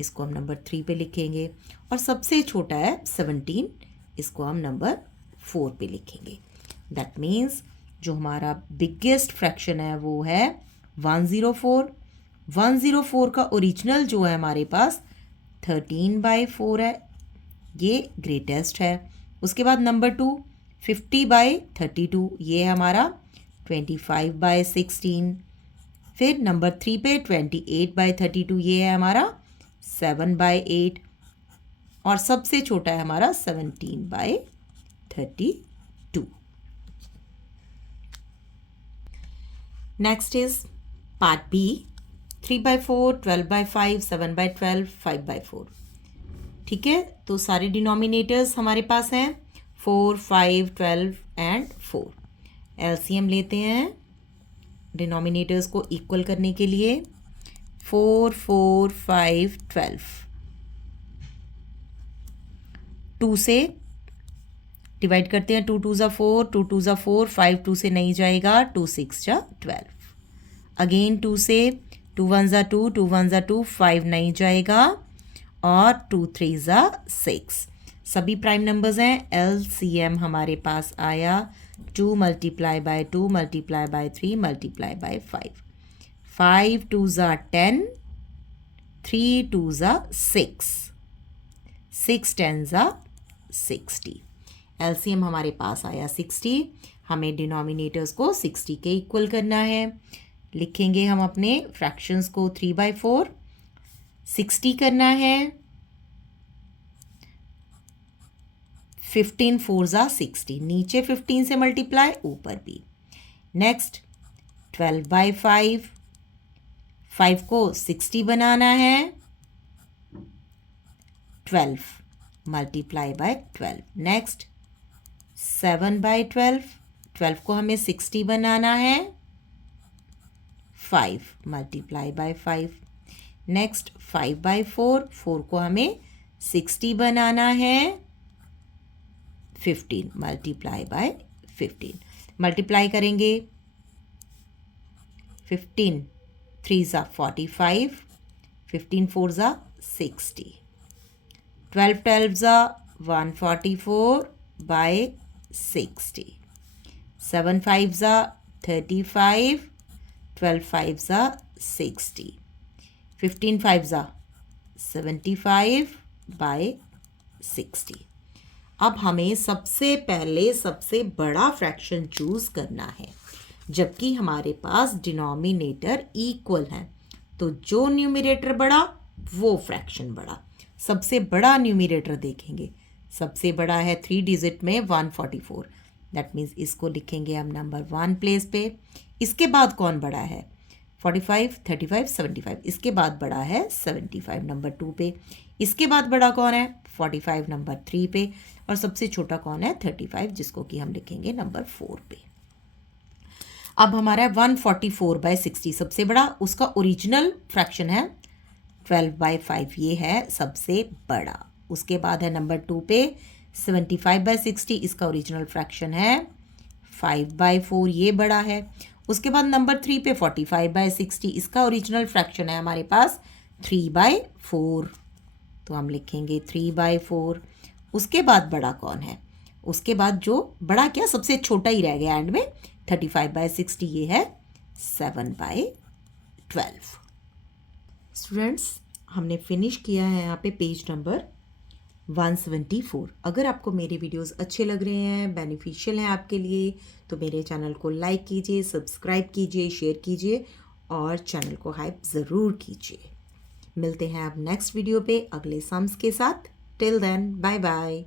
इसको हम नंबर 3 पे लिखेंगे। और सबसे छोटा है 17, इसको हम नंबर 4 पे लिखेंगे। दैट मीन्स जो हमारा बिगेस्ट फ्रैक्शन है वो है 104। 104 का ओरिजिनल जो है हमारे पास 13/4 है, ये ग्रेटेस्ट है। उसके बाद नंबर 2 50/32, ये है हमारा 25/16। फिर नंबर 3 पे 28/32, ये है हमारा 7/8 और सबसे छोटा है हमारा 17/32। Next is part B, 3/4, 12/5, 7/12, 5/4। ठीक है, तो सारे डिनोमिनेटर्स हमारे पास हैं 4, 5, 12 एंड 4। एलसीएम लेते हैं डिनोमिनेटर्स को इक्वल करने के लिए। 4 4 5 12, 2 से डिवाइड करते हैं। 2 2 ज़ा 4, 2 2 ज़ा 4, 5 2 से नहीं जाएगा, 2 6 जा 12। अगेन 2 से 2 1 ज़ा 2, 2 1 ज़ा 2, 5 नहीं जाएगा और 2 3 ज़ा 6। सभी प्राइम नंबर्स हैं। एलसीएम हमारे पास आया 2 multiply by 2 multiply by 3 multiply by 5। 5 2 ज़ा 10, 3 2 ज़ा 6, 6 10 ज़ा 60। एलसीएम हमारे पास आया 60, हमें डिनोमिनेटर्स को 60 के इक्वल करना है। लिखेंगे हम अपने फ्रैक्शंस को 3/4, 60 करना है, 15 4 ज़ा 60, नीचे 15 से मल्टीप्लाई, ऊपर भी। नेक्स्ट 12/5, 5 को 60 बनाना है, 12 मल्टीप्लाई बाय 12। नेक्स्ट 7/12, 12 को हमें 60 बनाना है, 5 मल्टीप्लाई बाय 5। नेक्स्ट 5/4, 4 को हमें 60 बनाना है, 15 मल्टीप्लाई बाय 15। मल्टीप्लाई करेंगे, 15 3 ज़ा 45, 15 4 ज़ा 60, 12 12 ज़ा 144 बाय 60, 7 5 ज़ा 35, 12 5 ज़ा 60, 15 5 ज़ा 75 बाय 60। अब हमें सबसे पहले सबसे बड़ा फ्रैक्शन चूज़ करना है, जबकि हमारे पास डिनोमिनेटर इक्वल है, तो जो न्यूमरेटर बड़ा वो फ्रैक्शन बड़ा। सबसे बड़ा न्यूमरेटर देखेंगे, सबसे बड़ा है 3 डिजिट में 144, दैट मीन्स इसको लिखेंगे हम नंबर 1 प्लेस पे। इसके बाद कौन बड़ा है, 45 35 75, इसके बाद बड़ा है 75 नंबर 2 पे। इसके बाद बड़ा कौन है, 45 नंबर 3 पे, और सबसे छोटा कौन है, 35, जिसको कि हम लिखेंगे नंबर 4 पे। अब हमारा 144/60 सबसे बड़ा, उसका ओरिजिनल फ्रैक्शन है 12/5, ये है सबसे बड़ा। उसके बाद है नंबर 2 पे 75/60, इसका ओरिजिनल फ्रैक्शन है 5/4, ये बड़ा है। उसके बाद नंबर 3 पे 45/60, इसका ओरिजिनल फ्रैक्शन है हमारे पास 3/4, तो हम लिखेंगे 3/4। उसके बाद बड़ा कौन है, उसके बाद जो बड़ा क्या सबसे छोटा ही रह गया एंड में 35/60, ये है 7/12। स्टूडेंट्स, हमने फिनिश किया है यहाँ पे पेज नंबर 174। अगर आपको मेरे वीडियोस अच्छे लग रहे हैं, बेनिफिशियल हैं आपके लिए, तो मेरे चैनल को लाइक कीजिए, सब्सक्राइब कीजिए, शेयर कीजिए और चैनल को हाइप ज़रूर कीजिए। मिलते हैं अब नेक्स्ट वीडियो पे अगले सम्स के साथ। Till then, bye bye.